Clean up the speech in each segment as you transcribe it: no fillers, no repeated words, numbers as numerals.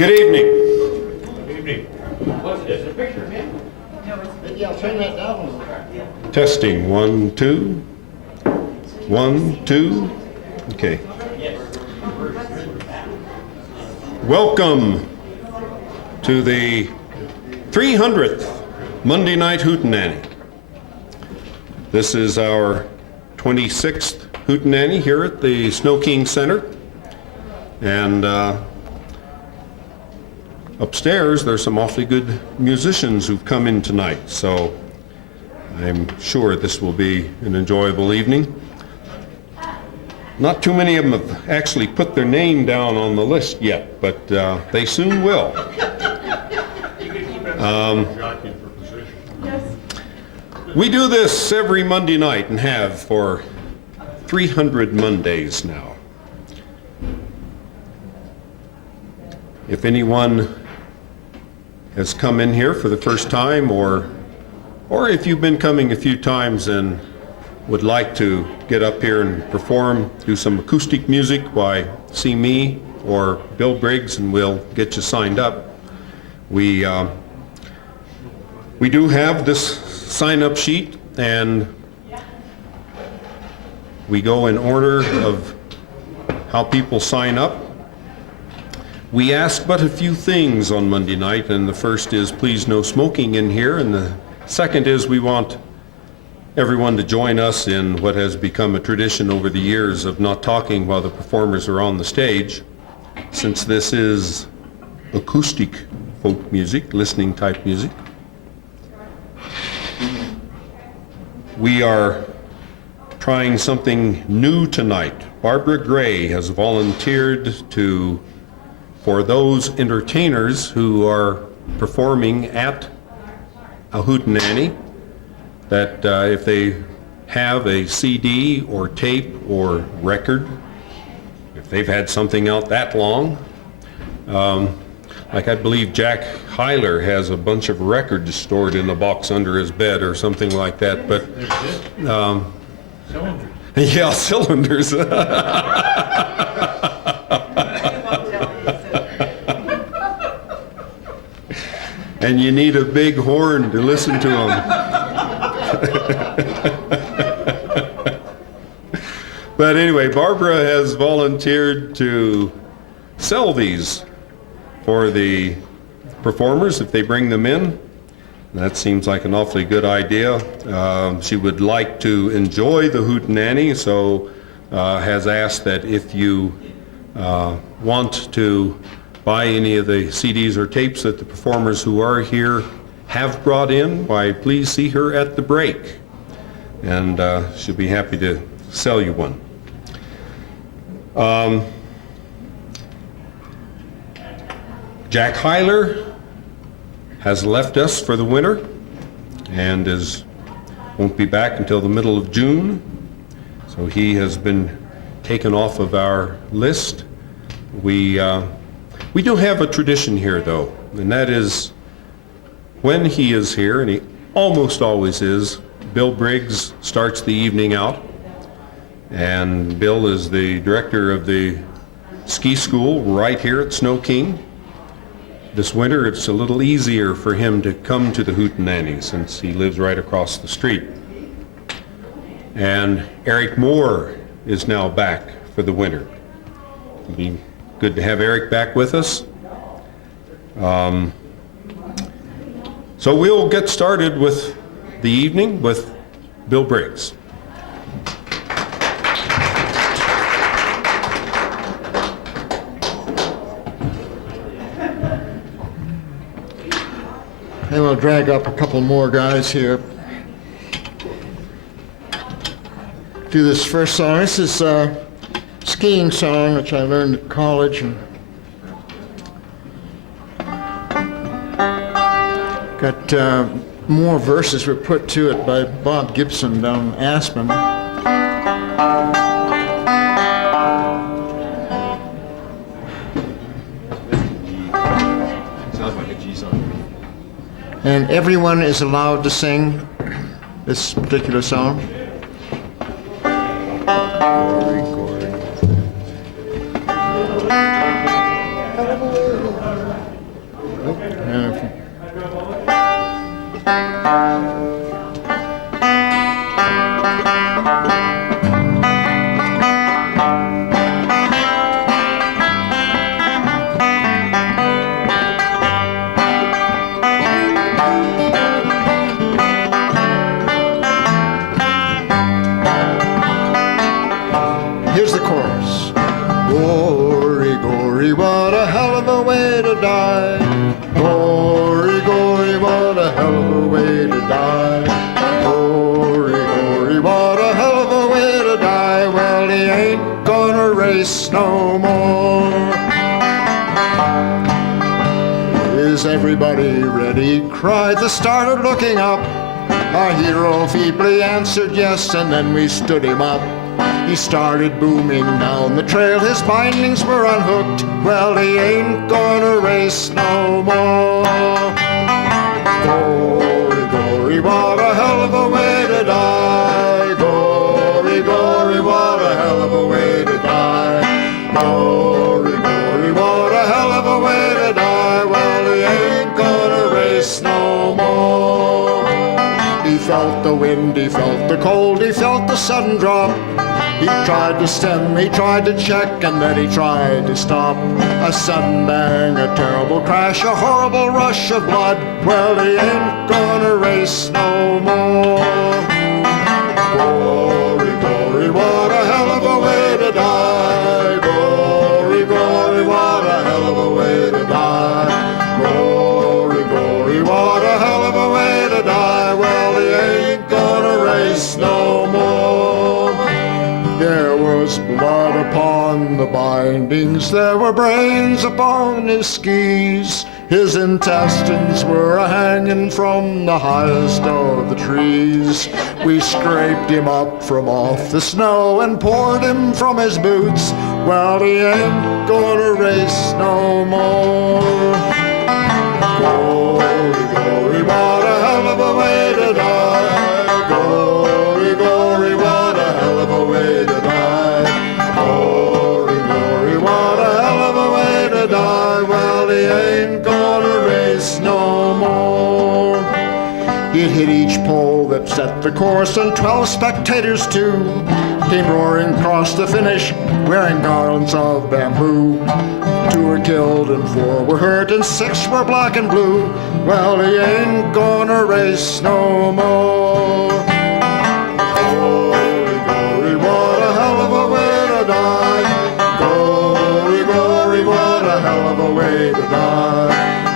Good evening. Good evening. What's this, a picture of him? Maybe I'll turn that down a little bit. Testing, 1, 2. 1, 2. Okay. Welcome to the 300th Monday Night Hootenanny. This is our 26th Hootenanny here at the Snow King Center. And upstairs, there's some awfully good musicians who've come in tonight, so I'm sure this will be an enjoyable evening. Not too many of them have actually put their name down on the list yet, but they soon will. We do this every Monday night and have for 300 Mondays now. If anyone has come in here for the first time, or if you've been coming a few times and would like to get up here and perform, do some acoustic music, why, see me or Bill Briggs and we'll get you signed up. We do have this sign-up sheet, and we go in order of how people sign up. We ask but a few things on Monday night, and the first is please no smoking in here, and the second is we want everyone to join us in what has become a tradition over the years of not talking while the performers are on the stage, since this is acoustic folk music, listening type music. We are trying something new tonight. Barbara Gray has volunteered for those entertainers who are performing at a Hootenanny, that if they have a CD or tape or record, if they've had something out that long, like I believe Jack Hyler has a bunch of records stored in a box under his bed or something like that, but Cylinders. yeah, cylinders. And you need a big horn to listen to them. But anyway, Barbara has volunteered to sell these for the performers if they bring them in. That seems like an awfully good idea. She would like to enjoy the Hootenanny, so has asked that if you want to buy any of the CDs or tapes that the performers who are here have brought in, why please see her at the break, and she'll be happy to sell you one. Jack Hyler has left us for the winter and won't be back until the middle of June, so he has been taken off of our list. We do have a tradition here, though, and that is when he is here, and he almost always is, Bill Briggs starts the evening out, and Bill is the director of the ski school right here at Snow King. This winter, it's a little easier for him to come to the Hootenanny since he lives right across the street. And Eric Moore is now back for the winter. It'll be good to have Eric back with us. So we'll get started with the evening with Bill Briggs. And we'll drag up a couple more guys here. Do this first song. This is a skiing song which I learned at college. And got more verses were put to it by Bob Gibson down in Aspen. Sounds like a G song. And everyone is allowed to sing this particular song. of a way to die. Gory, gory, what a hell of a way to die. Gory, gory, what a hell of a way to die. Well, he ain't gonna race no more. Is everybody ready? Cried the starter looking up. Our hero feebly answered yes, and then we stood him up. He started booming down the trail, his bindings were unhooked. Well, he ain't gonna race no more. Gory, gory, what a hell of a way to die. Gory, gory, what a hell of a way to die. Gory, gory, what a hell of a way to die. Well, he ain't gonna race no more. He felt the wind, he felt the cold, he felt the sudden drop. He tried to stem, he tried to check, and then he tried to stop. A sudden bang, a terrible crash, a horrible rush of blood. Well, he ain't gonna race no more. Gory, gory, what a hell of a way to die. Gory, gory, what a hell of a way to die. Gory, gory, what a hell of a way to die. Well, he ain't gonna race no more. There was blood upon the bindings, there were brains upon his skis. His intestines were hanging from the highest of the trees. We scraped him up from off the snow and poured him from his boots. Well, he ain't gonna race no more. Gory, gory, what a hell of a way to die. Gory, gory, what a hell of a way to die. Gory, gory, what a hell of a way to die. Well, he ain't gonna race no more. It hit each pole that set the course, and 12 spectators too came roaring across the finish, wearing garlands of bamboo. 2 were killed and 4 were hurt, and 6 were black and blue. Well, he ain't gonna race no more. Gory, gory, what a hell of a way to die. Gory, gory, what a hell of a way to die.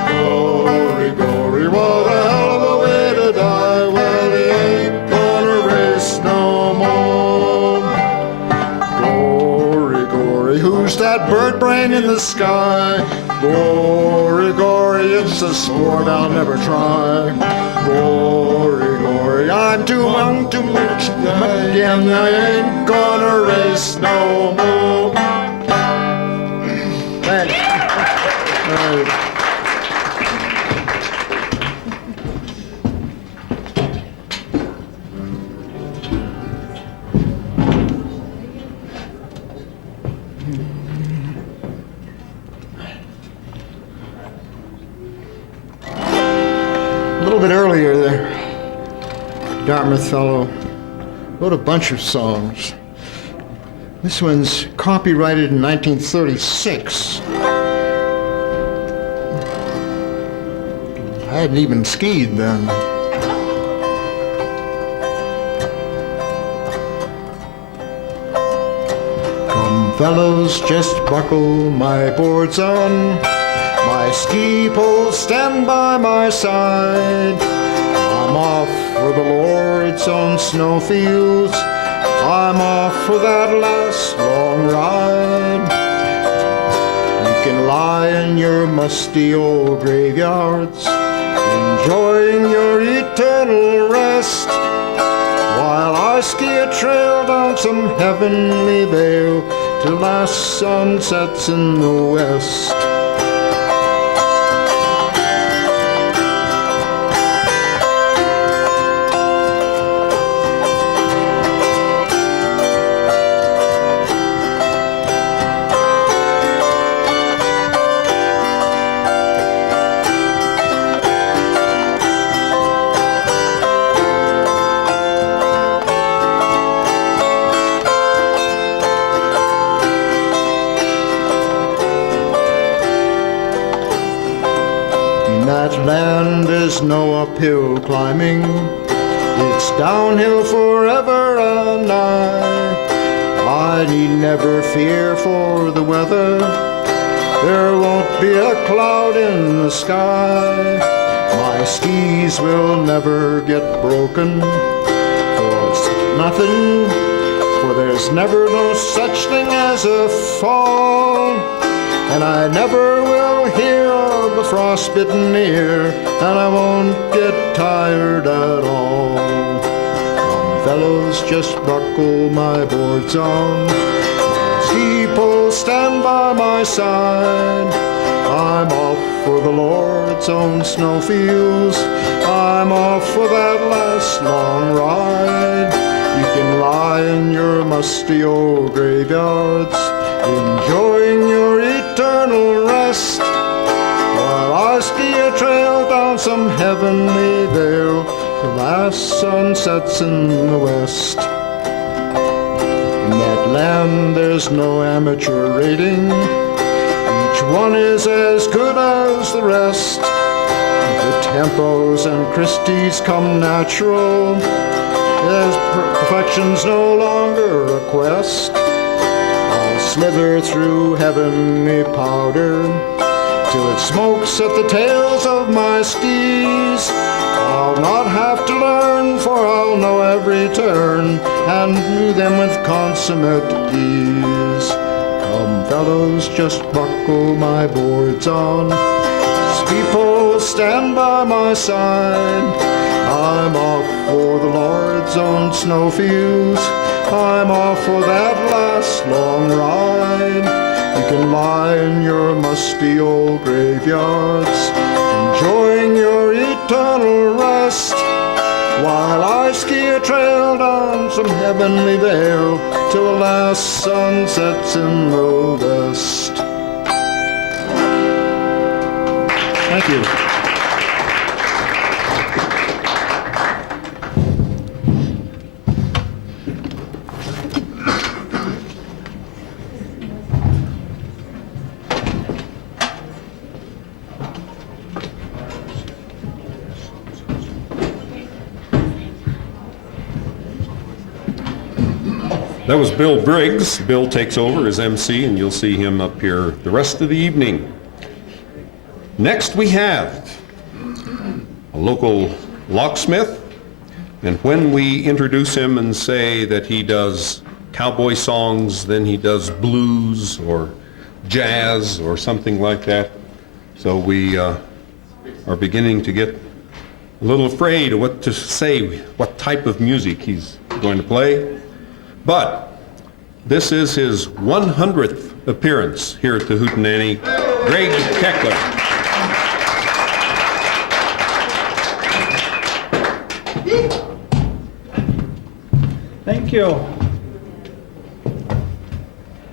Gory, gory, what a hell of a way to die. Well, he ain't gonna race no more. Gory, gory, who's that bird brain in the sky? Gory, gory, it's a sport I'll never try. Gory, gory, I'm too young to much again. I ain't gonna race no more. Thanks. A little bit earlier there, Dartmouth fellow wrote a bunch of songs. This one's copyrighted in 1936. I hadn't even skied then. Come fellows, just buckle my boards on. My ski poles stand by my side. I'm off for the Lord's own snowfields. I'm off for that last long ride. You can lie in your musty old graveyards, enjoying your eternal rest, while I ski a trail down some heavenly vale till last sun sets in the west. Land is no uphill climbing, it's downhill forever and I need never fear for the weather, There won't be a cloud in the sky. My skis will never get broken. For it's nothing, for there's never no such thing as a fall. And I never will hear of a frostbitten ear, and I won't get tired at all. Come, fellows, just buckle my boards on. Ski poles stand by my side. I'm off for the Lord's own snowfields. I'm off for that last long ride. You can lie in your musty old graveyards, enjoying your eternal rest, while I ski a trail down some heavenly vale. The last sun sets in the west. In that land there's no amateur rating. Each one is as good as the rest. The tempos and Christies come natural, as perfection's no longer a quest. I'll slither through heavenly powder till it smokes at the tails of my skis. I'll not have to learn, for I'll know every turn and do them with consummate ease. Come, fellows, just buckle my boards on. Ski poles stand by my side. I'm off for the Lord's own snowfields. I'm off for that last long ride. You can lie in your musty old graveyards, enjoying your eternal rest, while I ski a trail down some heavenly vale till the last sun sets in the west. Thank you. That was Bill Briggs. Bill takes over as MC, and you'll see him up here the rest of the evening. Next we have a local locksmith, and when we introduce him and say that he does cowboy songs, then he does blues or jazz or something like that. So we are beginning to get a little afraid of what to say, what type of music he's going to play. But this is his 100th appearance here at the Hootenanny. Greg Keckler. Thank you.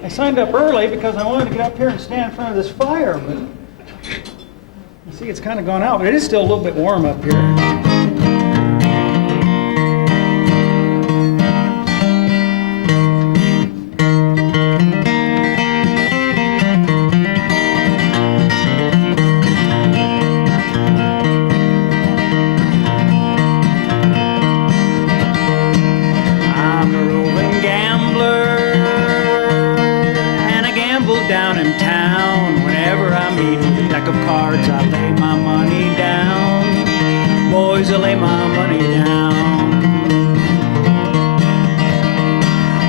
I signed up early because I wanted to get up here and stand in front of this fire, but you see it's kind of gone out, but it is still a little bit warm up here. I lay my money down.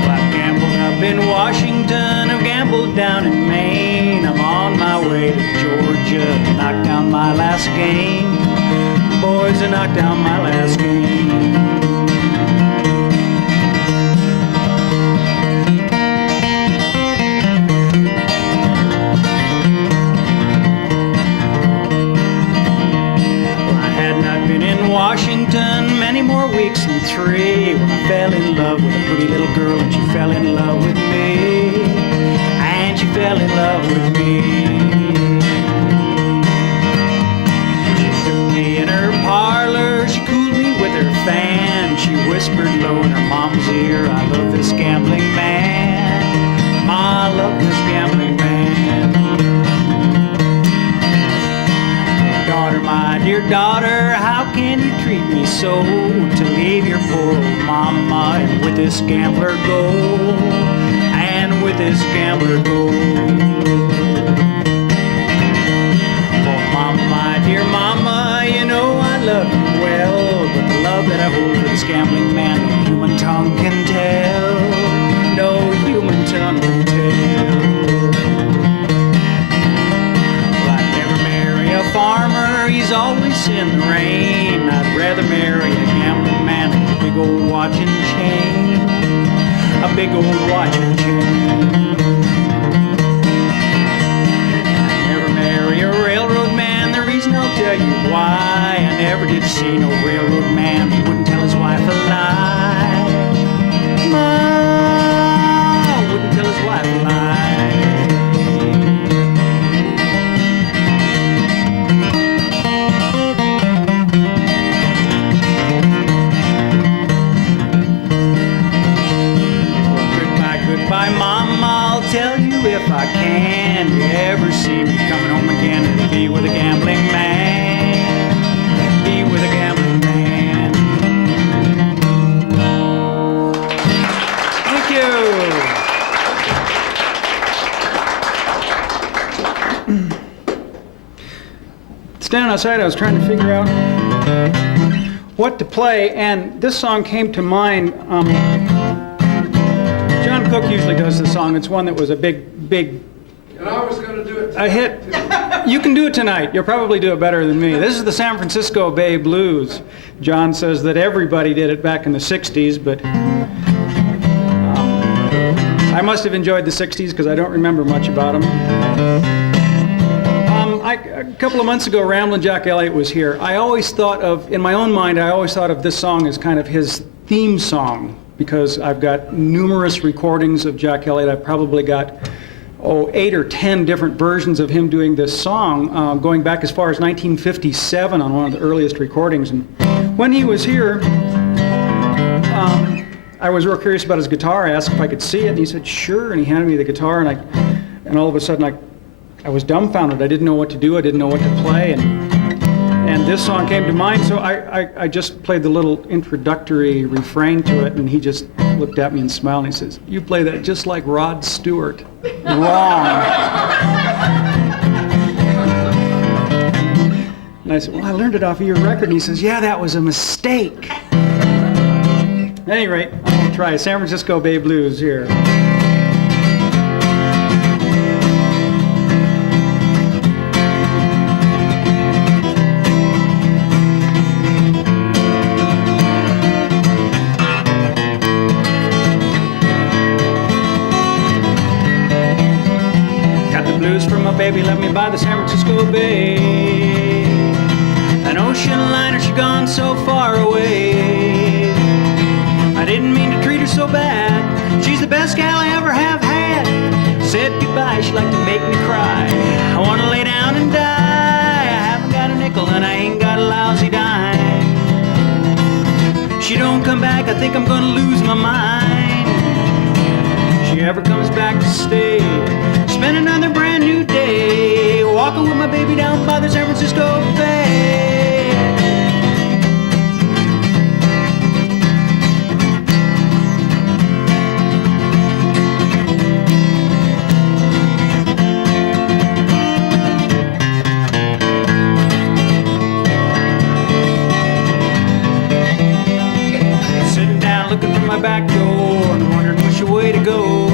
Well, I've gambled up in Washington, I've gambled down in Maine. I'm on my way to Georgia to knock down my last game. Boys, I knocked down my last game. Washington many more weeks than 3 when I fell in love with a pretty little girl, and she fell in love with me, and she fell in love with me. She took me in her parlor, she cooled me with her fan, she whispered low in her mom's ear, I love this gambling man, I love this gambling man. Daughter, my dear daughter, how can you treat me so, to leave your poor old mama and with this gambler go, and with this gambler go. I hold for this gambling man, no human tongue can tell. No human tongue can tell. Well, I'd never marry a farmer, he's always in the rain. I'd rather marry a gambling man with a big old watch and chain. A big old watch and chain. I'd never marry a railroad man, the reason I'll tell you why. I never did see no railroad man, he wouldn't tell his wife a lie. Wouldn't tell his wife a lie. Well, goodbye, Mama, I'll tell you if I can. You ever see me coming home again and be with a gambling man? Be with a gambling man. Thank you. Standing outside, I was trying to figure out what to play, and this song came to mind. John Cook usually does this song. It's one that was a big And I was going to do it. a hit. You can do it tonight. You'll probably do it better than me. This is the San Francisco Bay Blues. John says that everybody did it back in the 60s, but I must have enjoyed the 60s because I don't remember much about them. A couple of months ago, Ramblin' Jack Elliott was here. I always thought of, in my own mind, I always thought of this song as kind of his theme song because I've got numerous recordings of Jack Elliott. I've probably got 8 or 10 different versions of him doing this song, going back as far as 1957 on one of the earliest recordings. And when he was here, I was real curious about his guitar. I asked if I could see it, and he said, sure, and he handed me the guitar, and all of a sudden I was dumbfounded. I didn't know what to do. I didn't know what to play, and this song came to mind, so I just played the little introductory refrain to it, and he just looked at me and smiled, and he says, you play that just like Rod Stewart. Wrong. And I said, well, I learned it off of your record, and he says, yeah, that was a mistake. At any rate, I'm going to try San Francisco Bay Blues here. Baby left me by the San Francisco Bay. An ocean liner, she gone so far away. I didn't mean to treat her so bad. She's the best gal I ever have had. Said goodbye, she liked to make me cry. I wanna lay down and die. I haven't got a nickel and I ain't got a lousy dime. She don't come back, I think I'm gonna lose my mind. She ever comes back to stay, spend another brand new day, walking with my baby down by the San Francisco Bay. Sitting down looking through my back door and wondering which way to go.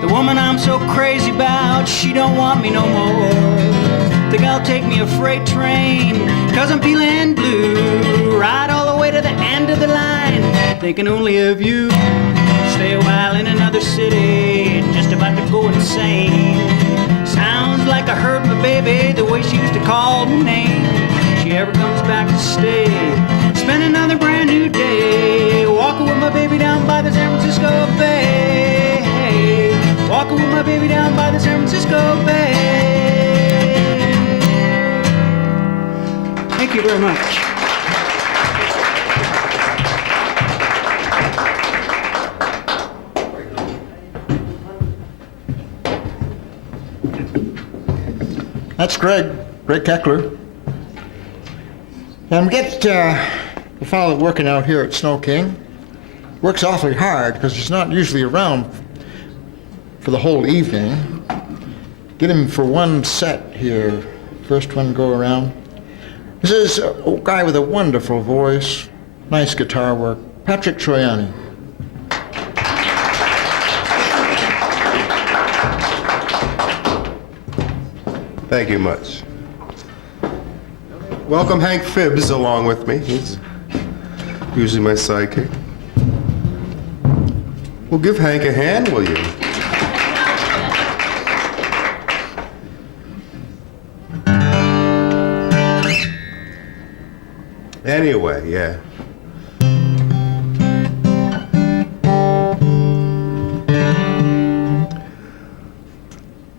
The woman I'm so crazy about, she don't want me no more. Think I'll take me a freight train, cause I'm feeling blue. Ride all the way to the end of the line, thinking only of you. Stay a while in another city, just about to go insane. Sounds like I heard my baby, the way she used to call my name. She ever comes back to stay, spend another brand new day, walking with my baby down by the San Francisco Bay. Walking with my baby down by the San Francisco Bay. Thank you very much. That's Greg Keckler. And we get the fellow working out here at Snow King. Works awfully hard because he's not usually around for the whole evening. Get him for one set here, first one go around. This is a guy with a wonderful voice, Nice guitar work. Patrick Troiani. Thank you much. Welcome Hank Phibbs along with me. He's usually my sidekick. Well, give Hank a hand, will you? Anyway, yeah.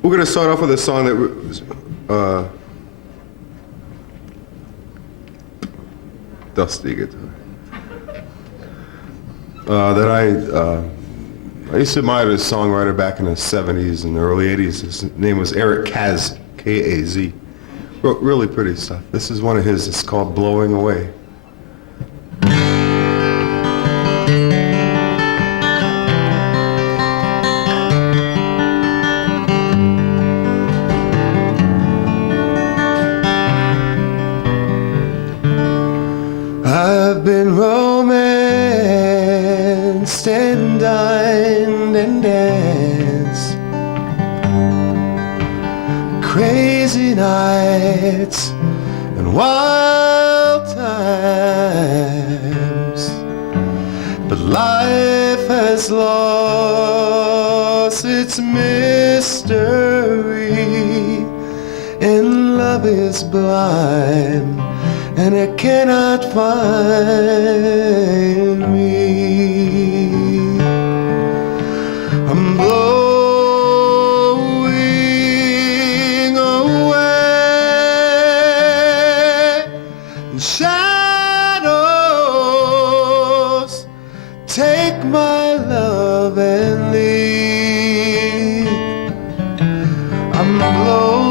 We're going to start off with a song that was, dusty guitar. That I used to admire this songwriter back in the 70s and the early 80s. His name was Eric Kaz, K-A-Z. Wrote really pretty stuff. This is one of his. It's called Blowing Away. I've been romanced and dined and danced, crazy nights and wild times, but life has lost its mystery and love is blind and it cannot find me. I'm blowing away, and shadows take my love and leave. I'm blowing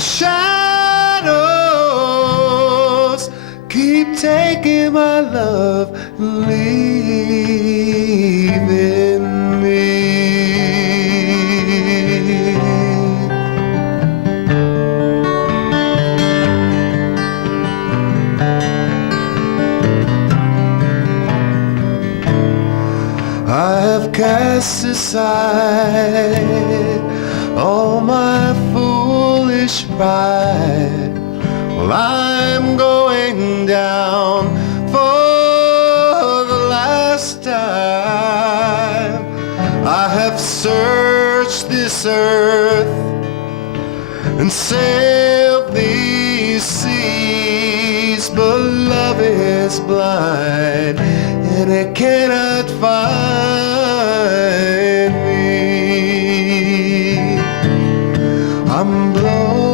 shadows keep taking my love, leaving me. I have cast aside all my foolish pride. Well, I'm going down for the last time. I have searched this earth and sailed these seas, but love is blind and it cannot find me. I'm blowing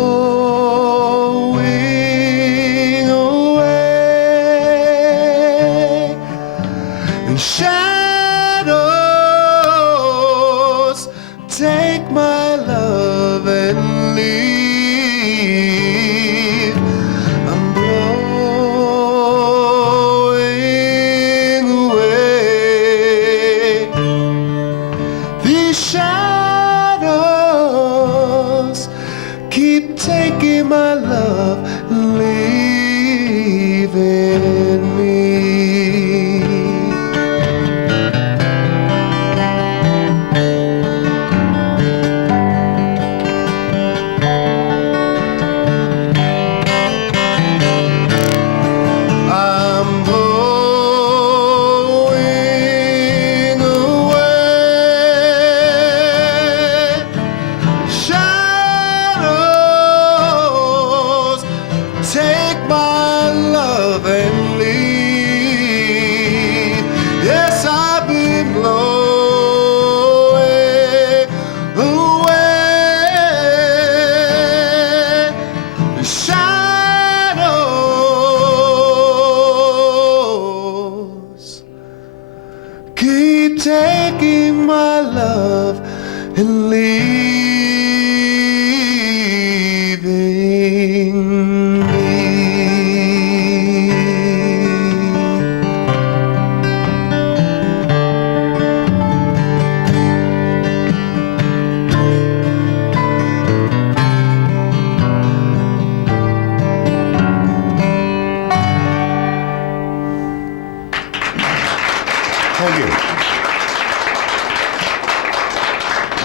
away, and shadows take my love and leave. I'm blowing away. These shadows keep taking my love, leaving me. I'm blowing away. Shadows take my love and leave. Yes, I've been blowing away. The shadows keep taking my love and leaving me.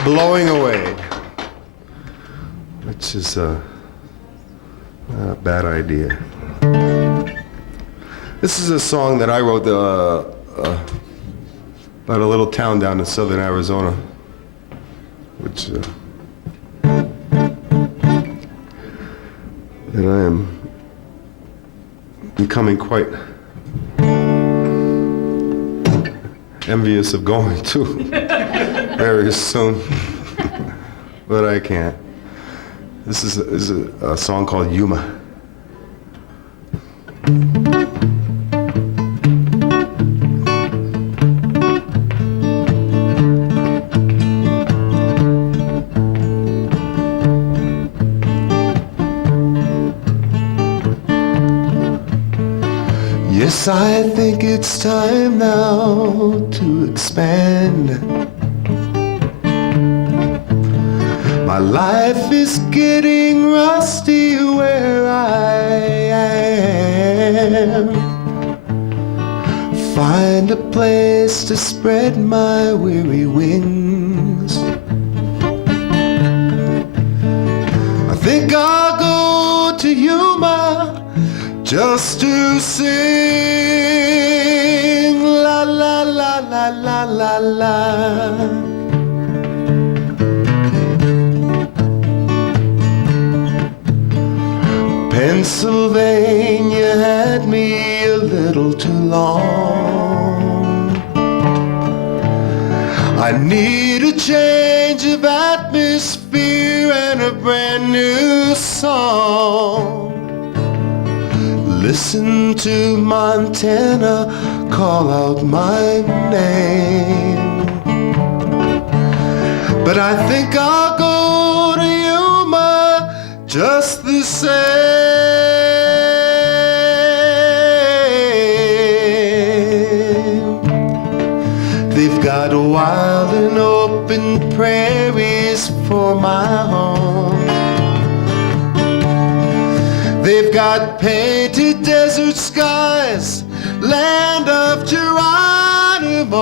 Blowing Away, which is a bad idea. This is a song that I wrote about a little town down in southern Arizona, which that I am becoming quite envious of going to very soon, but I can't. This is a song called Yuma. Yes, I think it's time now to expand. My life is getting rusty where I am. Find a place to spread my weary wings. I think I'll go to Yuma just to sing la la la la la la la. Pennsylvania had me a little too long. I need a change of atmosphere and a brand new song. Listen to Montana call out my name. But I think I'll go to Yuma just the same. They've got wild and open prairies for my home. They've got painted desert skies, land of Geronimo.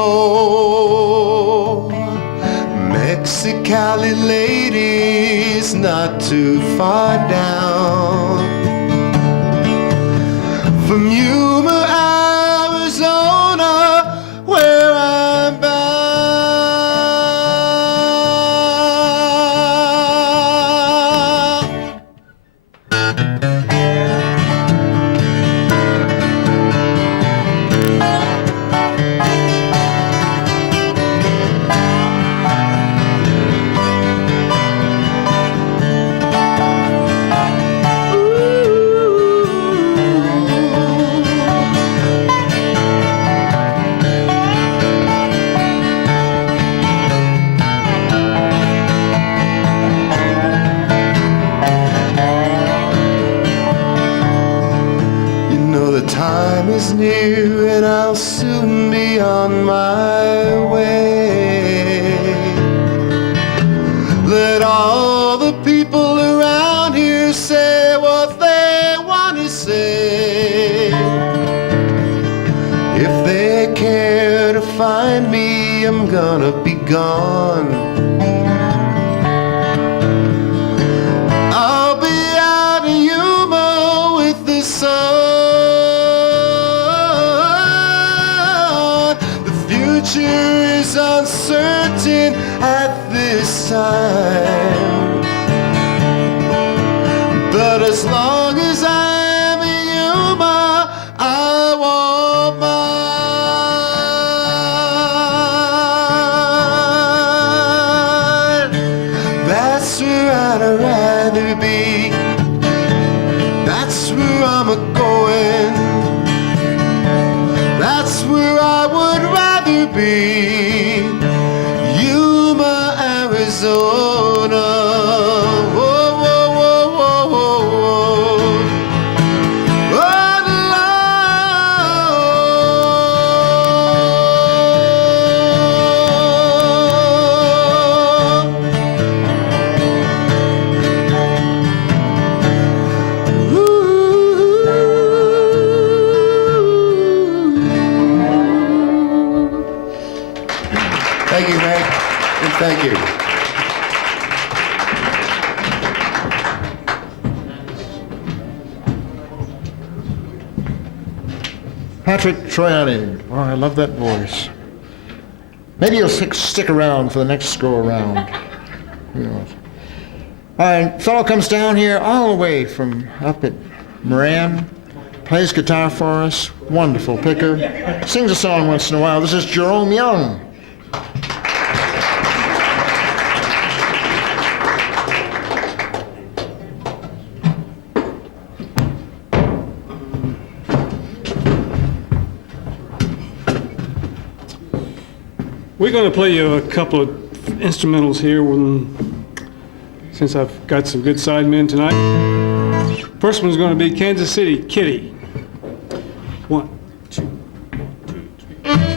Mexicali ladies not too far down. From Yuma, Arizona, where I'm bound. Time is near and I'll soon be on my way. Let all the people around here say what they want to say. If they care to find me, I'm gonna be gone. I'll be out of Yuma with the sun. Future is uncertain at this time, but as long as I'm in Yuma, I want mine. That's where I'd rather be. That's where I'm a-going. That's where I would rather be. Yuma, Arizona. Whoa, whoa, whoa, whoa, whoa, whoa. Oh, Thank you, Greg. And thank you. Patrick Troiani. Oh, I love that voice. Maybe he'll stick around for the next go around. Who knows? All right, fellow comes down here all the way from up at Moran, plays guitar for us, wonderful picker, sings a song once in a while. This is Jerome Young. We're going to play you a couple of instrumentals here since I've got some good sidemen tonight. First one's going to be Kansas City Kitty. 1, 2, 1, 2, 3.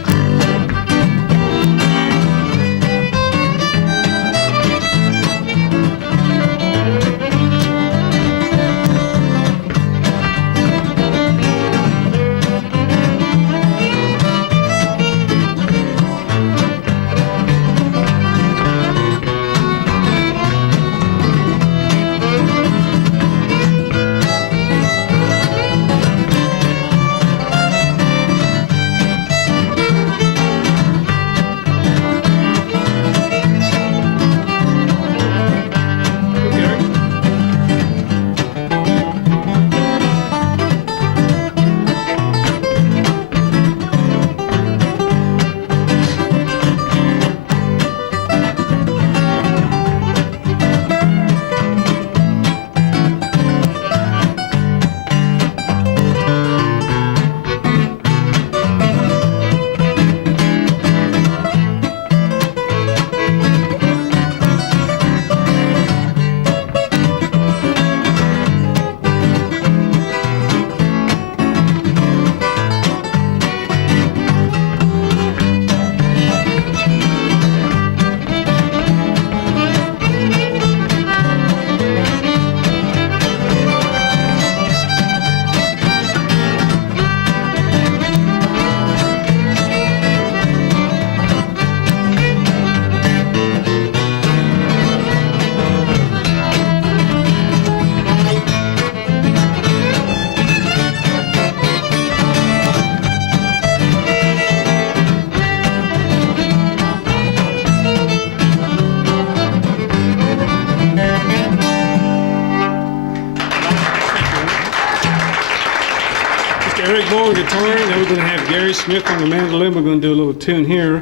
Eric Bowe on guitar, then we're going to have Gary Smith on the mandolin. We're going to do a little tune here.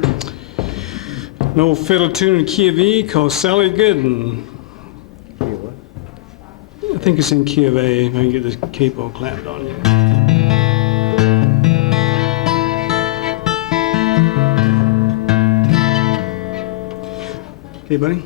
An old fiddle tune in key of E called Sally Gooden. I think it's in key of A, if I can get this capo clamped on you. Okay, buddy?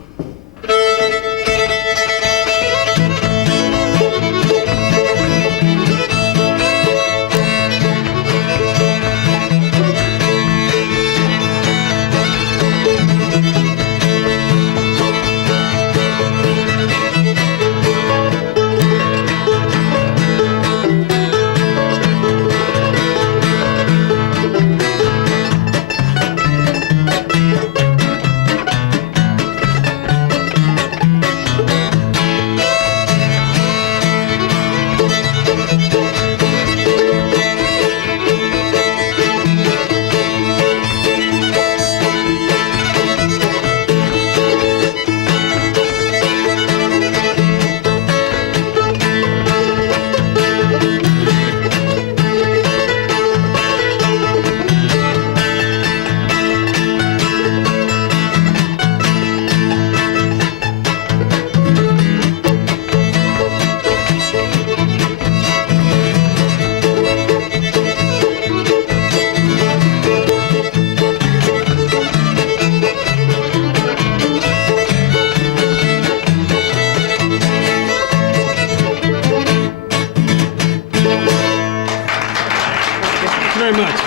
Very much.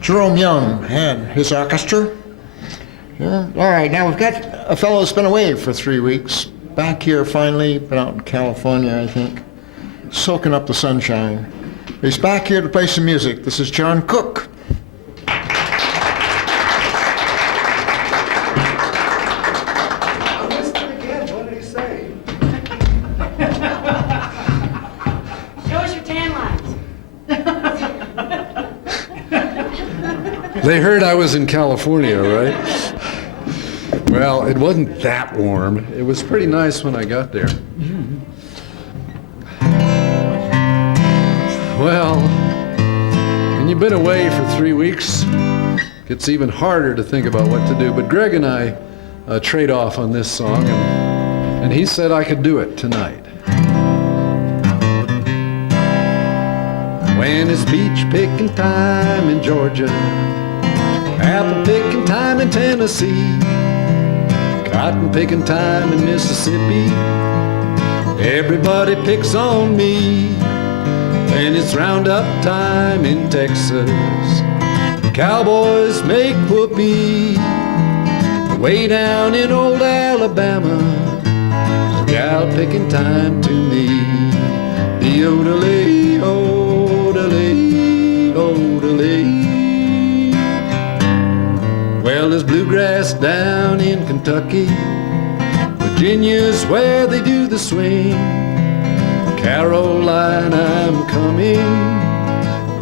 Jerome Young and his orchestra. Yeah. All right, now we've got a fellow that's been away for 3 weeks. Back here finally, been out in California, I think, soaking up the sunshine. He's back here to play some music. This is John Cook. They heard I was in California, right? Well, it wasn't that warm. It was pretty nice when I got there. Well, when you've been away for 3 weeks, it gets even harder to think about what to do. But Greg and I trade off on this song, and he said I could do it tonight. When it's beach picking time in Georgia, apple picking time in Tennessee, cotton picking time in Mississippi, everybody picks on me. When it's roundup time in Texas, cowboys make whoopee. Way down in old Alabama, gal picking time to me. The odelay, odelay, odelay. Well, there's bluegrass down in Kentucky. Virginia's where they do the swing. Caroline, I'm coming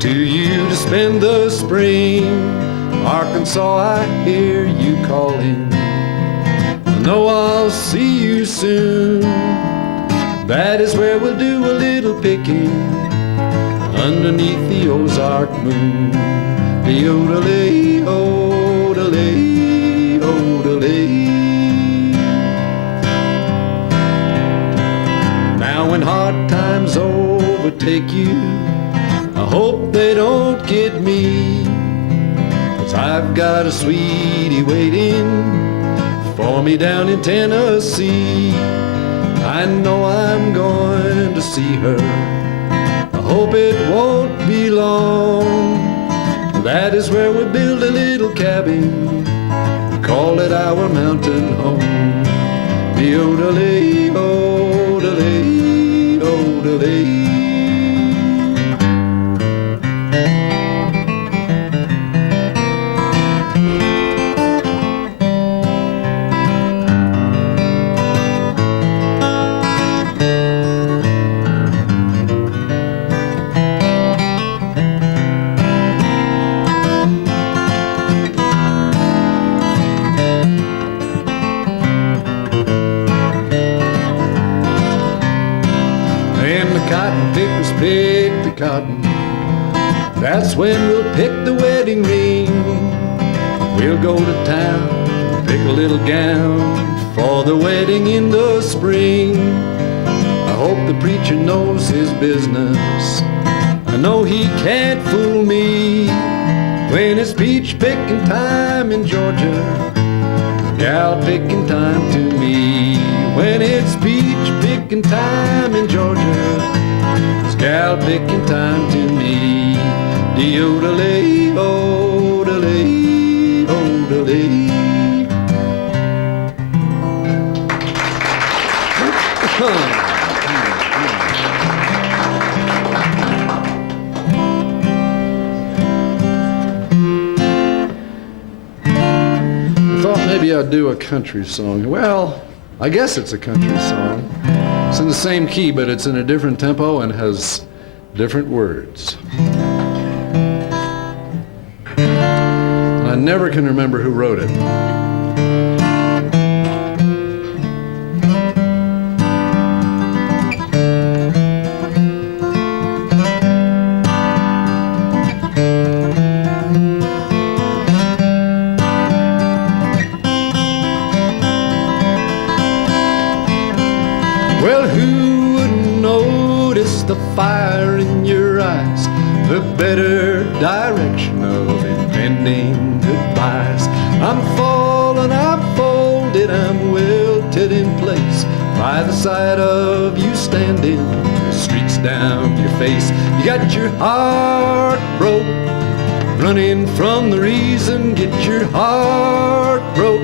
to you to spend the spring. Arkansas, I hear you calling. I know I'll see you soon. That is where we'll do a little picking underneath the Ozark moon. The odelay, odelay, odelay. Now when hard times overtake you, I hope they don't get me. 'Cause I've got a sweetie waiting for me down in Tennessee. I know I'm going to see her. I hope it won't be long. That is where we build a little cabin, call it our mountain home. The odelay, odelay, odelay. Pick the cotton, that's when we'll pick the wedding ring. We'll go to town, pick a little gown for the wedding in the spring. I hope the preacher knows his business. I know he can't fool me. When it's peach picking time in Georgia, gal picking time to me. When it's peach picking time in Georgia, gal picking time to me. The odelay, odelay, odelay. I thought maybe I'd do a country song. Well, I guess it's a country song. It's in the same key, but it's in a different tempo and has different words. I never can remember who wrote it. Well, who wouldn't notice the fire in your eyes, the better direction of impending goodbyes? I'm fallen, I'm folded, I'm wilted in place by the sight of you standing, the streaks down your face. You got your heart broke, running from the reason. Get your heart broke,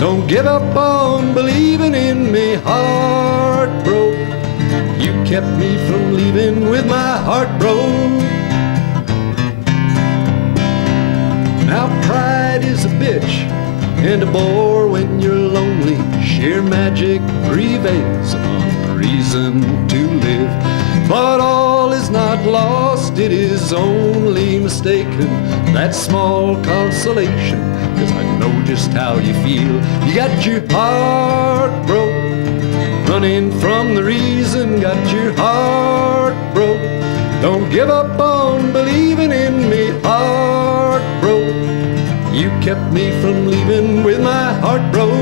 don't give up on believing in me. Heart broke, you kept me from leaving with my heart broke. Now pride is a bitch and a bore when you're lonely. Sheer magic prevails on the reason to live. But all is not lost, it is only mistaken. That small consolation, 'cause I know just how you feel. You got your heart broke, running from the reason. Got your heart broke, don't give up on believing in me. Heart broke, you kept me from leaving with my heart broke.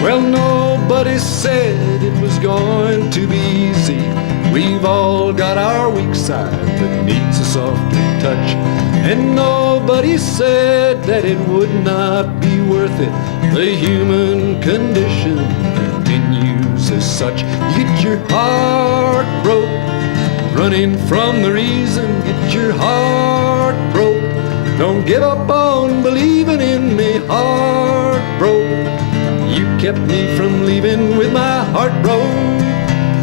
Well, nobody said it was going to be easy. We've all got our weak side that needs a softer touch. And nobody said that it would not be worth it. The human condition continues as such. You get your heart broke, running from the reason. Get your heart broke, don't give up on believing in me. Heart broke, you kept me from leaving with my heart broke.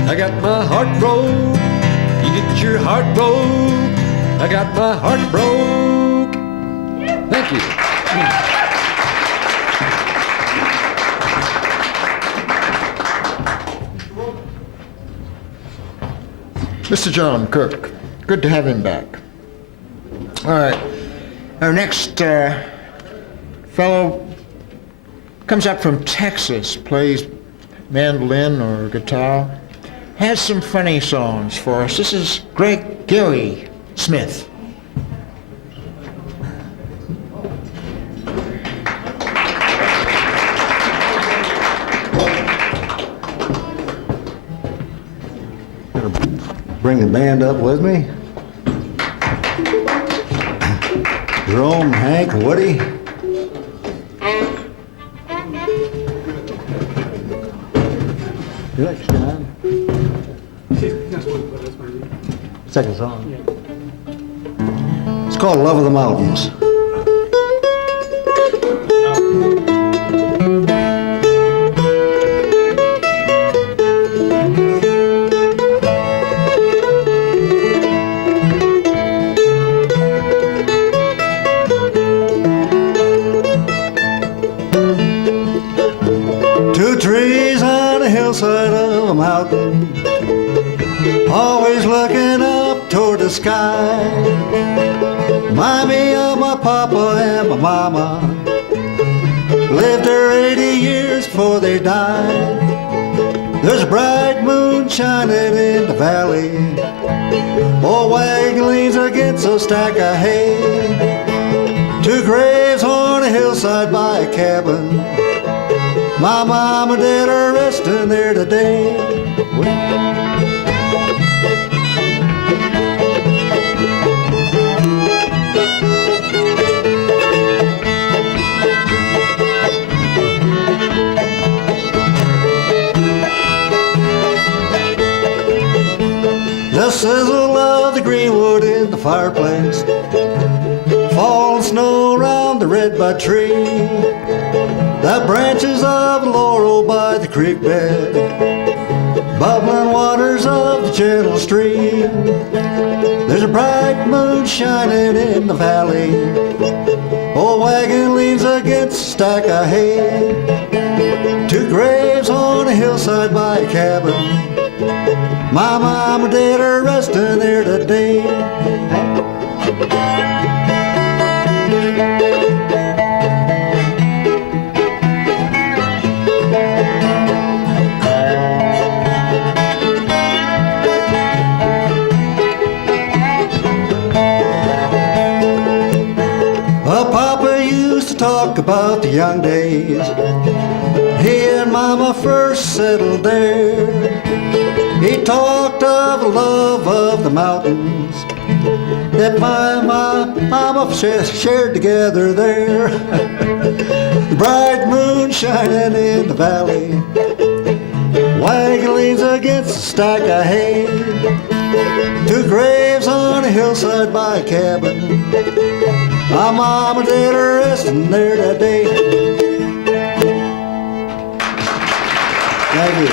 I got my heart broke, you get your heart broke. I got my heart broke. Thank you. Mr. John Kirk, good to have him back. All right, our next fellow comes up from Texas, plays mandolin or guitar, has some funny songs for us. This is Greg Gary Smith. Bring the band up with me. Jerome, Hank, Woody. Relax, John. Second song. It's called Love of the Mountains. Two trees on a hillside of a mountain, always looking up toward the sky. Remind me of my papa and my mama, lived there 80 years before they died. There's a bright moon shining in the valley, old wagon leans against a stack of hay. Two graves on a hillside by a cabin, my mom and dad are resting there today. The sizzle of the greenwood in the fireplace, falling snow around the redbud tree, the branches of the laurel by the creek bed, bubbling waters of the gentle stream. There's a bright moon shining in the valley, old wagon leans against a stack of hay. Two graves on a hillside by a cabin, my mom and dad are resting there today. Well, Papa used to talk about the young days he and Mama first settled there. He talked of the love of the mountains, that my mama shared together there. The bright moon shining in the valley, wagon leans against a stack of hay. Two graves on a hillside by a cabin, my mama did her resting there that day. Thank you.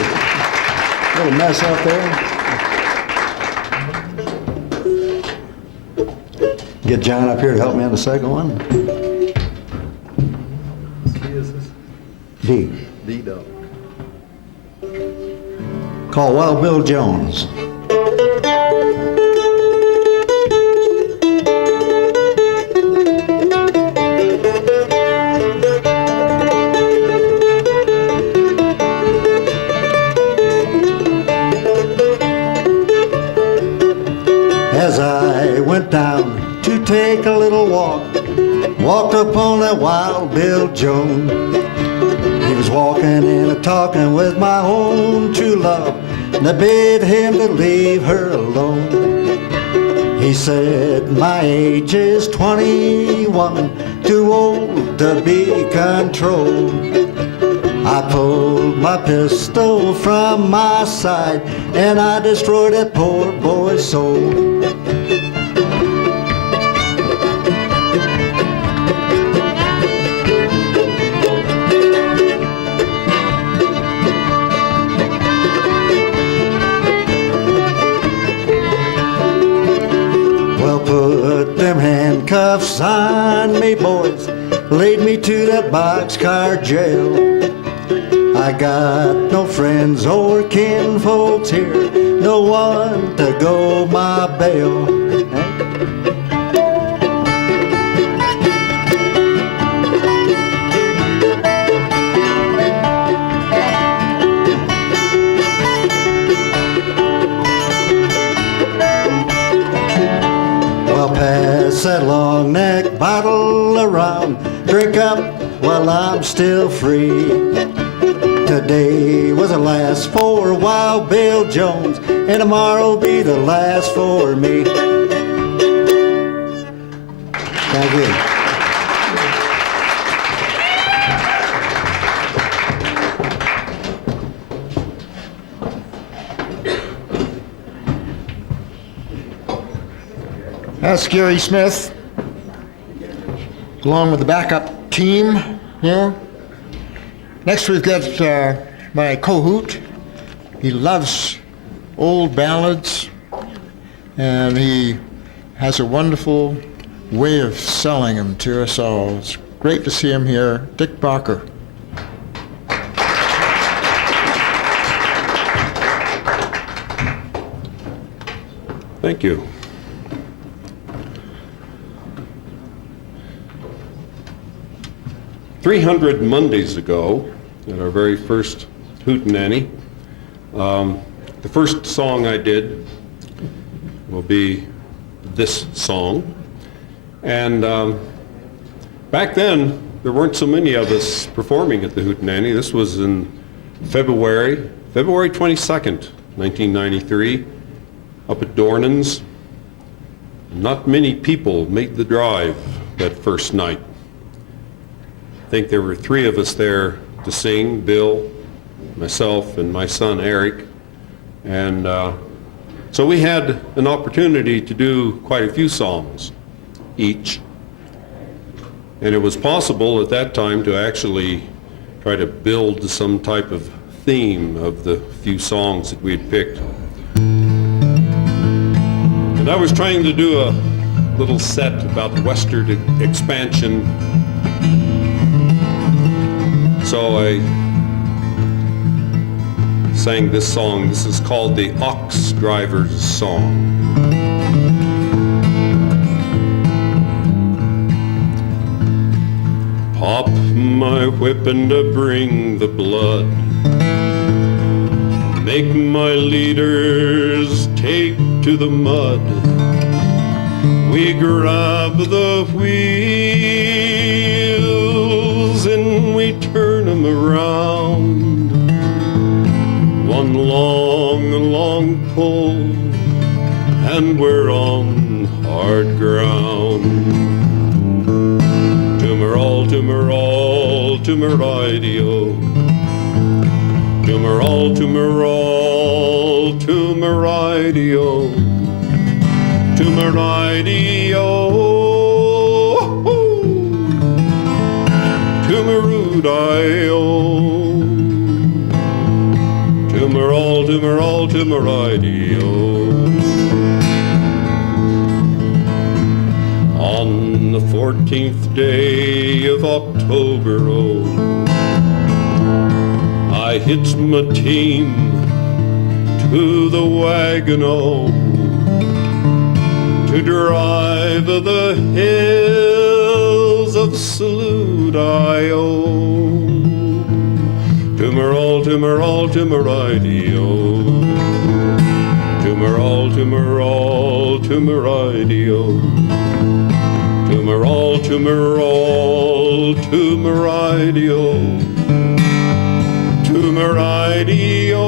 Little mess up there. Get John up here to help me on the second one. D. D-Dog. Call Wild Bill Jones. As I went down to take a little walk, walked upon that Wild Bill Jones. He was walking and a-talking with my own true love, and I bid him to leave her alone. He said, my age is 21, too old to be controlled. I pulled my pistol from my side, and I destroyed that poor boy's soul. Put them handcuffs on me, boys, laid me to that boxcar jail. I got no friends or kinfolks here, no one to go my bail. Pass that long neck bottle around, drink up while I'm still free. Today was the last for Wild Bill Jones, and tomorrow'll be the last for me. Thank you. That's Gary Smith, along with the backup team here. Next we've got my co-hoot. He loves old ballads, and he has a wonderful way of selling them to us all. It's great to see him here. Dick Barker. Thank you. "300 Mondays ago, at our very first Hootenanny, the first song I did will be this song. And back then, there weren't so many of us performing at the Hootenanny. This was in February 22nd, 1993, up at Dornan's. Not many people made the drive that first night. I think there were 3 of us there to sing, Bill, myself, and my son Eric. And so we had an opportunity to do quite a few songs each. And it was possible at that time to actually try to build some type of theme of the few songs that we had picked. And I was trying to do a little set about western expansion. So I sang this song. This is called the Ox Driver's Song. Pop my whip and bring the blood. Make my leaders take to the mud. We grab the wheels and we turn them around. One long, long pull and we're on tumor-ideo. Tumor-all, tumor-all, tumor-ideo. Tumor-ideo. Tumor-oo-dio. Tumor-all, tumor-all, tumor-ideo. On the 14th day of October, oh, I hitched my team to the wagon, oh, to drive the hills of Salute-io. Tumor-all, tumor-all, tumor-ideo. Tumor-all, tumor-all, tumor-ideo. Tumor-all, tumor-all, tumor-ideo. Tumor-ideo.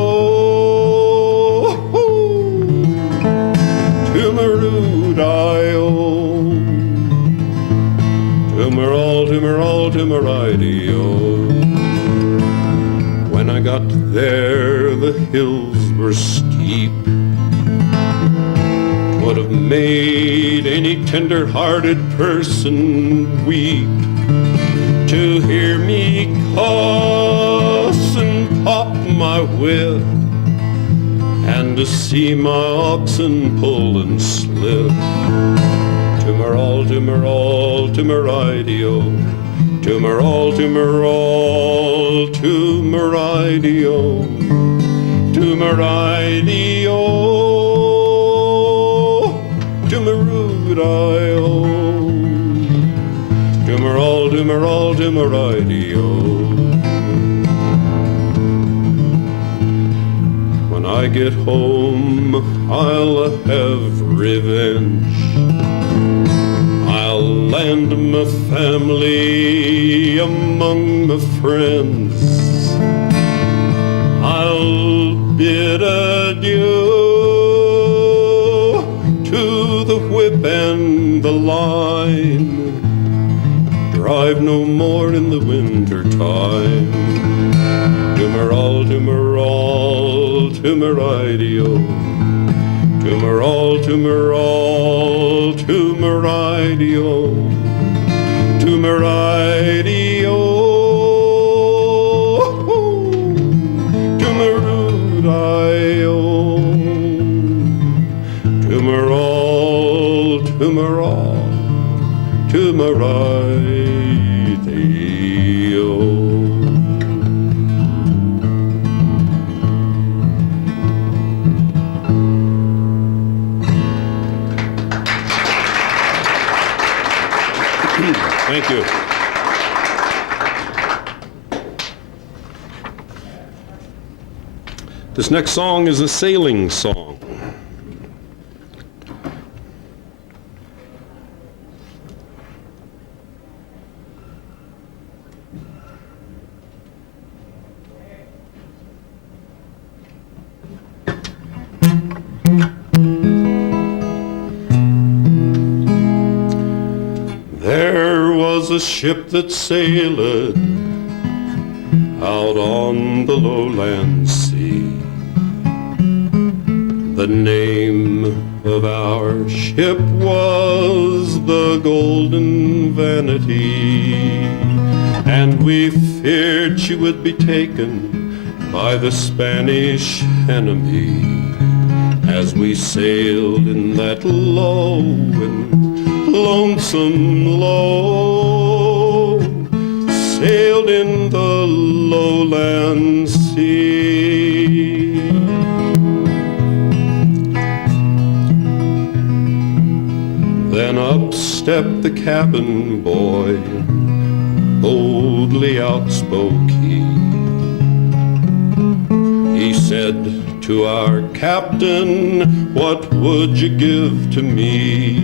Tumor-oo-dio. Tumor-all, tumor-all, tumor-ideo. When I got there, the hills were steep. Would have made any tender-hearted person weep to hear me cuss and pop my whip, and to see my oxen pull and slip. Tumor-all, tumor-all, tumor-ideo. Tumor-all, tumor-all, tumor-ideo. Tumor-ideo. Tumor-oo-dio. Tumor-all, tumor-all, tumor-ideo. When I get home, I'll have revenge. I'll land my family among my friends. I'll bid adieu to the whip and the line. Drive no more in the winter time. Tumor-all, tumor-all, tumor-ideo. Tumor-all, tumor-all, tumor-ideo. Tumor-ideo. Tumor-oo-dio. Tumor-all, tumor-all, tumor-ideo. Thank you. This next song is a sailing song. A ship that sailed out on the lowland sea. The name of our ship was the Golden Vanity, and we feared she would be taken by the Spanish enemy as we sailed in that low and lonesome low. Sailed in the lowland sea. Then up stepped the cabin boy, boldly outspoke he. He said to our captain, "What would you give to me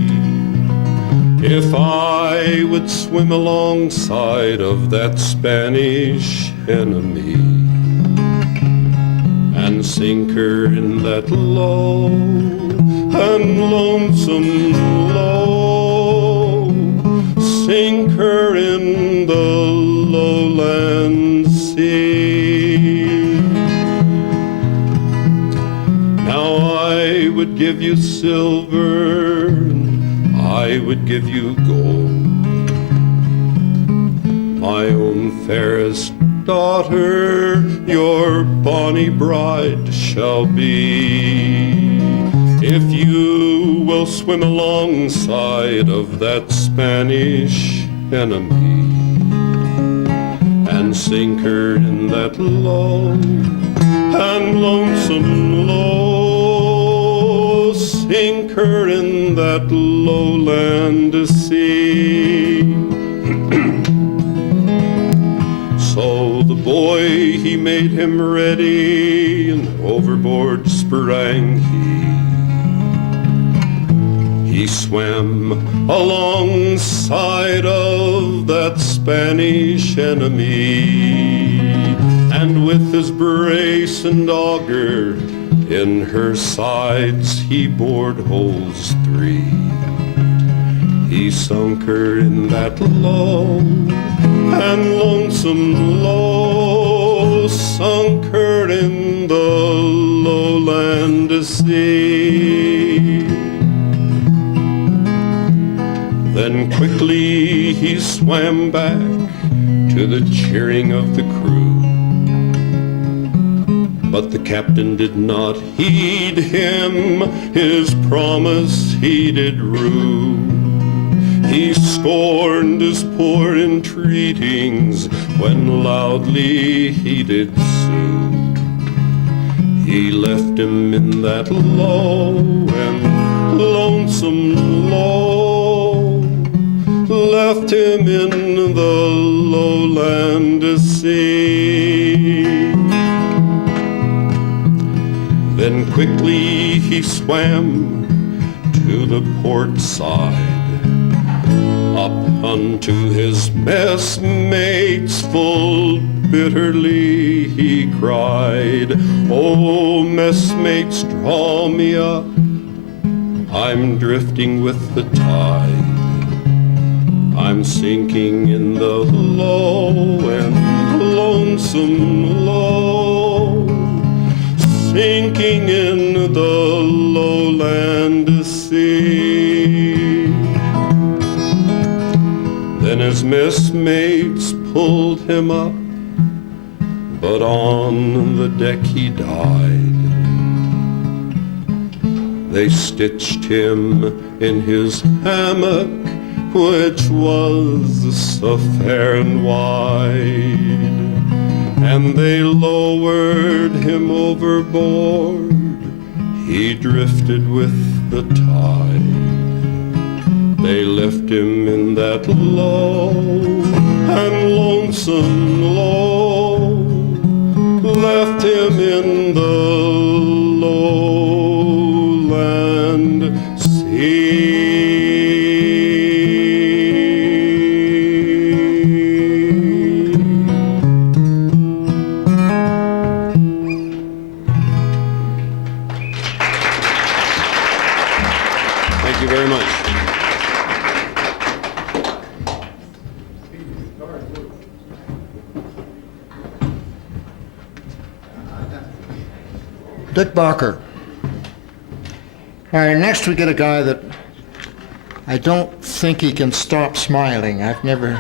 if I would swim alongside of that Spanish enemy and sink her in that low and lonesome low, sink her in the lowland give you silver, and I would give you gold. My own fairest daughter, your bonny bride shall be, if you will swim alongside of that Spanish enemy and sink her in that low and lonesome low, sink her in that lowland sea. So the boy, he made him ready, and overboard sprang he. He swam alongside of that Spanish enemy, and with his brace and auger in her sides he bored holes 3. He sunk her in that low and lonesome low, sunk her in the lowland sea. Then quickly he swam back to the cheering of the crew, but the captain did not heed him, his promise he did rue. He scorned his poor entreatings when loudly he did sue. He left him in that low and lonesome low, left him in the lowland sea. Then quickly he swam to the port side, up unto his messmates full bitterly he cried, "Oh, messmates, draw me up, I'm drifting with the tide. I'm sinking in the low and lonesome low, sinking in the lowland sea." Then his messmates pulled him up, but on the deck he died. They stitched him in his hammock, which was so fair and wide, and they lowered him overboard. He drifted with the tide. They left him in that low and lonesome low, left him in the lowland sea. Thank you very much. Dick Barker. All right, next we get a guy that I don't think he can stop smiling. I've never...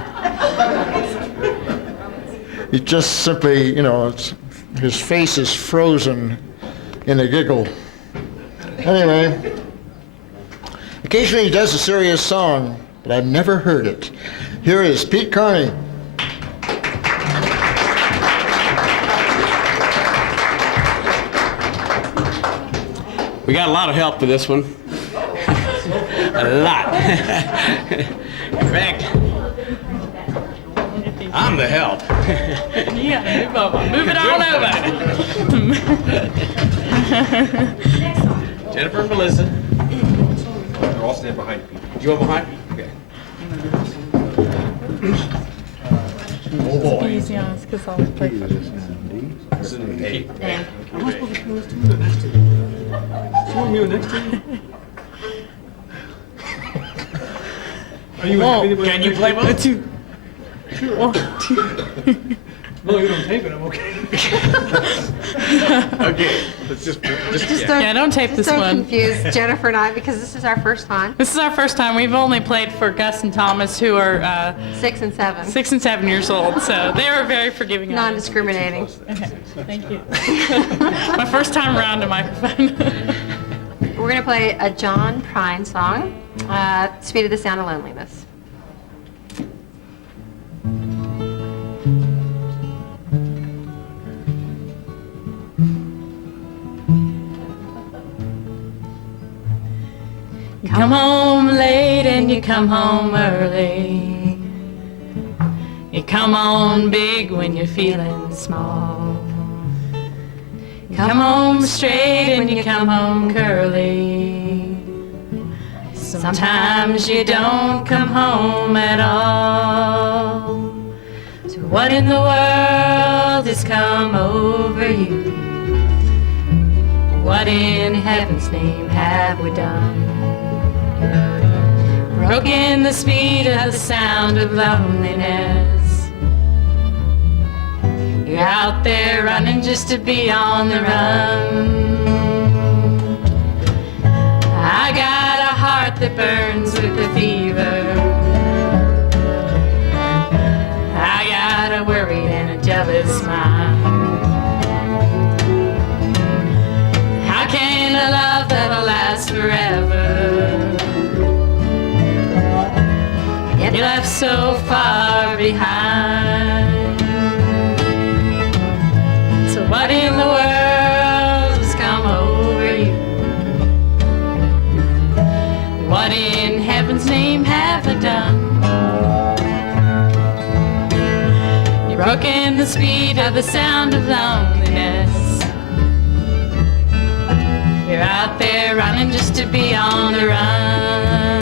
He just simply, his face is frozen in a giggle. Anyway, occasionally he does a serious song, but I've never heard it. Here is Pete Carney. We got a lot of help for this one. A lot. In fact, I'm the help. Yeah, move it on over. Jennifer and Melissa. They're all stand behind you. You go behind? Okay. Oh boy. Easy on us because I'll play for this. Am I supposed to play this too? Next to you. Someone you next to you? Are you Whoa, anybody Can you play both? Sure. 1, 2. No, you don't tape it, I'm okay. Okay, let's just Yeah, don't tape this so one. confused, Jennifer and I, because this is our first time. This is our first time. We've only played for Gus and Thomas, who are 6 and 7. 6 and 7 years old, so they were very forgiving. Non-discriminating. Okay, thank you. My first time around a microphone. We're going to play a John Prine song, Speed of the Sound of Loneliness. You come home late and you come home early. You come on big when you're feeling small. You come home straight and you come home curly. Sometimes you don't come home at all. So what in the world has come over you? What in heaven's name have we done? Broken the speed of the sound of loneliness. You're out there running just to be on the run. I got a heart that burns with the fever. I got a worried and a jealous mind. How can a love that'll last forever get left so far behind? So what in the world has come over you? What in heaven's name have I done? You've broken the speed of the sound of loneliness. You're out there running just to be on the run.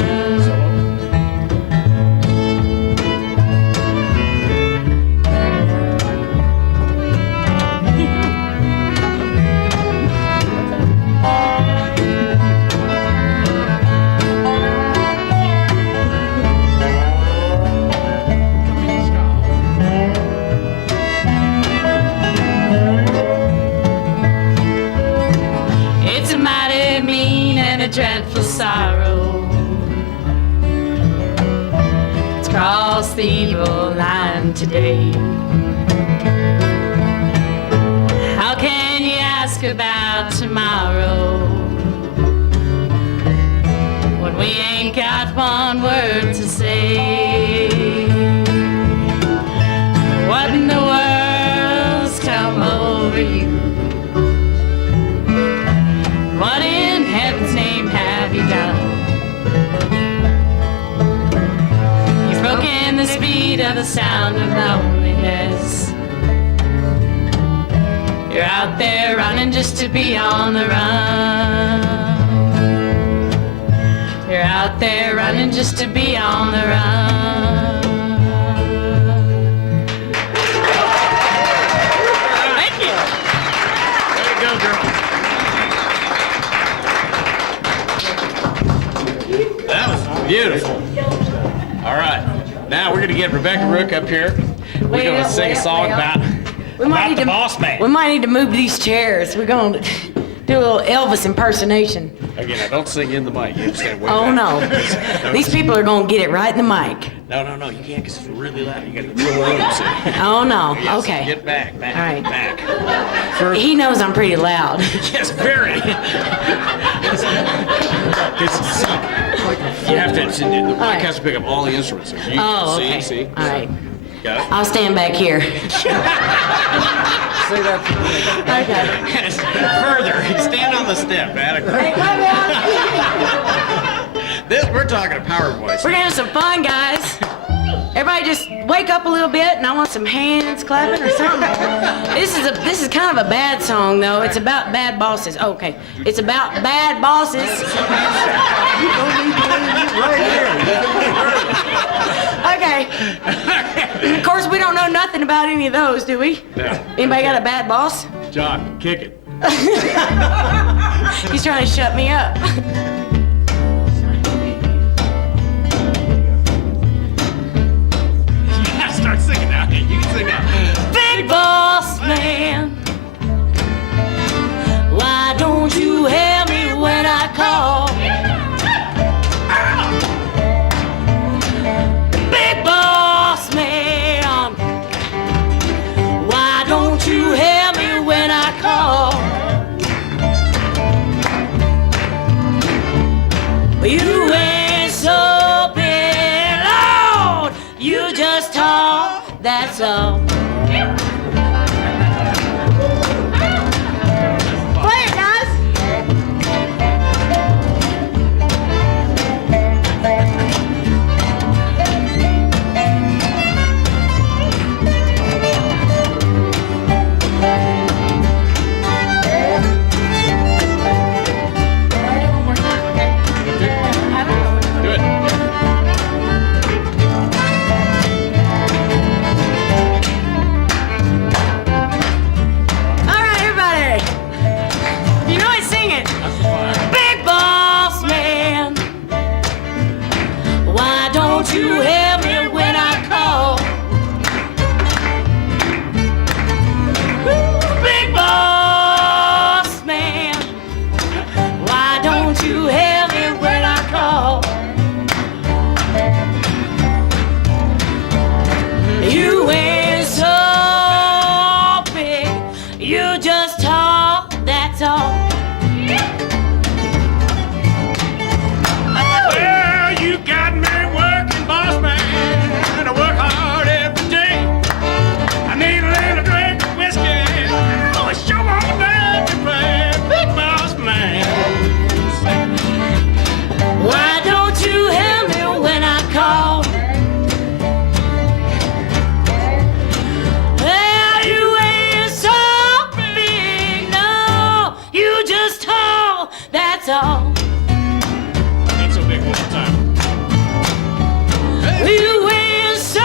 It's a mighty mean and a dreadful sorrow. It's crossed the evil line today. How can you ask about tomorrow when we ain't got one word to say? What in the world's come over you? What in heaven's name have you done? You've broken the speed of the sound of loneliness. You're out there running just to be on the run. You're out there running just to be on the run. Thank you. There you go, girl. That was beautiful. All right, now we're gonna get Rebecca Rook up here. We're gonna sing a song about the boss man. We might need to move these chairs. We're going to do a little Elvis impersonation. Okay, now don't sing in the mic. You have to stand way Oh, back. no. These people are going to get it right in the mic. No, you can't because it's really loud. You gotta get real loud. See? Oh, no. Yes, Okay. Get back, All right. back. He knows I'm pretty loud. Yes, very. You have to, the mic right. has to pick up all the instruments. So you, Oh, okay. See? All right. Got it? I'll stand back here. Say that Okay. further. Stand on the step. We're talking a power voice. We're going to have some fun, guys. Everybody just wake up a little bit, and I want some hands clapping or something. This is kind of a bad song, though. It's about bad bosses. Oh, okay. It's about bad bosses. Okay. Of course, we don't know nothing about any of those, do we? No. Anybody got a bad boss? John, kick it. He's trying to shut me up. Yeah, start singing now. You can sing now. Big boss! just tall, that's all. Play it, guys. Do it. All right, everybody. You know I sing it. Big boss man, why don't you help me when I call? Big boss man, why don't you help me when I call? You ain't so big, you just tall, that's all. Well, you got me working, boss man. I work hard every day. I need a little drink of whiskey. Oh, show on that you play, big boss man. Why don't you help me when I call? Well, you ain't so big, no, you just tall, that's all. Ain't so big one more time. You ain't so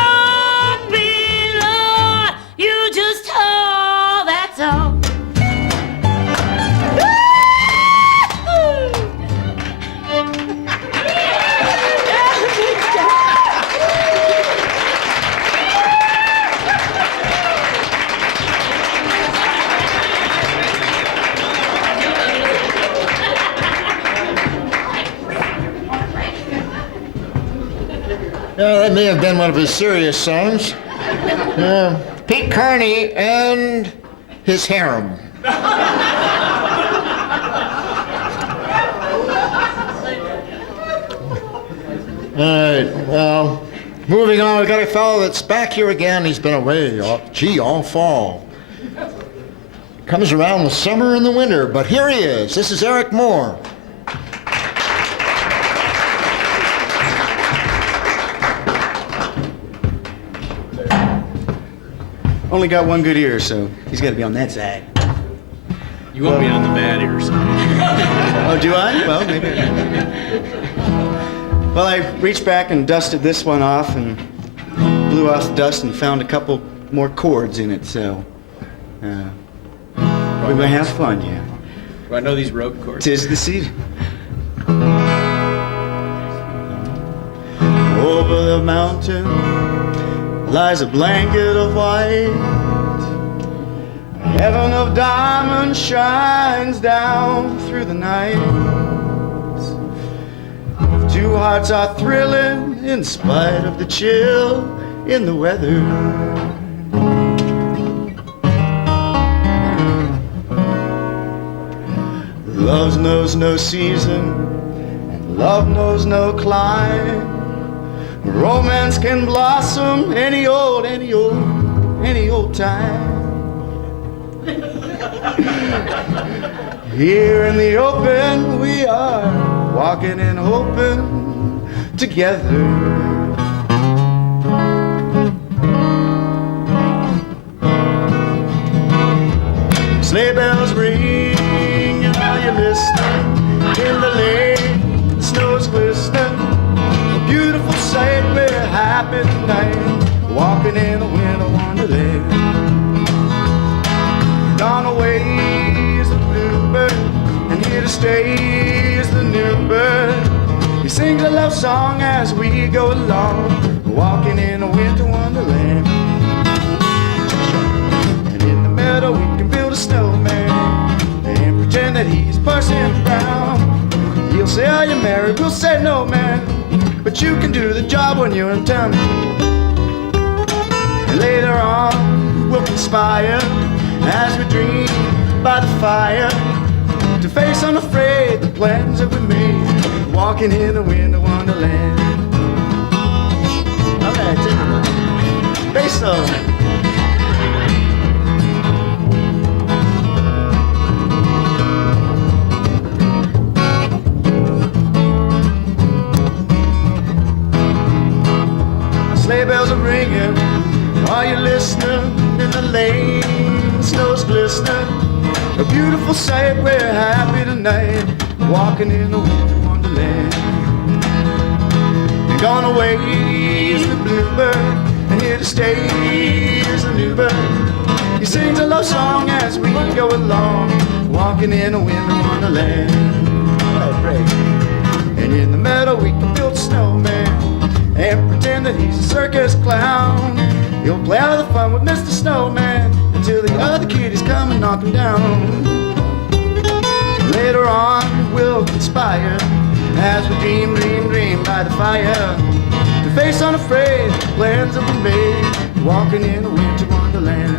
big, Lord, you just tall, that's all. Yeah, that may have been one of his serious songs. Pete Carney and his harem. All right, well, moving on, we got a fellow that's back here again. He's been away, all fall. Comes around the summer and the winter, but here he is. This is Eric Moore. Only got one good ear, so he's got to be on that side. You won't be on the bad ears. Oh, do I? Well, maybe. Well, I reached back and dusted this one off and blew off the dust and found a couple more chords in it, so we're gonna have fun, yeah. Do I know these road chords? 'Tis the season. Over the mountain lies a blanket of white. A heaven of diamonds shines down through the night. Two hearts are thrilling in spite of the chill in the weather. Love knows no season, and love knows no clime. Romance can blossom any old time. Here in the open we are, walking and hoping together. Sleigh bells ring, and are you listening? In the lane, the snow's glistening. A beautiful sight, we're happy tonight, walking in a winter wonderland. Gone away is the bluebird, and here to stay is the new bird. He sings a love song as we go along, walking in a winter wonderland. And in the meadow we can build a snowman and pretend that he's Parson Brown. He'll say, are you married? We'll say, no, man, but you can do the job when you're in town. And later on we'll conspire as we dream by the fire to face unafraid the plans that we made, walking in a winter wonderland. All right, everybody. say so. Sleigh bells are ringing. Are you listening? In the lane, snow's glistening. A beautiful sight. We're happy tonight, walking in the winter wonderland. And gone away is the bluebird, and here to stay is the new bird. He sings a love song as we go along, walking in a winter wonderland. Right, Briggs. And in the meadow we can build a snowman and pretend that he's a circus clown. He'll play all the fun with Mr. Snowman until the other kiddies come and knock him down. Later on we'll conspire as we dream, dream, dream by the fire. To face unafraid, plans have been made, walking in a winter wonderland.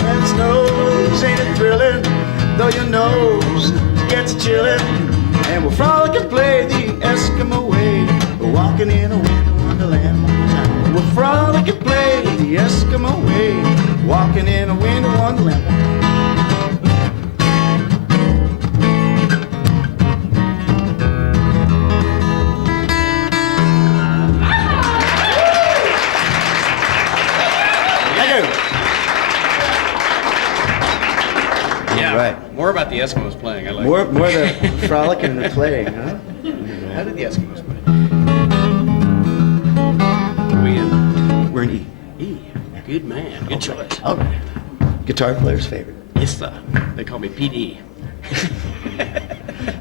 And it snows, ain't it thrilling? Though your nose gets chillin', and we'll frolic and play the Eskimo way, walking in a winter wonderland. We'll frolic and play the Eskimo way, walking in a winter wonderland. Yeah, Right. more about the Eskimos playing. I like More it. the frolicking and the playing, huh? How did the Eskimos play? We in We're an E. E. Good man. Good choice. All right. Guitar player's favorite. Yes, sir. They call me PD.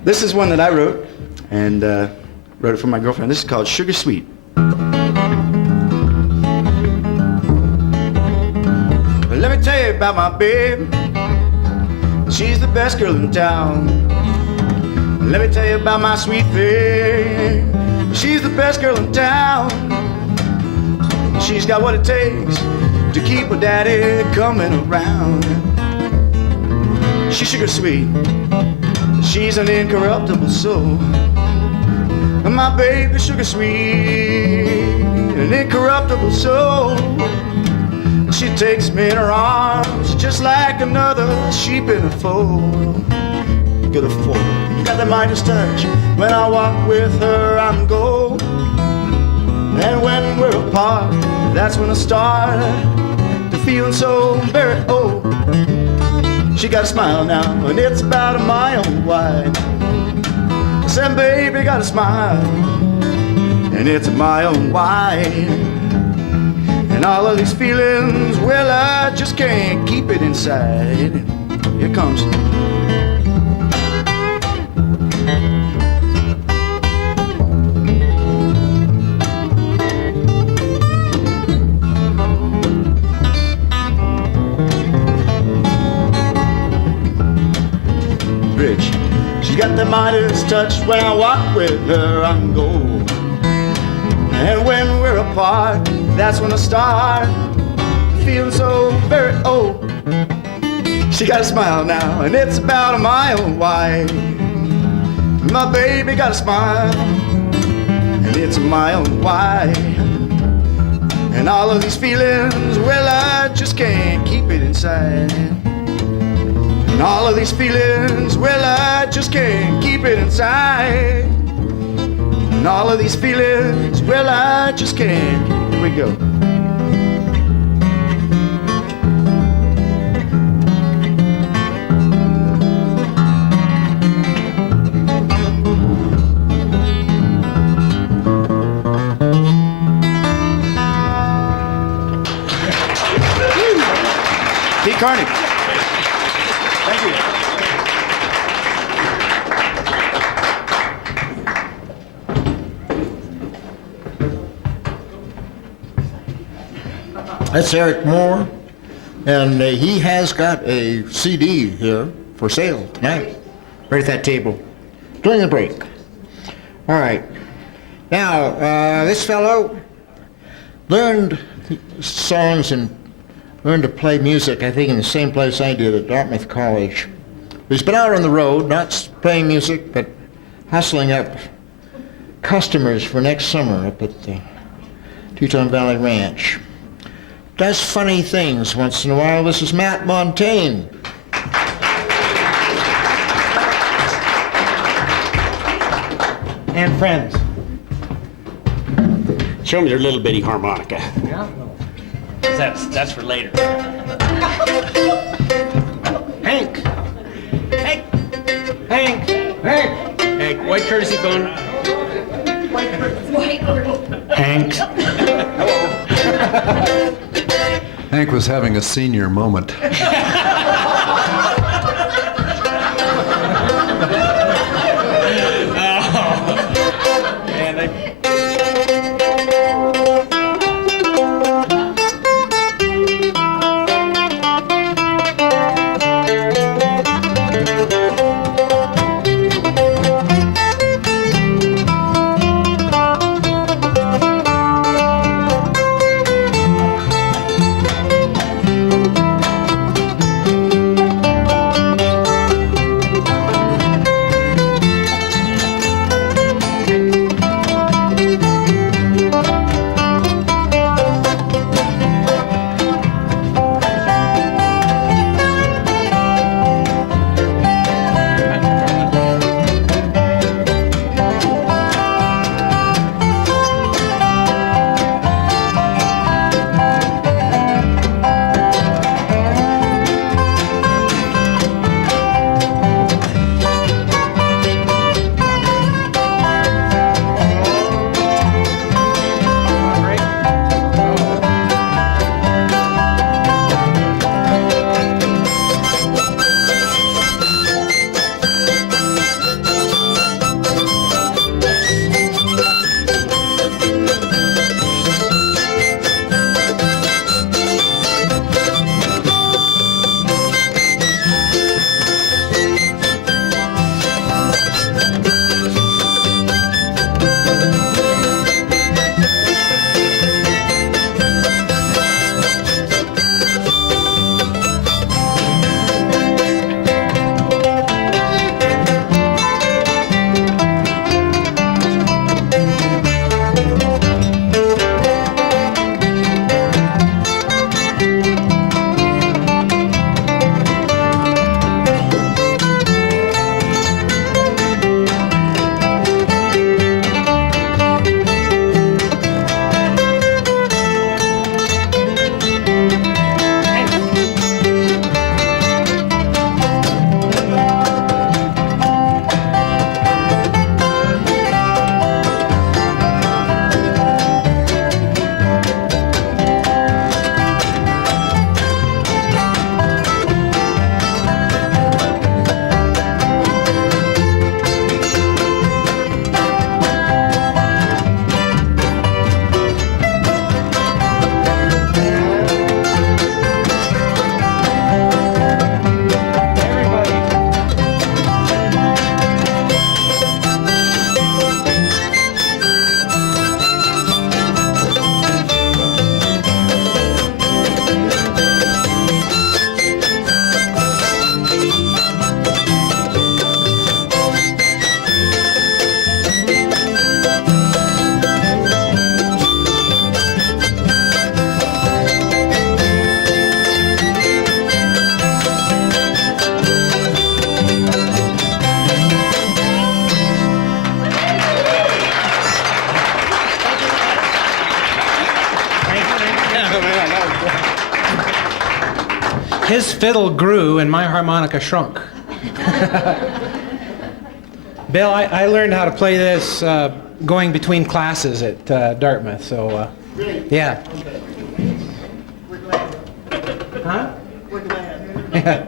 This is one that I wrote, and wrote it for my girlfriend. This is called Sugar Sweet. But let me tell you about my babe. She's the best girl in town. Let me tell you about my sweet thing. She's the best girl in town. She's got what it takes to keep her daddy coming around. She's sugar sweet. She's an incorruptible soul. And my baby's sugar sweet, an incorruptible soul. She takes me in her arms just like another sheep in a fold. Good a fold. Got the Midas touch. When I walk with her, I'm gold. And when we're apart, that's when I start to feeling so very old. She got a smile now, and it's about a mile wide. I said, baby, got a smile, and it's a mile wide. And all of these feelings, well, I just can't keep it inside. Here comes. Bridge. She's got the Midas touch. When I walk with her, I'm gold. And when we're apart, that's when I start feeling so very old. She got a smile now, and it's about a mile wide. My baby got a smile, and it's a mile wide. And all of these feelings, well, I just can't keep it inside. And all of these feelings, well, I just can't keep it inside. And all of these feelings, well, I just can't. Here we go. Pete Carney. Thank you. That's Eric Moore, and he has got a CD here for sale tonight, right at that table, during the break. All right. Now, this fellow learned songs and learned to play music, I think, in the same place I did at Dartmouth College. He's been out on the road, not playing music, but hustling up customers for next summer up at the Teton Valley Ranch. Does funny things once in a while. This is Matt Montaigne. And friends. Show me your little bitty harmonica. Yeah. That's for later. Hank. Hank. Hank. Hank. Hey, white courtesy phone. Hank. Hank was having a senior moment. His fiddle grew and my harmonica shrunk. Bill, I learned how to play this going between classes at Dartmouth, so yeah. We're glad. Huh? We're glad. Yeah.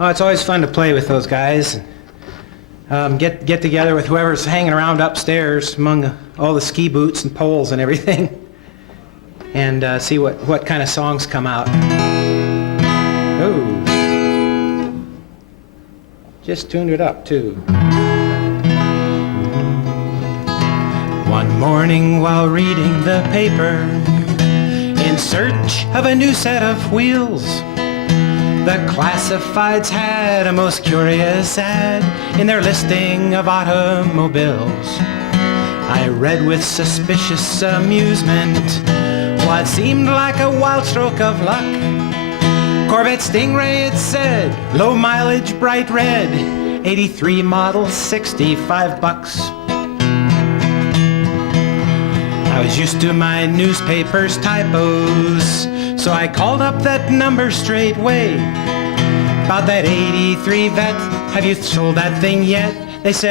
Oh, it's always fun to play with those guys. Get together with whoever's hanging around upstairs among all the ski boots and poles and everything, and see what kind of songs come out. Oh, just tuned it up too. One morning while reading the paper, in search of a new set of wheels, The classifieds had a most curious ad in their listing of automobiles. I read with suspicious amusement what seemed like a wild stroke of luck. Corvette Stingray, it said, low mileage, bright red, 83 model, $65. I was used to my newspaper's typos, so I called up that number straightway. About that 83 vet, have you sold that thing yet?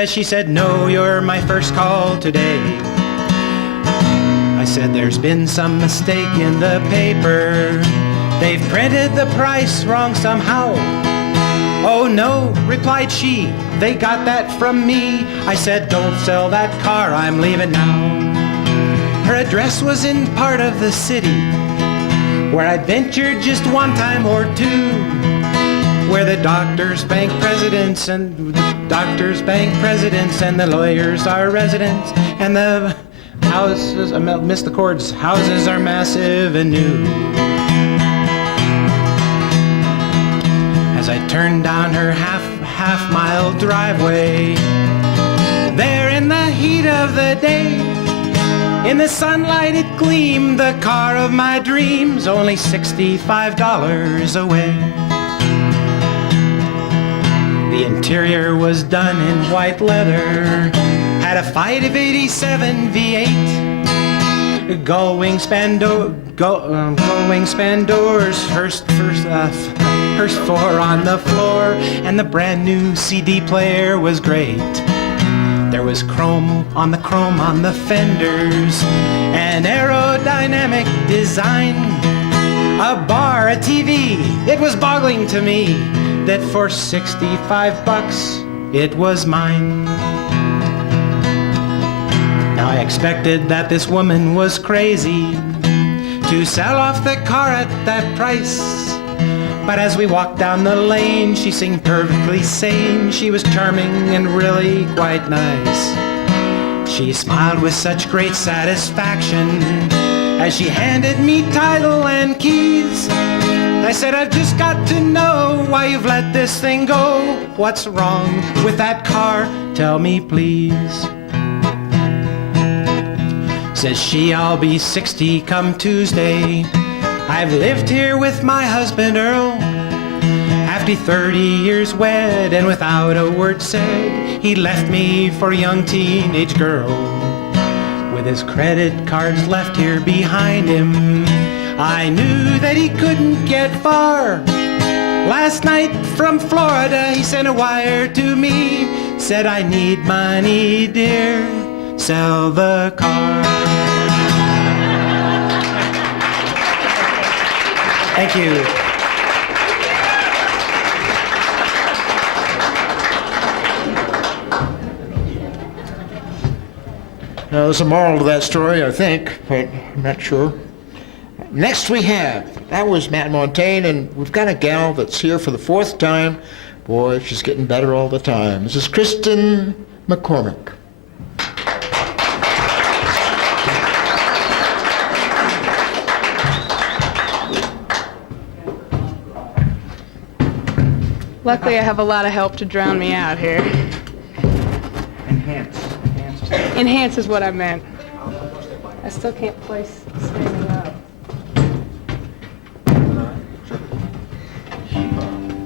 She said, no, you're my first call today. I said, there's been some mistake in the paper. They've printed the price wrong somehow. Oh no, replied she, they got that from me. I said, don't sell that car, I'm leaving now. Her address was in part of the city where I'd ventured just one time or two, where the doctors, bank presidents, and the lawyers are residents, and the houses, I missed the chords, houses are massive and new. As I turned down her half-mile driveway, there in the heat of the day, in the sunlight it gleamed, the car of my dreams, only $65 away. The interior was done in white leather, had a 587 V8, gull wingspan doors, first four on the floor, and the brand new CD player was great. There was chrome on the fenders, an aerodynamic design, a bar, a TV. It was boggling to me that for $65 it was mine. Now I expected that this woman was crazy to sell off the car at that price. But as we walked down the lane, she seemed perfectly sane. She was charming and really quite nice. She smiled with such great satisfaction as she handed me title and keys. I said, I've just got to know why you've let this thing go. What's wrong with that car? Tell me, please. Says she, I'll be 60 come Tuesday. I've lived here with my husband Earl. After 30 years wed and without a word said, he left me for a young teenage girl. With his credit cards left here behind him, I knew that he couldn't get far. Last night from Florida he sent a wire to me, said I need money dear, sell the car. Thank you. Now, there's a moral to that story, I think, but I'm not sure. Next we have, that was Matt Montaigne, and we've got a gal that's here for the fourth time. Boy, she's getting better all the time. This is Kristen McCormick. Luckily, I have a lot of help to drown me out here. Enhance. Enhance is what I meant. I still can't place standing up.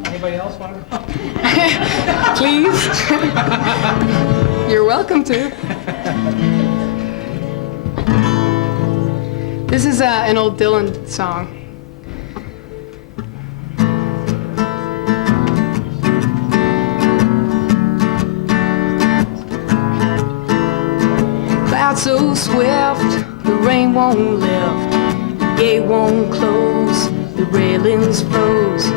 Anybody else want to? Please. You're welcome to. This is an old Dylan song. Clouds so swift, the rain won't lift, the gate won't close, the railings froze.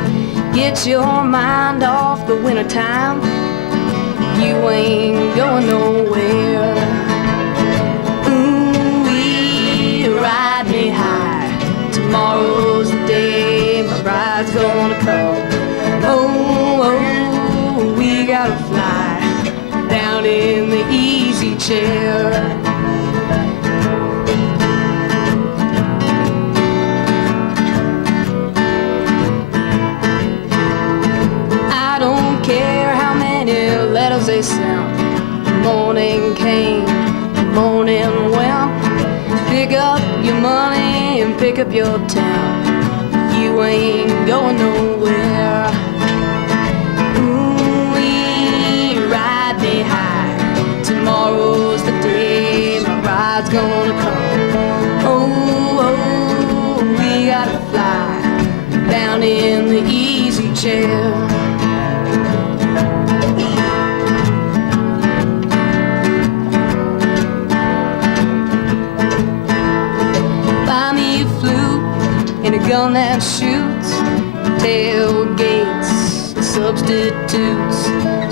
Get your mind off the wintertime, you ain't going nowhere. Ooh-wee, ride me high, tomorrow's the day my bride's gonna come. Oh, oh, we gotta fly down in the easy chair. place out. The morning came, the morning went. Pick up your money and pick up your town. You ain't going nowhere. Ooh, ride me high. Tomorrow's the day my ride's gonna come. Oh, oh, we gotta fly down in the easy chair. Buy me a flute and a gun that shoots, tailgates, substitutes.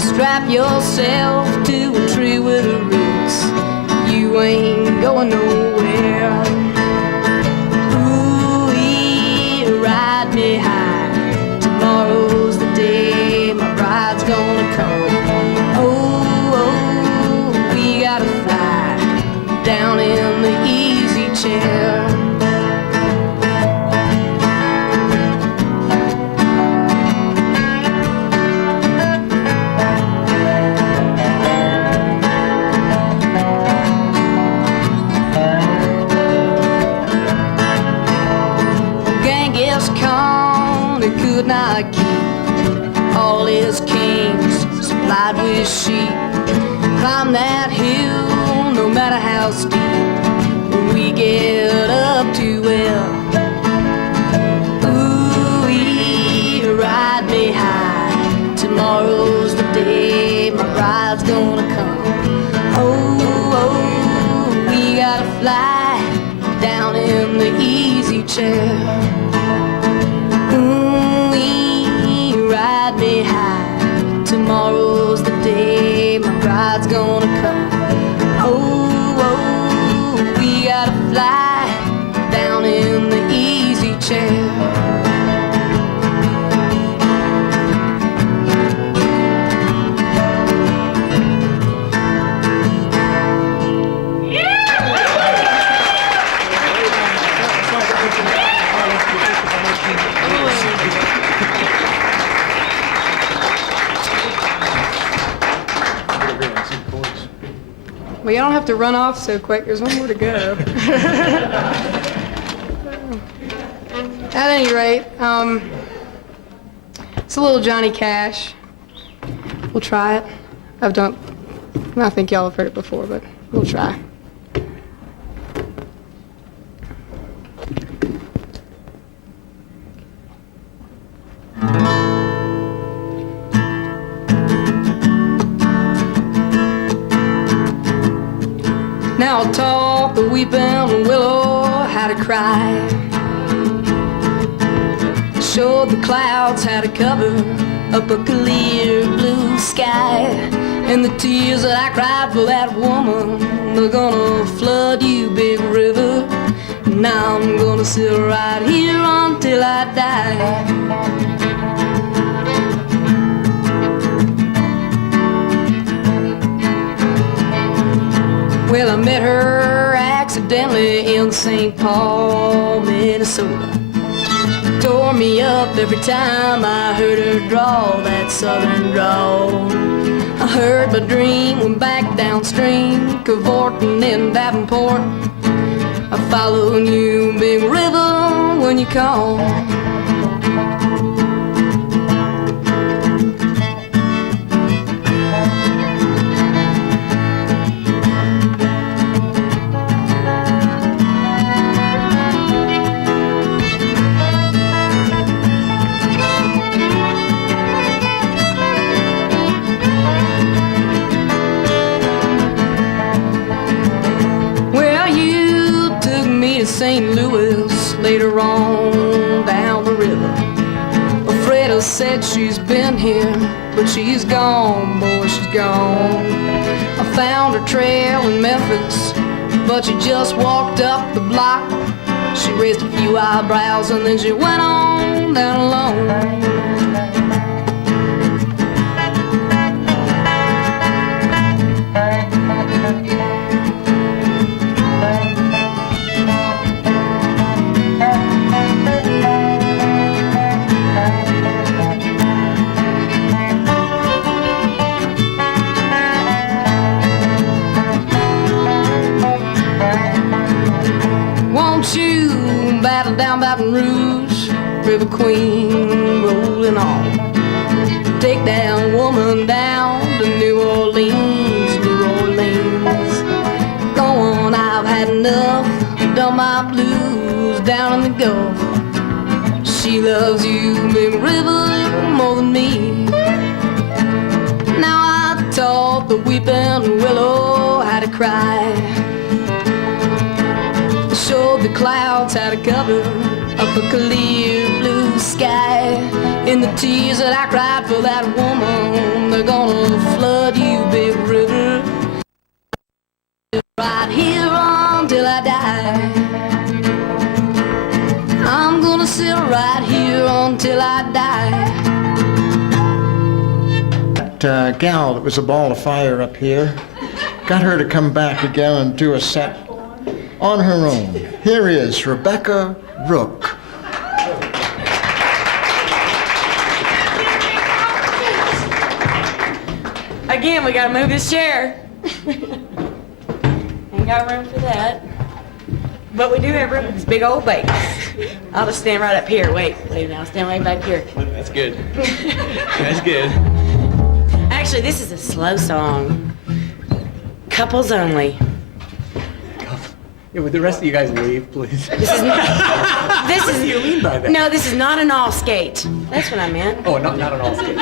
Strap yourself to a tree with roots. You ain't going nowhere. Ooh, ride me high. Tomorrow's the day my bride's gonna come. Oh, oh, we gotta fly down in the easy chair. Could not keep all his kings supplied with sheep. Climb that hill no matter how steep. When we get up to it, ooh, ride me high. Tomorrow's the day my bride's gonna come. Oh, oh, we gotta fly down in the easy chair. Ride me high. Tomorrow's the day my bride's gonna come. Oh, oh, we gotta fly down in the easy chair. Well, you don't have to run off so quick. There's one more to go. At any rate, it's a little Johnny Cash. We'll try it. I think y'all have heard it before, but we'll try. Now I'll taught the weeping willow how to cry. Showed the clouds how to cover up a clear blue sky. And the tears that I cried for that woman, they're gonna flood you, big river. Now I'm gonna sit right here until I die. Well, I met her accidentally in St. Paul, Minnesota. Tore me up every time I heard her draw that southern drawl. I heard my dream went back downstream, cavorting in Davenport. I followed you, big river, when you called. St. Louis, later on down the river. Freda said she's been here, but she's gone, boy, she's gone. I found her trail in Memphis, but she just walked up the block. She raised a few eyebrows and then she went on down alone. down Baton Rouge, River Queen rolling on. Take that woman down to New Orleans, New Orleans. Go on, I've had enough, done my blues down in the Gulf. She loves you, Big River, more than me. Now I taught the weeping willow how to cry. Showed the clouds how to cover up a clear blue sky. In the tears that I cried for that woman, they're gonna flood you, Big River. Right here until I die. I'm gonna sit right here until I die. That gal that was a ball of fire up here, got her to come back again and do a set on her own. Here is Rebecca Rook. Again, we gotta move this chair. Ain't got room for that. But we do have room for this big old bass. I'll just stand right up here. Wait, now stand right back here. That's good. That's good. Actually, this is a slow song. Couples only. Yeah, would the rest of you guys leave, please? This is not, this What is, do you mean by that? No, this is not an all skate. That's what I meant. Oh, not an all skate.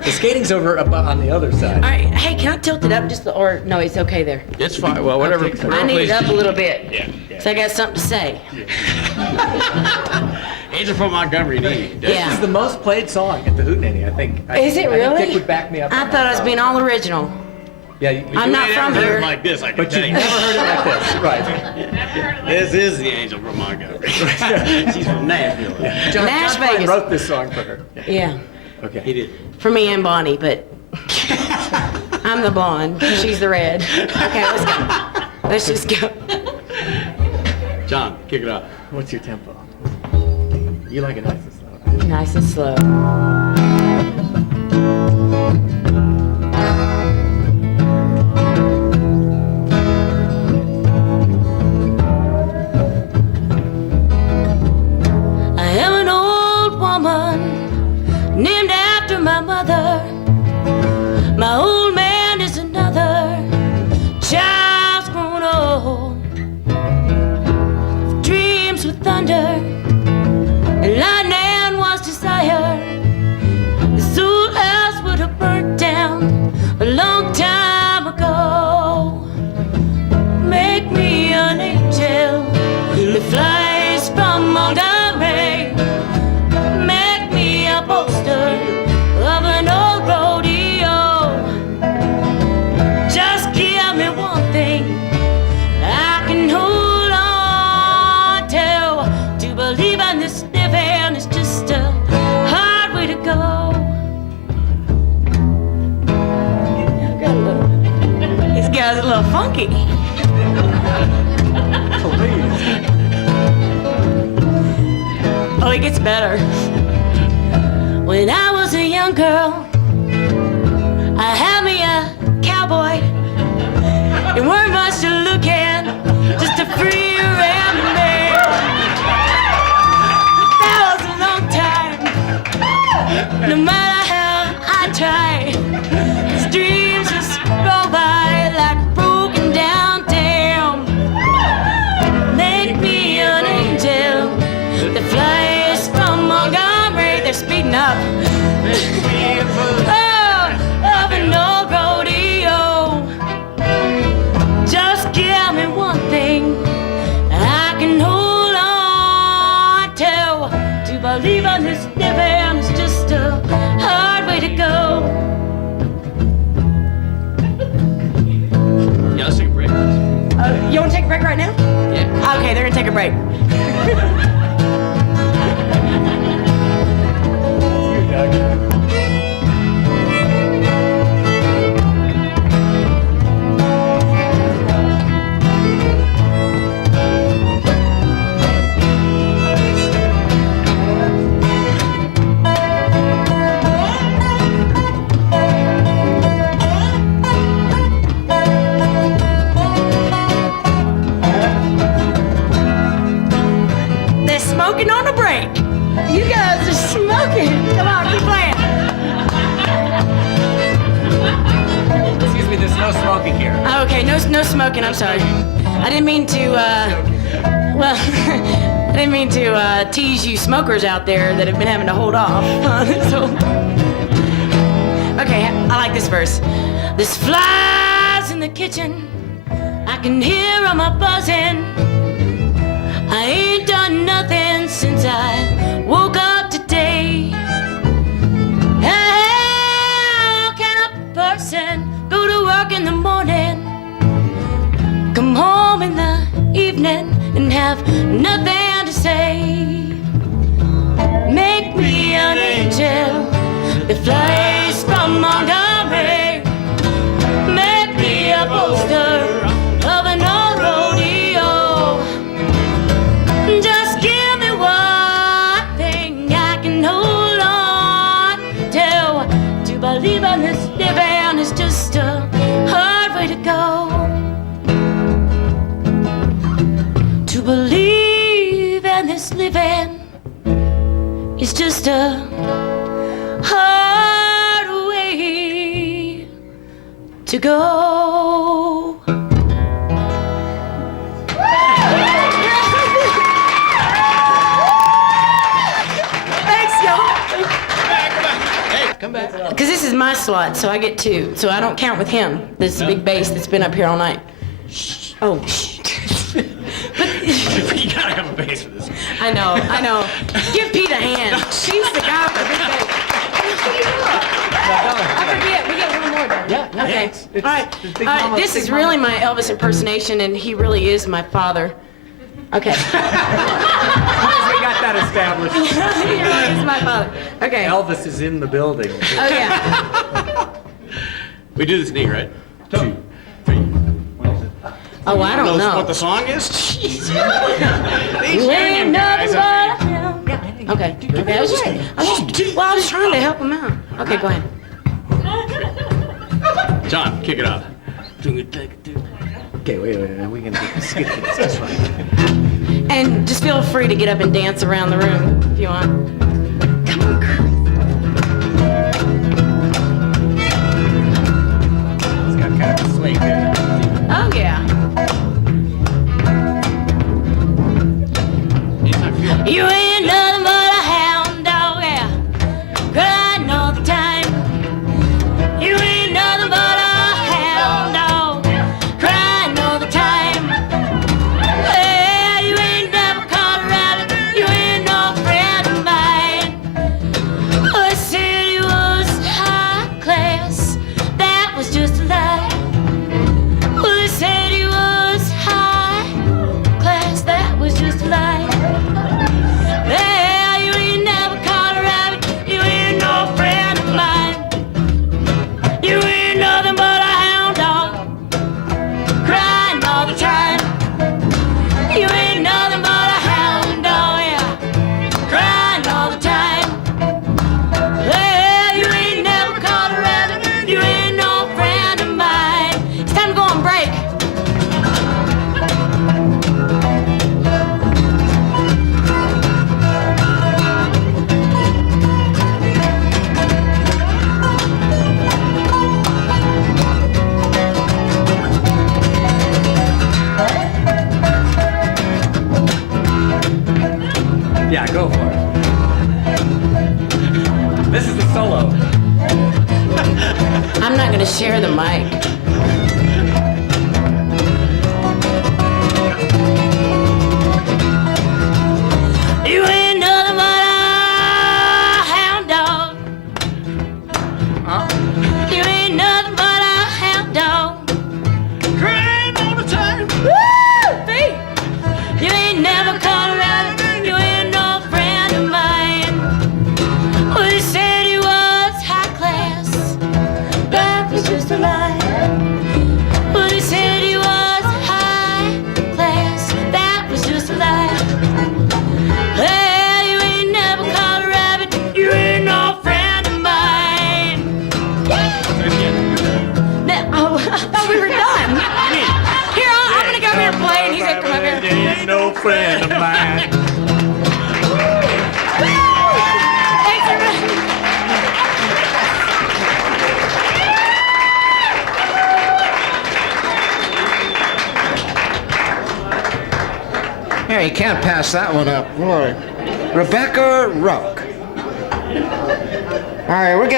The skating's over on the other side. All right, hey, can I tilt it up just, or, no, it's okay there. It's fine. Well, whatever. I need it up a little bit. Yeah. So I got something to say. Angel from Montgomery, need. This is the most played song at the Hootenanny, I think. Is it I really? think Dick would back me up. I thought I was being all original. Yeah, I'm not from heard here. it like this, I can but tell you've you. never heard it like this, right? This is the Angel from Montgomery. She's from Nashville. John Nash Prine Vegas. wrote this song for her. Yeah, Okay. He did. for me and Bonnie, but I'm the blonde, she's the red. Okay, let's go. Let's just go. John, kick it off. What's your tempo? You like it nice and slow. Nice and slow. I am an old woman named after my mother. My old man is another child's grown old. Dreams with thunder and lightning was desire. This old house would have burnt down a long time ago. Make me an angel that flies from Montgomery. Make me a poster of an old rodeo. Just give me one thing I can hold on to. To believe in this living is just a hard way to go. This guy's a little funky. Oh, it gets better. When I was a young girl, I had me a cowboy. It weren't much to look at, just a free random man. That was a long time. No matter how I tried, these dreams just roll by like a broken down dam. Make me an angel that flies from Montgomery. They're speeding up. Oh, of an old rodeo. Just give me one thing I can hold on to believe in this living is just a hard way to go. Yeah, let's take a break. You want to take a break right now? Yeah. Okay, they're gonna take a break. No smoking here. Okay, no smoking. I'm sorry. I didn't mean to. Well, I didn't mean to tease you smokers out there that have been having to hold off. So, okay, I like this verse. There's flies in the kitchen. I can hear 'em a buzzing. I ain't done nothing since I woke up today. How can a person go to work in the morning, come home in the evening, and have nothing to say? Make me an angel that flies from Montgomery. Make me a poster of an old rodeo. Just give me one thing I can hold on to. To believe in this living is just a hard way to go. To believe in this living is just a hard way to go. Thanks, y'all. Hey, come back. Because this is my slot, so I get 2. So I don't count with him. This big bass that's been up here all night. Oh, shh. You gotta have a bass for this. I know. Give Pete a hand. She's the guy with the big bass. I forget. We get one more, don't we? Yeah. Okay. All right. This is really my Elvis impersonation, and he really is my father. Okay. We got that established. He really is my father. Okay. Elvis is in the building. Oh, yeah. We do this neat, right? 2, 3. Oh, I don't know. What the song is? Jeez. These You ain't union guys nothing up but a hell. Okay. I was just trying to help him out. Okay, go ahead. here. John, kick it off. Okay, wait. We can get this right. And just feel free to get up and dance around the room if you want. Come on, girl. It's got kind of a swing there. Oh, yeah. You ain't nothing but a hound dog, yeah, crying all the time. You ain't nothing but a hound dog, crying all the time. Yeah, you ain't never caught a rabbit, you ain't no friend of mine. Oh, I said you was high class, that was just a lie. Oh, I said you was high class, that was just a lie. Yeah, you ain't never caught a rabbit, you ain't no friend of mine. You ain't nothing but a hound dog, crying all the time. You ain't nothing but a hound dog, yeah, crying all the time. Yeah, you ain't never caught a rabbit, you ain't no friend of mine. It's time to go on break. Yeah, go for it. This is the solo. I'm not gonna share the mic. You ain't nothing but a hound dog. You ain't nothing but a hound dog, crying all the time. Woo! Feet. You ain't never caught a rabbit, you ain't no friend of mine. Oh, he said he was high class, that was just a lie. But he said he was high class, that was just a lie. Hey, you ain't never caught a rabbit, you ain't no friend of mine. Now, I thought we were done. Here, I'm gonna go over here and play, and he's gonna come over here. You ain't no friend of mine. Thanks, everybody. Yeah, you can't pass that one up. Boy. Rebecca Rook. All right, we'll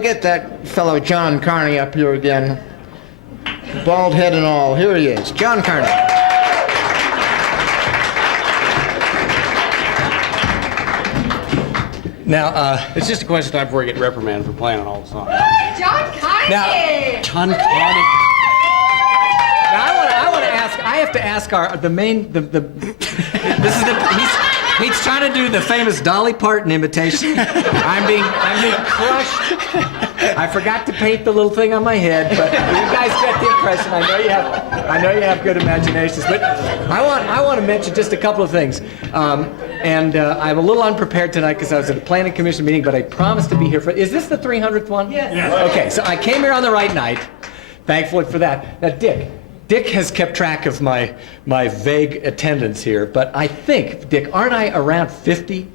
get that fellow John Carney up here again. Bald head and all. Here he is, John Carney. Now, it's just a question of time before we get reprimanded for playing on all the songs. John Carney! Now, John Carney. Now, I want to ask. I have to ask he's trying to do the famous Dolly Parton imitation. I'm being crushed. I forgot to paint the little thing on my head, but you guys get the impression. I know you have good imaginations, but I want to mention just a couple of things. I'm a little unprepared tonight because I was at a planning commission meeting, but I promised to be here for. Is this the 300th one? Yes. Okay, so I came here on the right night. Thankfully for that. Now, Dick has kept track of my vague attendance here, but I think, Dick, aren't I around 50?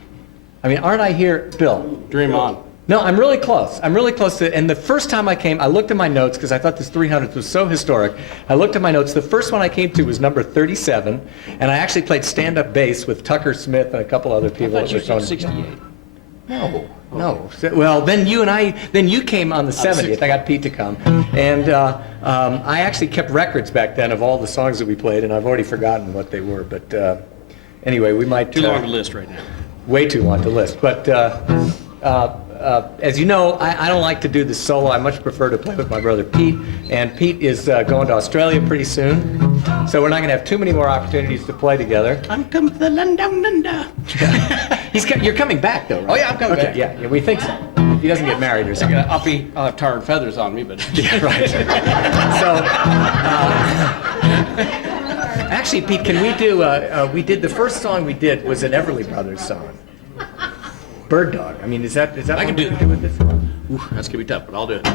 I mean, aren't I here, Bill? Dream on. No, I'm really close. I'm really close to, and the first time I came, I looked at my notes because I thought this 300th was so historic. I looked at my notes. The first one I came to was number 37, and I actually played stand-up bass with Tucker Smith and a couple other people. I thought you said 68. No. Well, then you came on the 70th. I got Pete to come, and I actually kept records back then of all the songs that we played, and I've already forgotten what they were. But anyway, we might Too long to list right now. Way too long to list. But as you know, I don't like to do this solo. I much prefer to play with my brother Pete, and Pete is going to Australia pretty soon, so we're not going to have too many more opportunities to play together. I'm coming to the London Nunda. You're coming back, though, right? Oh, yeah, I'm coming back. Yeah, we think so. He doesn't get married or something. I'll have tar and feathers on me, but... Yeah, right. So, actually, Pete, can we do, we did, the first song we did was an Everly Brothers song. Bird Dog. I mean, is that I can do it with this one? Ooh, that's going to be tough, but I'll do it.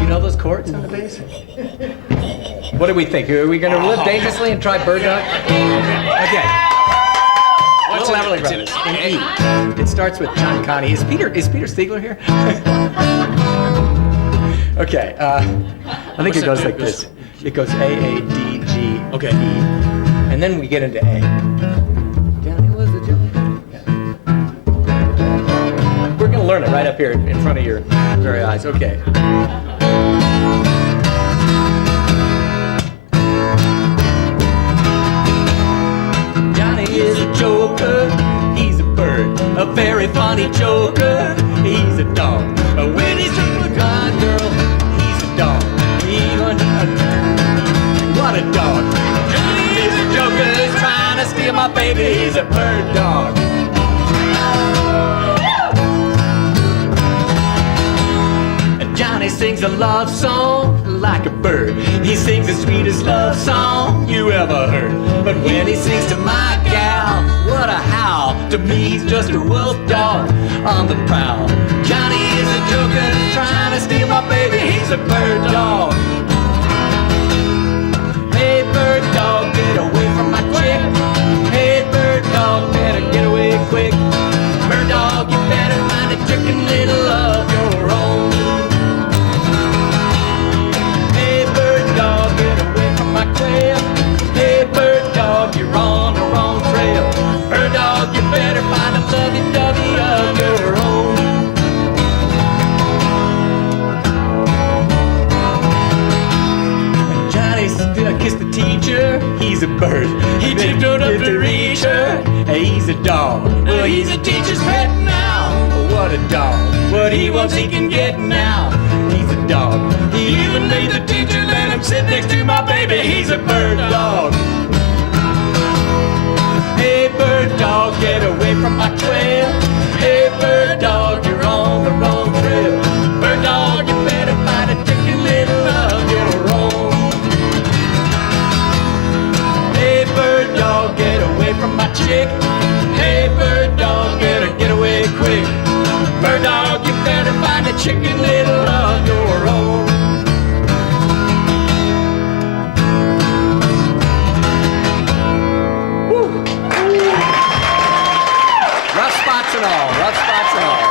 You know those chords on the bass? What do we think? Are we going to live dangerously and try Bird Dog? Okay. What's Little Everly Brothers in E. It starts with John Connie. Is Peter Stiegler here? Okay. I think it goes like this. It goes A, A, D, G, okay. E, and then we get into A. Johnny was a joke. We're going to learn it right up here in front of your very eyes. Okay. Johnny is a joker. He's a bird. A very funny joker. He's a dog. When he's with a blind girl, he's a dog. What a dog. Johnny is a joker. He's trying to steal my baby. He's a bird dog. Johnny sings a love song like a bird. He sings the sweetest love song you ever heard. But when he sings to my gal, what a howl. To me he's just a wolf dog on the prowl. Johnny is a joker trying to steal my baby. He's a bird dog. Hey bird dog, get away from my chick. Hey bird dog, better get away quick. Bird dog, you better find a chicken little of your own. Hey, bird dog, you're on the wrong trail. Bird dog, you better find a lovey-dovey of your own. And Johnny kissed the teacher. He's a bird. He tiptoed up to reach her. Hey, he's a dog. Well, he's a teacher's pet now. What a dog. What he wants, he can get now. He's a dog. He even made the teacher let him sit next to my baby. He's a bird dog. Hey, bird dog, get away from my trail. Hey, bird dog, you're on the wrong trail. Bird dog, you better find a chicken little of your own. Hey, bird dog, get away from my chick. Hey, bird dog, better get away quick. Bird dog, you better find a chicken little of your own. Rough spots and all. Rough spots and all.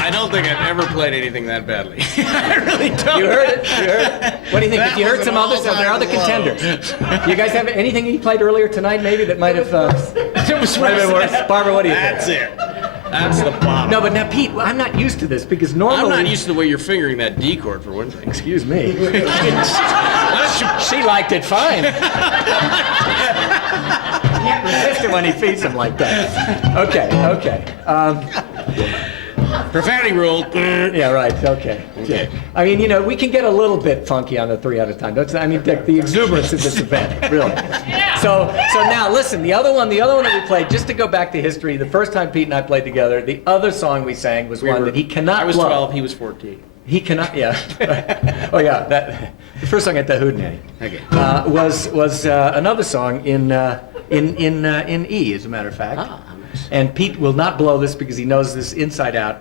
I don't think I've ever played anything that badly. I really don't. You heard it. You heard it. What do you think? That If you heard was some an others, there are other all-time low. contenders. You guys have anything he played earlier tonight, maybe that might have It was might have been worse? Barbara, what do you think? That's it. That's the bottom. No, but now, Pete, I'm not used to this because normally I'm not used to the way you're fingering that D chord, for one thing. Excuse me. She liked it fine. Can't resist it when he feeds him like that. Okay. Profanity rule. Yeah, right. Okay. I mean, we can get a little bit funky on the 3 at a time. The exuberance of this event, really. So now listen. The other one that we played, just to go back to history, the first time Pete and I played together, the other song we sang was one that he cannot. I was blow. 12. He was 14. He cannot. Yeah. Oh yeah. The first song at the Hootenanny was another song in E, as a matter of fact. Ah, nice. And Pete will not blow this because he knows this inside out,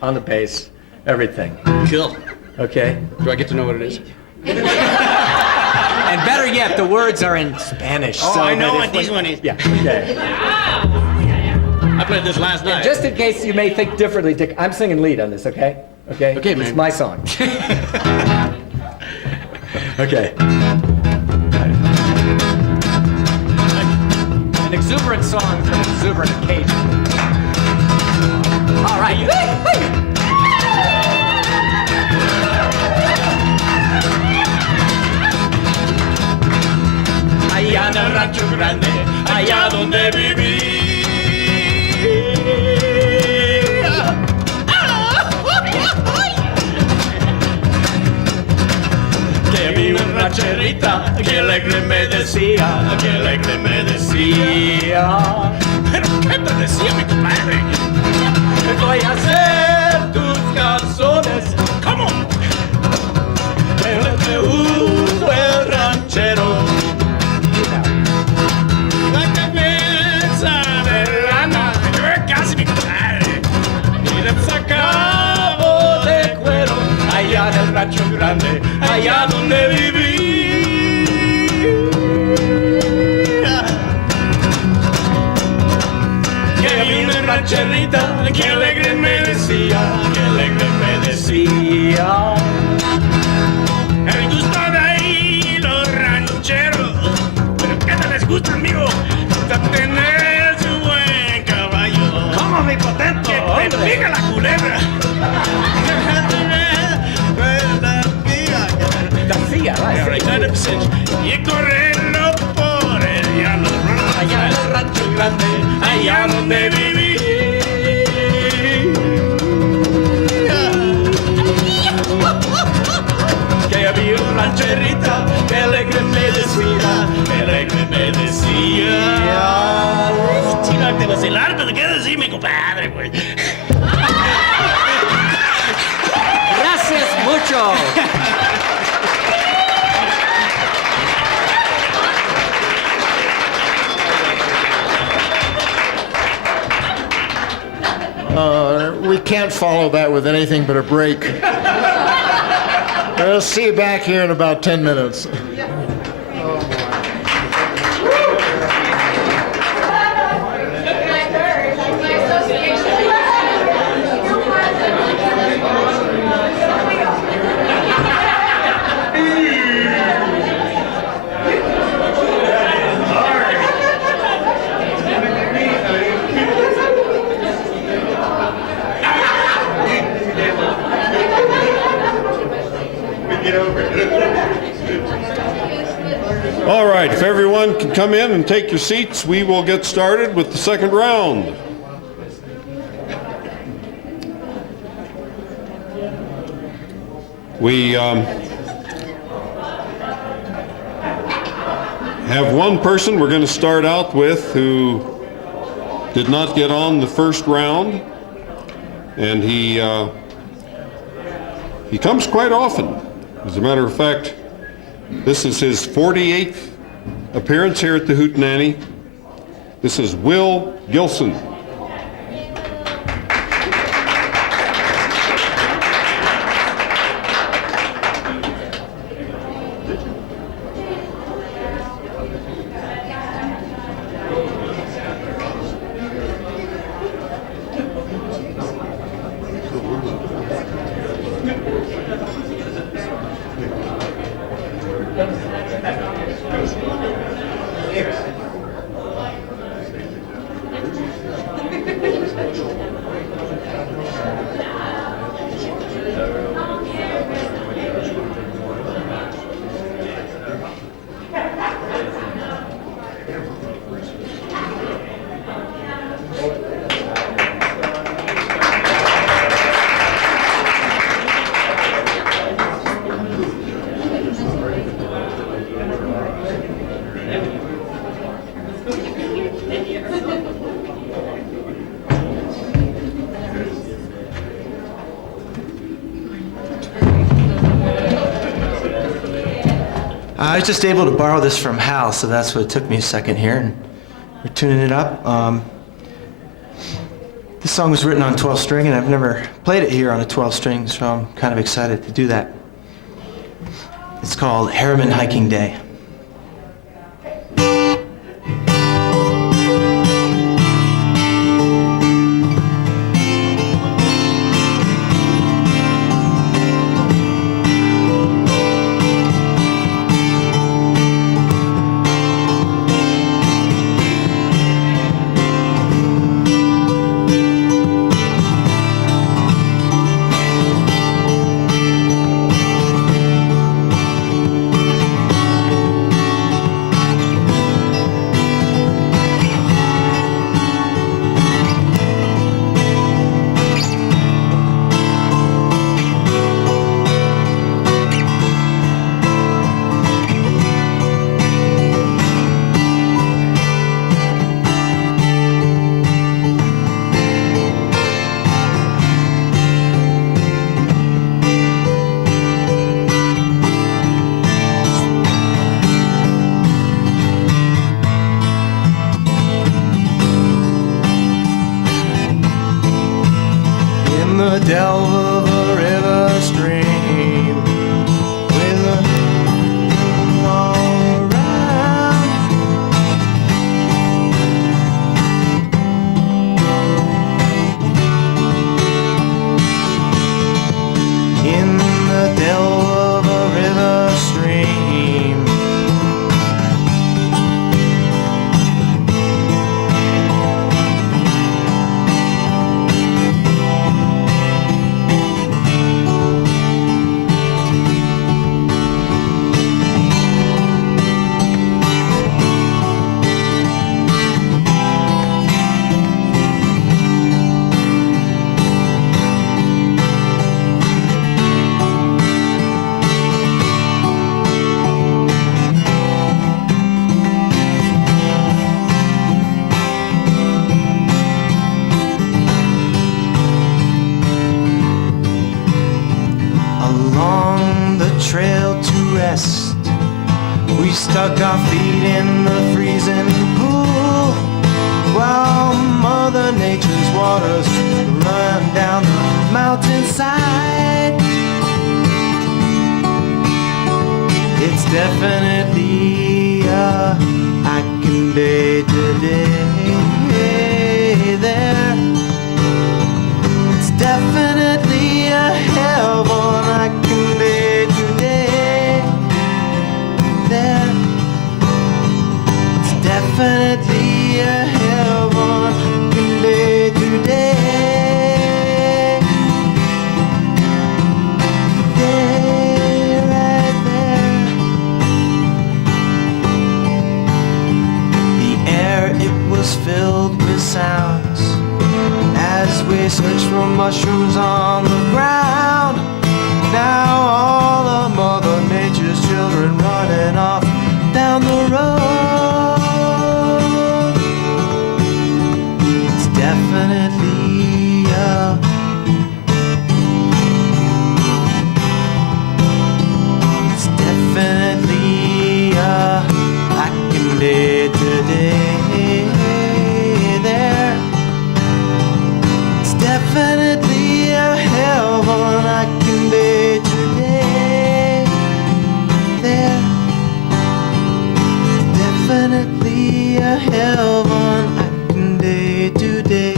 on the bass, everything. Cool. Okay. Do I get to know what it is? And better yet, the words are in Spanish. Oh, so I know that what if this one is. Yeah. Okay. I played this last night. Just in case you may think differently, Dick, I'm singing lead on this. Okay. Okay. Okay, man. It's my song. Okay. An exuberant song for an exuberant occasion. All right. Allá en el rancho grande, allá donde viví. Que vi una rancherita, que alegre me decía, pero ¿qué te decía mi compadre? Voy a hacer tus calzones, ¿cómo? Te uso el ranchero. La cabeza de rana, casi mi compadre, y le sacabo de cuero, allá en el rancho grande, allá donde viví. Que vi una rancherita, que alegre me decía, el gusto de ahí los rancheros, pero ¿qué te les gusta, amigo? De tener su buen caballo. ¿Cómo, mi potente? Que te pica la culebra. Y correrlo por el llano, allá en el rancho grande, allá donde viví. Que había una rancherita que alegre me decía, Chiva, te vacilar, pero ¿qué decir, mi compadre, güey? Gracias mucho. We can't follow that with anything but a break. We'll see you back here in about 10 minutes. All right, if everyone can come in and take your seats, we will get started with the second round. We have one person we're going to start out with who did not get on the first round, and he comes quite often. As a matter of fact, this is his 48th appearance here at the Hootenanny. This is Will Gilson. I was just able to borrow this from Hal, so that's what it took me a second here, and we're tuning it up. This song was written on 12 string, and I've never played it here on a 12 string, so I'm kind of excited to do that. It's called Harriman Hiking Day. delve of a river stream with a all around. In the delve of a river stream, along the trail to rest, we stuck our feet in the freezing pool, while Mother Nature's waters run down the mountainside. It's definitely a hiking day today there. It's definitely a hellborn hiking day today there. It's definitely a hellborn hiking day today. Day right there. The air, it was filled with sounds as we searched for mushrooms on the ground. Now all of Mother Nature's children running off down the road. It's definitely a hiking day today there. It's definitely a hellborn hiking day today there. It's definitely a hellborn hiking day today.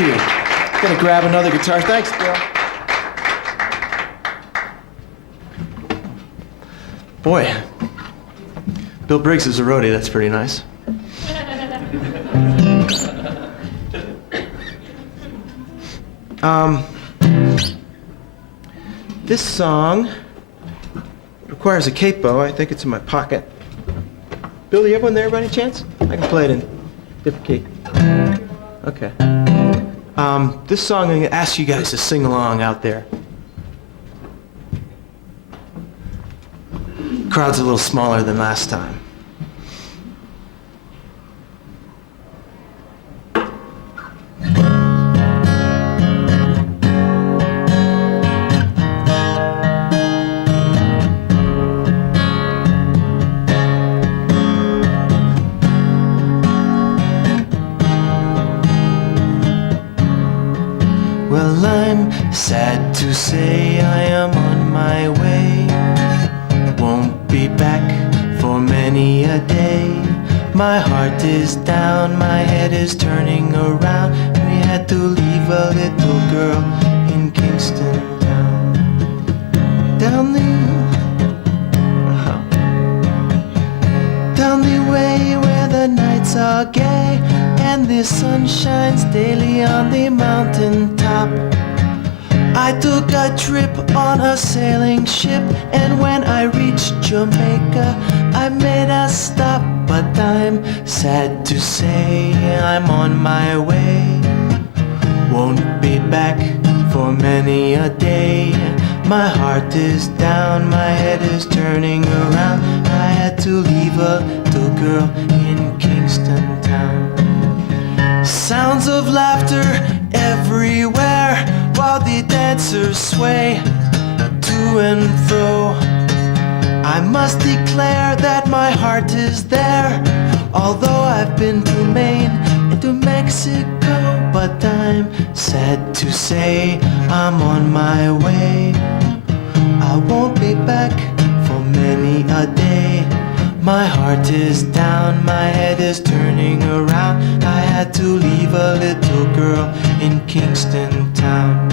you. Gonna grab another guitar. Thanks, Bill. Boy, Bill Briggs is a roadie. That's pretty nice. This song requires a capo. I think it's in my pocket. Bill, do you have one there by any chance? I can play it in different key. Okay. This song, I'm going to ask you guys to sing along out there. Crowd's a little smaller than last time. Well, I'm sad to say I am on my way. Won't be back for many a day. My heart is down, my head is turning around. We had to leave a little girl in Kingston town. Down the way where the nights are gay and the sun shines daily on the mountain top. I took a trip on a sailing ship, and when I reached Jamaica, I made a stop. But I'm sad to say I'm on my way. Won't be back for many a day. My heart is down, my head is turning around. I had to leave a little girl in Kingston town. Sounds of laughter everywhere while the dancers sway to and fro. I must declare that my heart is there, although I've been to Maine and to Mexico. But I'm sad to say I'm on my way. I won't be back for many a day. My heart is down, my head is turning around. I had to leave a little girl in Kingston town.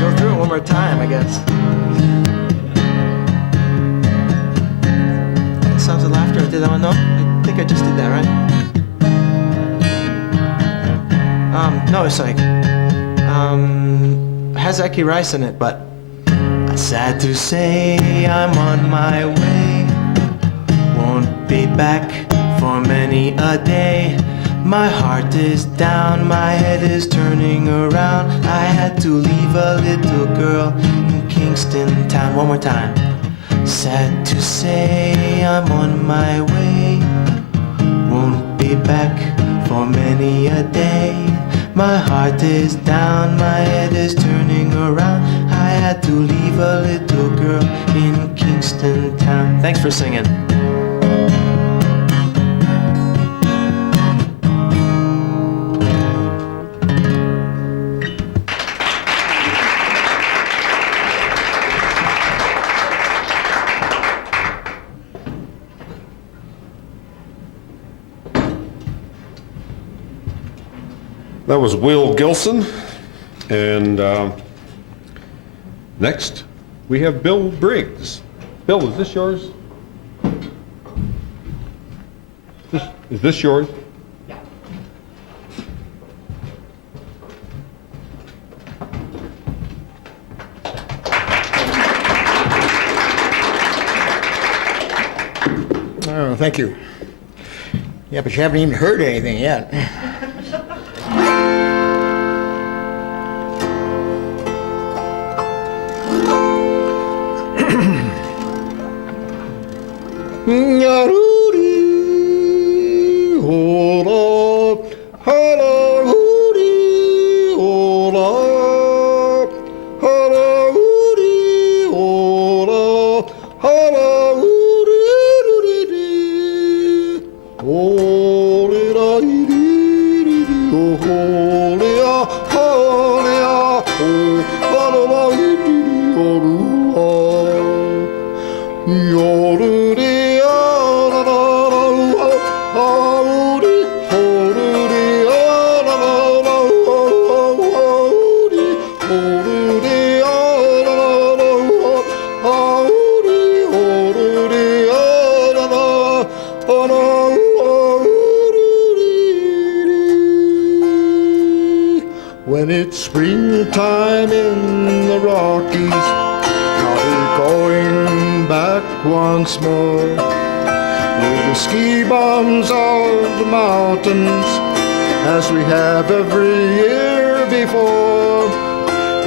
Go through it one more time, I guess. Sounds of laughter. I did that one, no? I think I just did that, right? No, it's like, has Eki Rice in it, but sad to say I'm on my way. Won't be back for many a day. My heart is down, my head is turning around. I had to leave a little girl in Kingston town. One more time. Sad to say I'm on my way. Won't be back for many a day. My heart is down, my head is turning around. I had to leave a little girl in Kingston town. Thanks for singing. That was Will Gilson. And next, we have Bill Briggs. Bill, is this yours? Is this yours? Oh, thank you. Yeah, but you haven't even heard anything yet. Holy, Then it's springtime in the Rockies. I'll be going back once more. With the ski bums of the mountains, as we have every year before.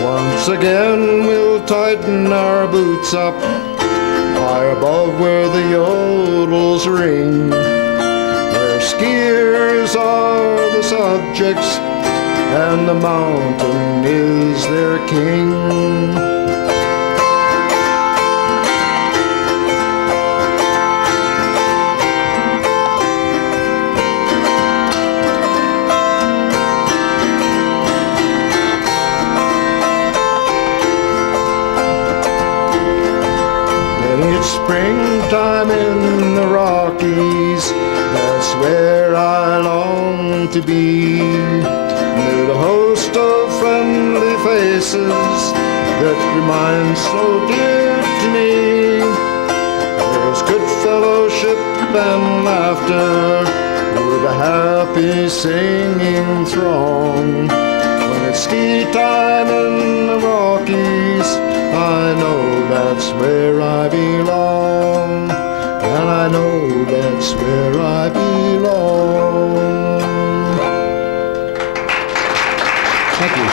Once again we'll tighten our boots up, high above where the yodels ring, where skiers are the subjects and the mountain is their king. Springtime in the Rockies, that's where I long to be. Amid a host of friendly faces that remind so dear to me. There's good fellowship and laughter with a happy singing throng. When it's ski time in the Rockies, I know that's where I belong, and I know that's where I belong. Thank you.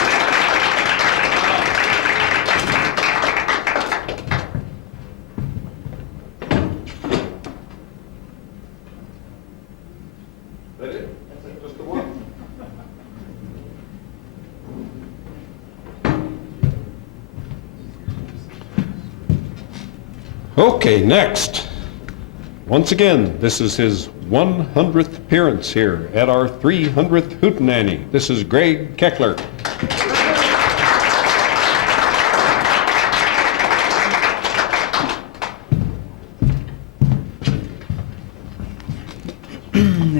Just the one. Okay, next. Once again, this is his 100th appearance here at our 300th Hootenanny. This is Greg Keckler.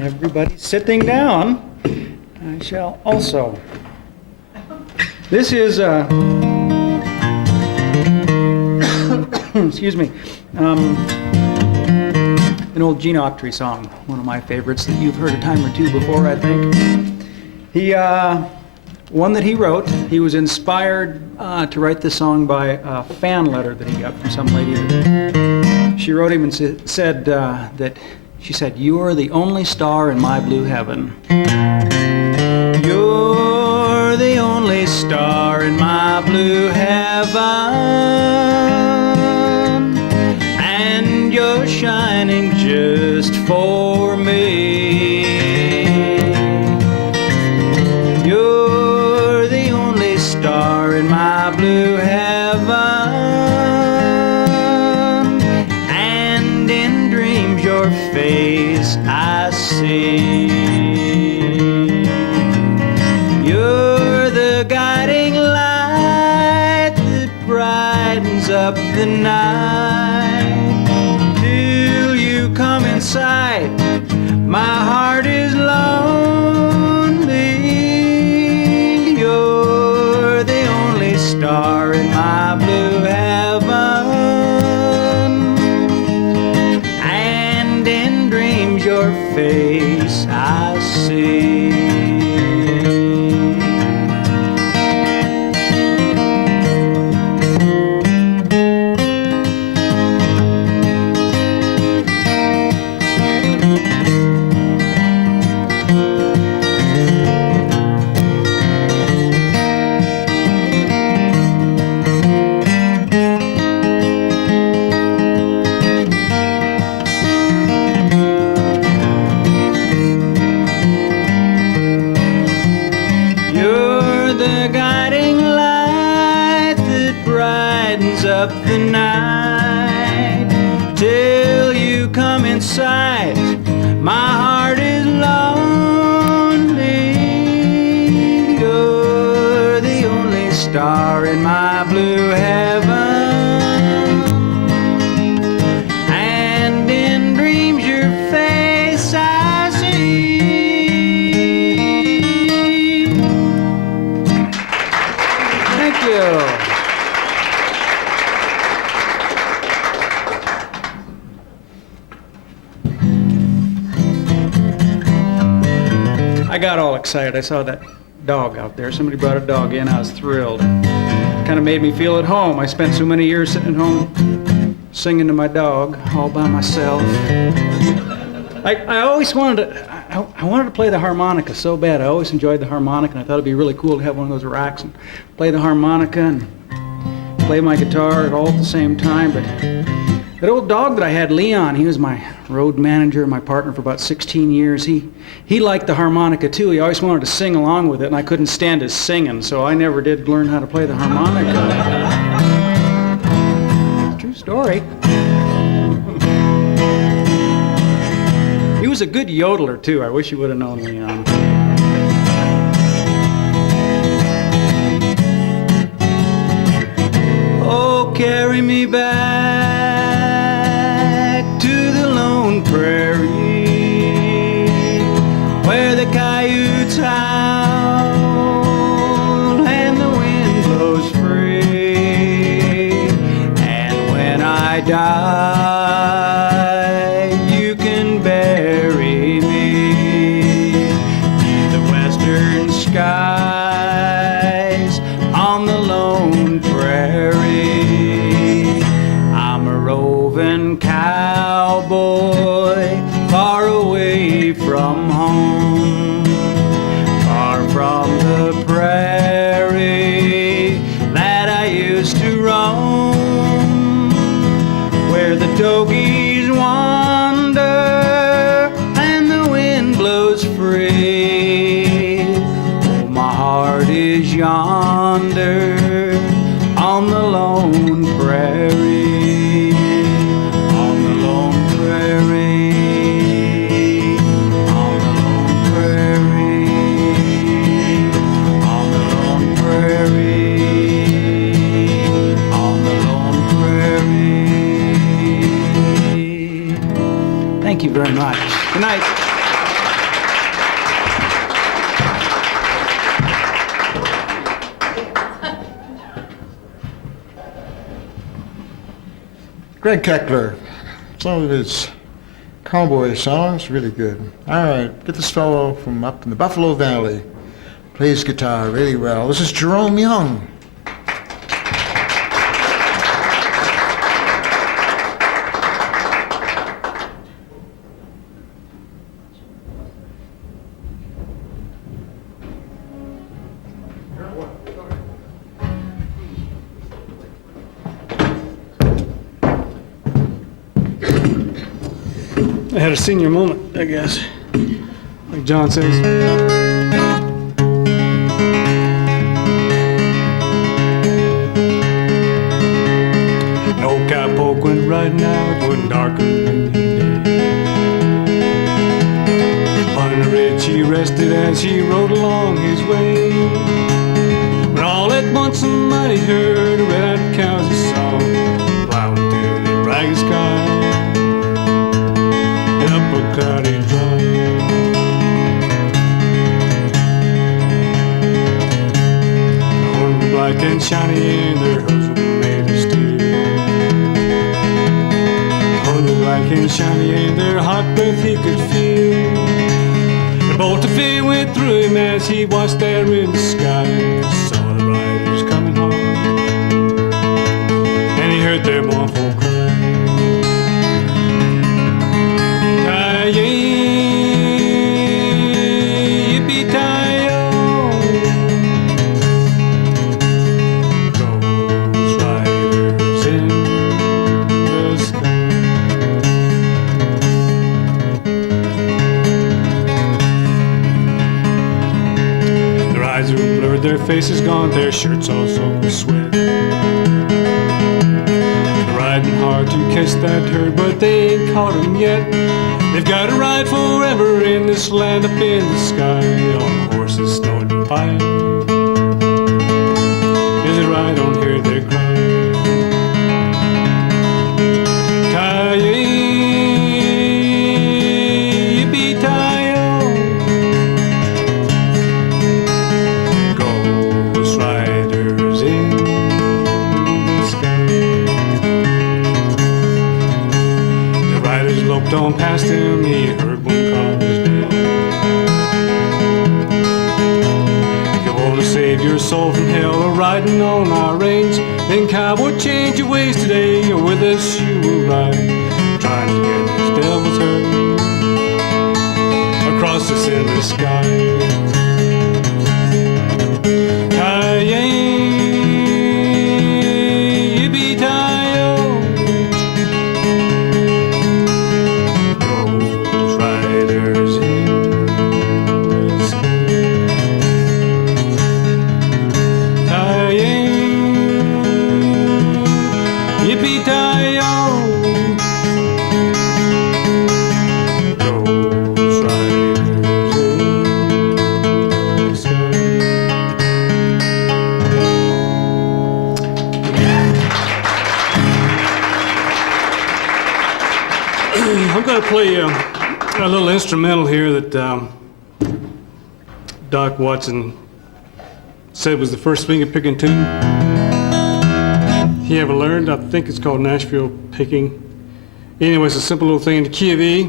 Everybody's sitting down. I shall also. This is excuse me, an old Gene Autry song, one of my favorites that you've heard a time or two before, I think. One that he wrote. He was inspired to write this song by a fan letter that he got from some lady. She wrote him and said that she said, "You're the only star in my blue heaven. You're the only star in my blue heaven, and you're shining just for me. You're the only star in my blue heaven, and in dreams your face I see. You're the guiding light that brightens up the night. Till you come in sight, my heart is lonely. You're the only star in my blue heaven, and in dreams your face I see. You're the guiding light that brightens up the night. Till you come in sight, my heart is lonely. You're the only star in my blue heaven, and in dreams your face I see. Thank you. I got all excited. I saw that dog out there. Somebody brought a dog in. I was thrilled. Kind of made me feel at home. I spent so many years sitting at home singing to my dog all by myself. I always wanted to, I wanted to play the harmonica so bad. I always enjoyed the harmonica, and I thought it'd be really cool to have one of those racks and play the harmonica and play my guitar all at the same time. But that old dog that I had, Leon, he was my road manager, my partner for about 16 years. He liked the harmonica too. He always wanted to sing along with it, and I couldn't stand his singing, so I never did learn how to play the harmonica. True story. He was a good yodeler too. I wish you would have known Leon. Oh, carry me back to the lone prairie where the coyotes howl and the wind blows free. And when I die, you can bury me in the western skies on the lone prairie. I'm a roving cowboy far away from home, far from the prairie that I used to roam, where the togies wander and the wind blows free. Oh, my heart is yonder on the lone prairie, on the lone prairie, on the lone prairie, on the lone prairie, on the lone prairie. Thank you very much. Good night. Greg Keckler, some of his cowboy songs, really good. All right, get this fellow from up in the Buffalo Valley. Plays guitar really well. This is Jerome Young. I had a senior moment, I guess, like John says. An old cowpoke went riding out one dark and rainy day. On a ridge he rested as he rode along his way. When all at once somebody heard a red-eyed cow's song plowing through the ragged sky. Cloudy drive. The horn black and shiny and their hooves were made of steel. The horn black and shiny and their hot breath he could feel. The bolt of fear went through him as he watched there in the sky. Saw the riders coming home, and he heard their mournful cry. Their faces gone, their shirts all soaked with sweat. They're riding hard to catch that herd, but they ain't caught 'em yet. They've got to ride forever in this land up in the sky, on horses snowed and fire. As they ride on, hear their cry. On past him, he heard one call his name. soul from hell are riding on our range. Then cowboy, change your ways today, or with us you will ride, trying to get this devil's herd across this endless sky. I'm going to play a little instrumental here that Doc Watson said was the first finger-picking tune he ever learned. I think it's called Nashville Picking. Anyway, it's a simple little thing in the key of E.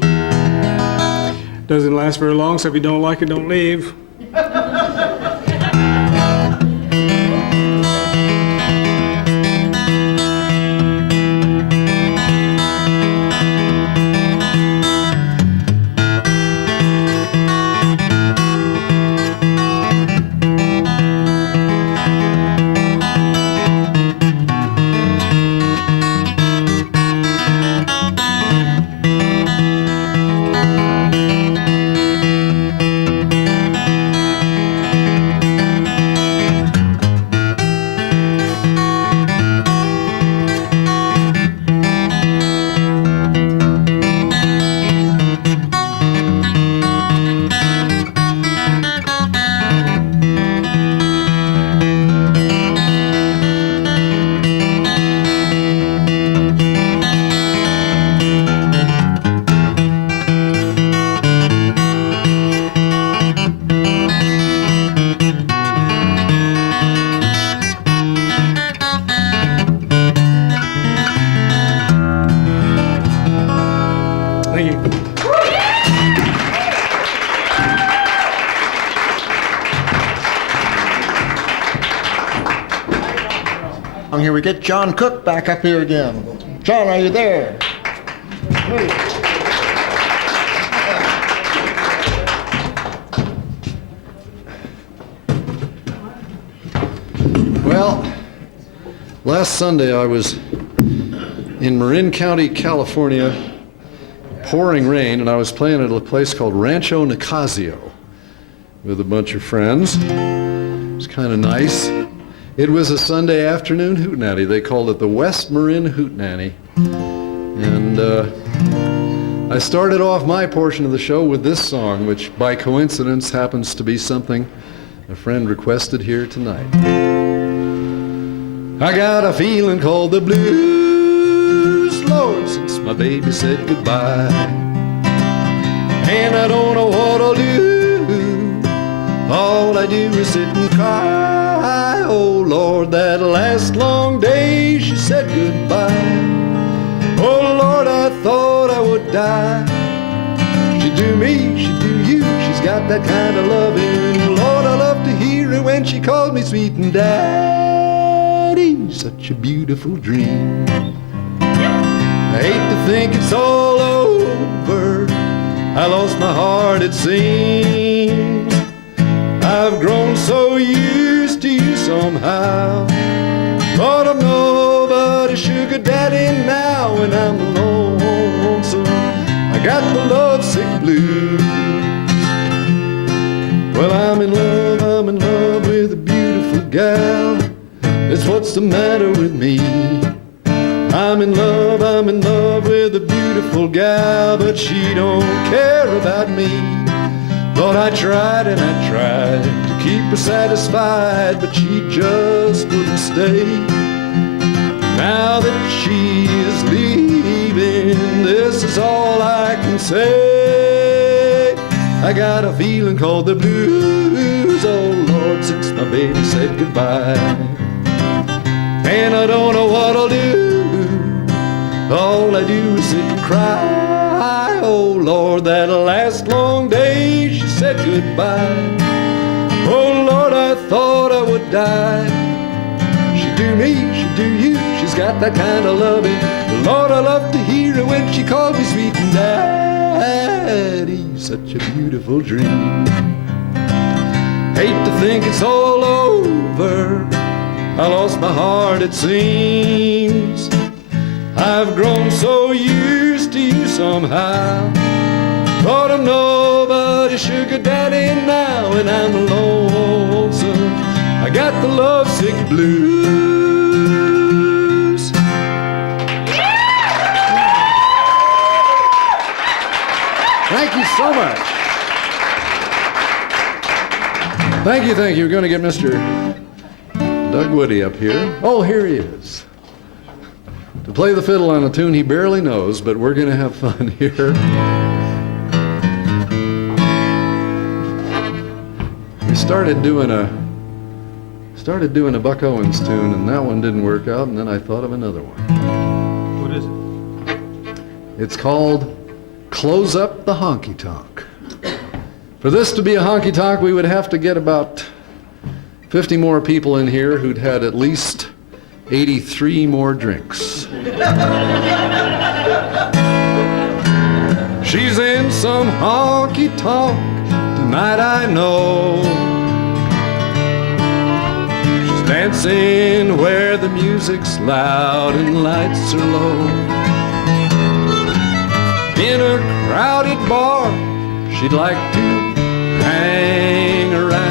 Doesn't last very long, so if you don't like it, don't leave. Here we get John Cook back up here again. John, are you there? Well, last Sunday I was in Marin County, California, pouring rain, and I was playing at a place called Rancho Nicasio with a bunch of friends. It was kind of nice. It was a Sunday afternoon hootenanny. They called it the West Marin Hootenanny. And I started off my portion of the show with this song, which by coincidence happens to be something a friend requested here tonight. I got a feeling called the blues, Lord, since my baby said goodbye. And I don't know what I'll do. All I do is sit and cry. Oh Lord, that last long day she said goodbye. Oh Lord, I thought I would die. She'd do me, she'd do you. She's got that kind of loving. Lord, I love to hear her when she calls me sweet and daddy. Such a beautiful dream. I hate to think it's all over. I lost my heart, it seems. I've grown so used to you somehow. Lord, I'm nobody's sugar daddy now, and I'm lonesome. I got the lovesick blues. Well, I'm in love with a beautiful gal. That's what's the matter with me. I'm in love with a beautiful gal, but she don't care about me. Thought I tried and I tried to keep her satisfied, but she just wouldn't stay. Now that she is leaving, this is all I can say. I got a feeling called the blues, oh Lord, since my baby said goodbye. And I don't know what I'll do. All I do is sit and cry. Oh Lord, that last long day she said goodbye. Oh Lord, I thought I would die. She do me, she do you, she's got that kind of loving. Lord, I love to hear her when she calls me sweet daddy. Such a beautiful dream. Hate to think it's all over. I lost my heart, it seems. I've grown so used to you somehow. Thought I'm nobody's sugar daddy now, and I'm lonesome. I got the lovesick blues. Thank you so much. Thank you, thank you. We're going to get Mr. Doug Woody up here. Oh, here he is. To play the fiddle on a tune he barely knows, but we're going to have fun here. We started doing a Buck Owens tune, and that one didn't work out, and then I thought of another one. What is it? It's called Close Up the Honky Tonk. For this to be a honky tonk, we would have to get about 50 more people in here who'd had at least 83 more drinks. She's in some honky tonk tonight, I know. She's dancing where the music's loud and lights are low. In a crowded bar, she'd like to hang around.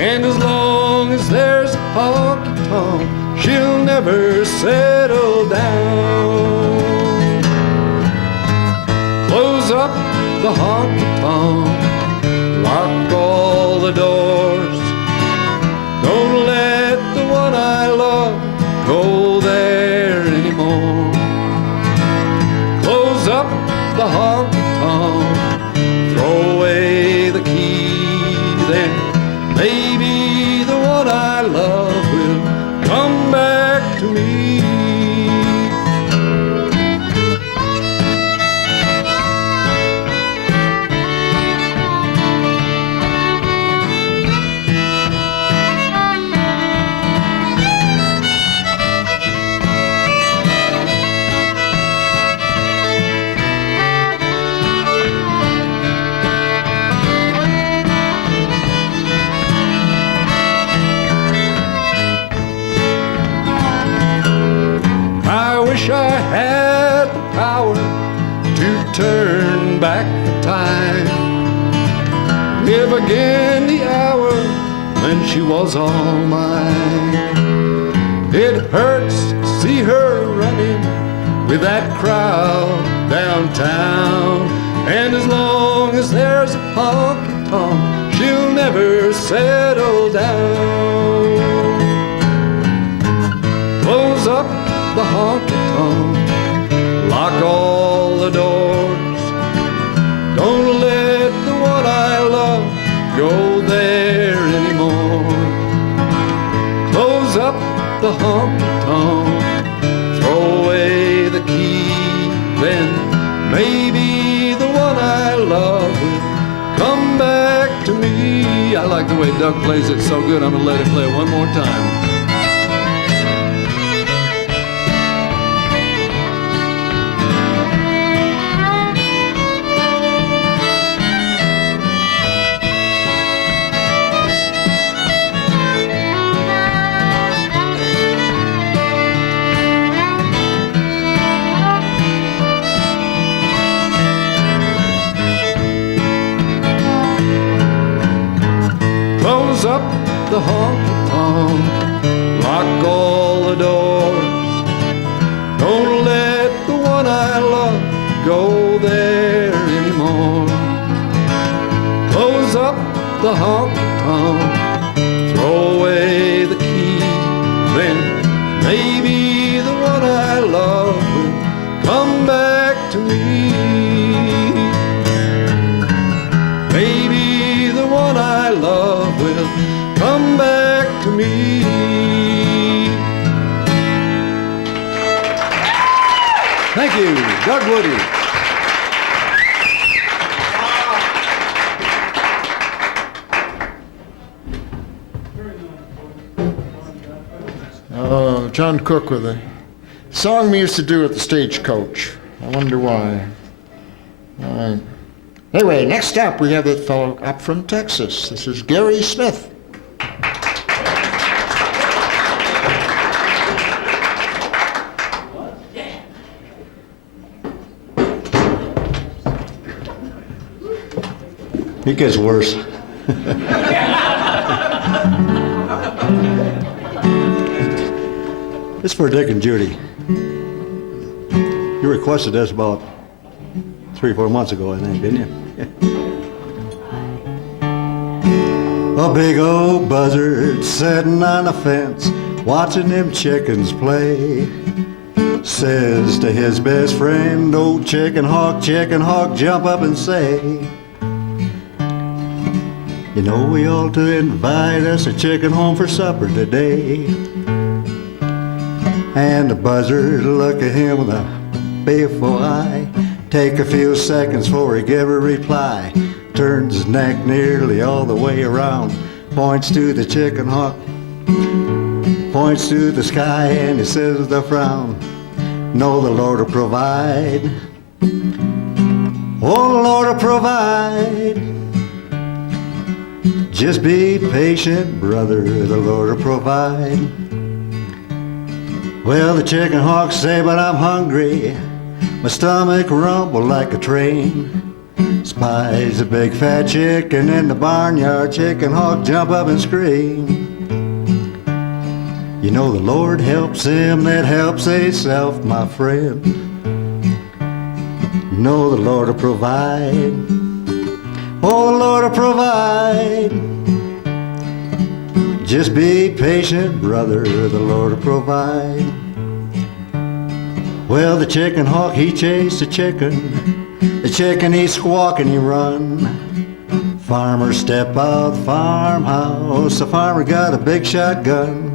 And as long as there's a honky tonk, she'll never settle down. Close up the honky tonk, lock all the doors. Don't let the one I love go there anymore. Close up the honky tonk, throw away the key, then maybe the one I love will come back to me. Wish I had the power to turn back the time, live again the hour when she was all mine. It hurts to see her running with that crowd downtown, and as long as there's a honky tonk, she'll never settle down. Close up the honky tonk, lock all the doors. Don't let the one I love go there anymore. Close up the honky tonk, throw away the key, then maybe the one I love will come back to me. I like the way Doug plays it so good, I'm gonna let him play it one more time. Close up the honky tonk, lock all the doors. Don't let the one I love go there anymore. Close up the honky tonk, throw away the key, then maybe the one I love will come back to me. Maybe the one I love will come back to me. Thank you, Doug Woody. John Cook with a song we used to do at the Stagecoach. I wonder why. All right. Anyway, next up we have that fellow up from Texas. This is Gary Smith. It gets worse. It's for Dick and Judy. You requested this about 3 or 4 months ago, I think, didn't you? A big old buzzard sitting on a fence, watching them chickens play. Says to his best friend, "Oh, chicken hawk, jump up and say, you know we ought to invite us a chicken home for supper today." And the buzzard looked at him with a baleful eye. Take a few seconds before he gave a reply. Turns his neck nearly all the way around. Points to the chicken hawk. Points to the sky and he says with a frown, "No, the Lord will provide. Oh, the Lord will provide. Just be patient, brother, the Lord will provide." Well, the chicken hawks say, "But I'm hungry. My stomach rumbled like a train." Spies a big fat chicken in the barnyard. Chicken hawk jump up and scream. You know the Lord helps him that helps himself, my friend. You know the Lord will provide. Oh, the Lord will provide. Just be patient, brother, the Lord will provide. Well, the chicken hawk, he chased the chicken. The chicken, he squawk and he run. Farmer step out the farmhouse. The farmer got a big shotgun.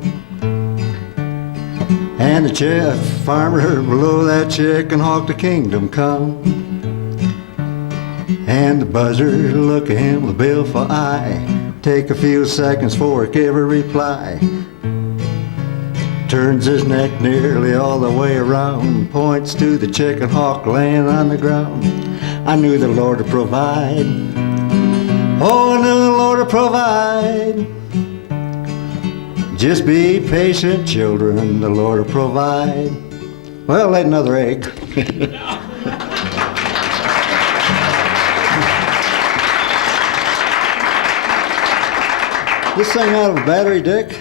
And the farmer below that chicken hawk, the kingdom come. And the buzzard look at him with a baleful eye. Take a few seconds for he give a reply. Turns his neck nearly all the way around. Points to the chicken hawk laying on the ground. I knew the Lord would provide. Oh, I knew the Lord would provide. Just be patient, children, the Lord will provide. Well, laid another egg. This thing out of a battery, Dick?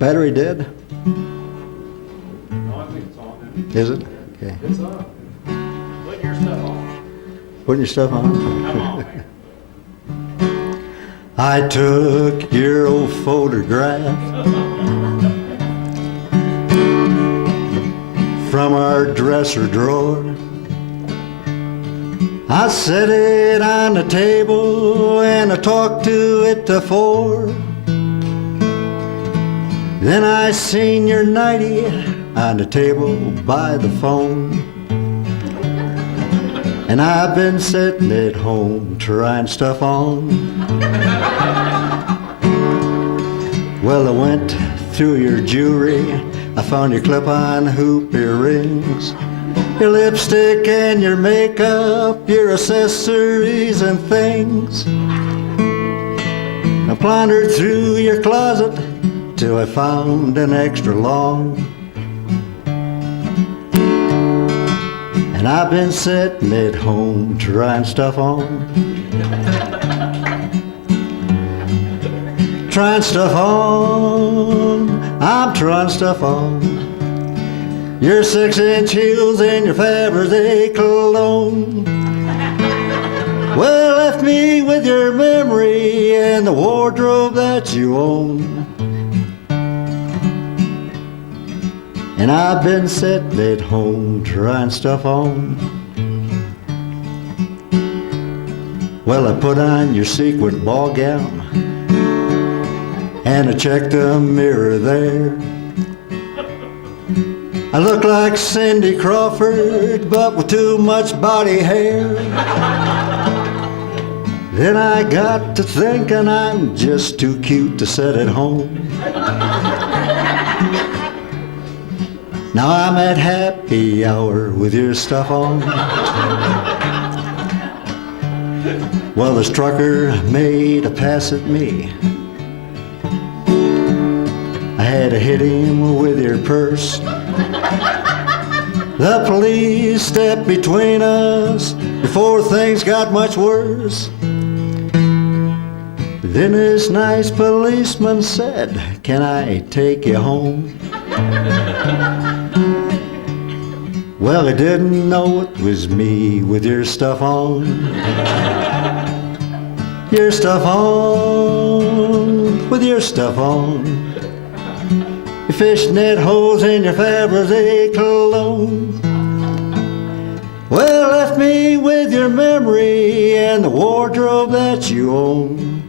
Battery dead? No, I think it's on. Is it? Okay. It's on. Put your stuff on. Putting your stuff on? Come on. I took your old photograph from our dresser drawer. I set it on the table and I talked to it to 4. Then I seen your nightie on the table by the phone. And I've been sitting at home trying stuff on. Well, I went through your jewelry. I found your clip-on hoop earrings, your lipstick and your makeup, your accessories and things. I plundered through your closet till I found an extra long. And I've been sitting at home trying stuff on. Trying stuff on, I'm trying stuff on. Your 6-inch heels and your Fabergé cologne. Well, left me with your memory and the wardrobe that you own. And I've been sitting at home trying stuff on. Well, I put on your sequin ball gown and I checked the mirror there. I look like Cindy Crawford, but with too much body hair. Then I got to thinking I'm just too cute to sit at home. Now I'm at happy hour with your stuff on. Well, this trucker made a pass at me. I had to hit him with your purse. The police stepped between us before things got much worse. Then this nice policeman said, "Can I take you home?" Well, he didn't know it was me with your stuff on. Your stuff on, with your stuff on. Your fishnet hose and your Fabergé cologne. Well, left me with your memory and the wardrobe that you own.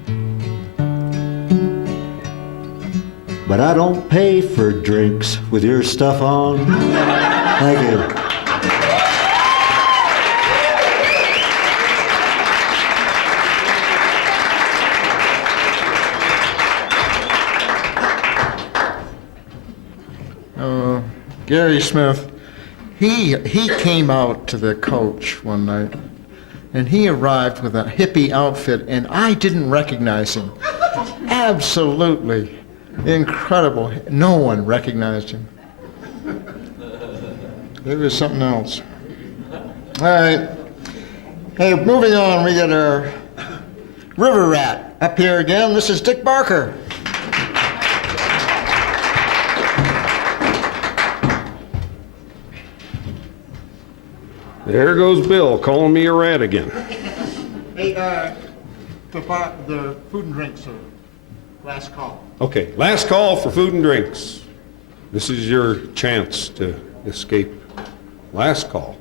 But I don't pay for drinks with your stuff on. Thank you. Gary Smith, he came out to the coach one night, and he arrived with a hippie outfit, and I didn't recognize him. Absolutely incredible. No one recognized him. It was something else. All right. Hey, moving on, we got our River Rat up here again. This is Dick Barker. There goes Bill calling me a rat again. Hey, the food and drinks, sir. Last call. Okay, last call for food and drinks. This is your chance to escape. Last call.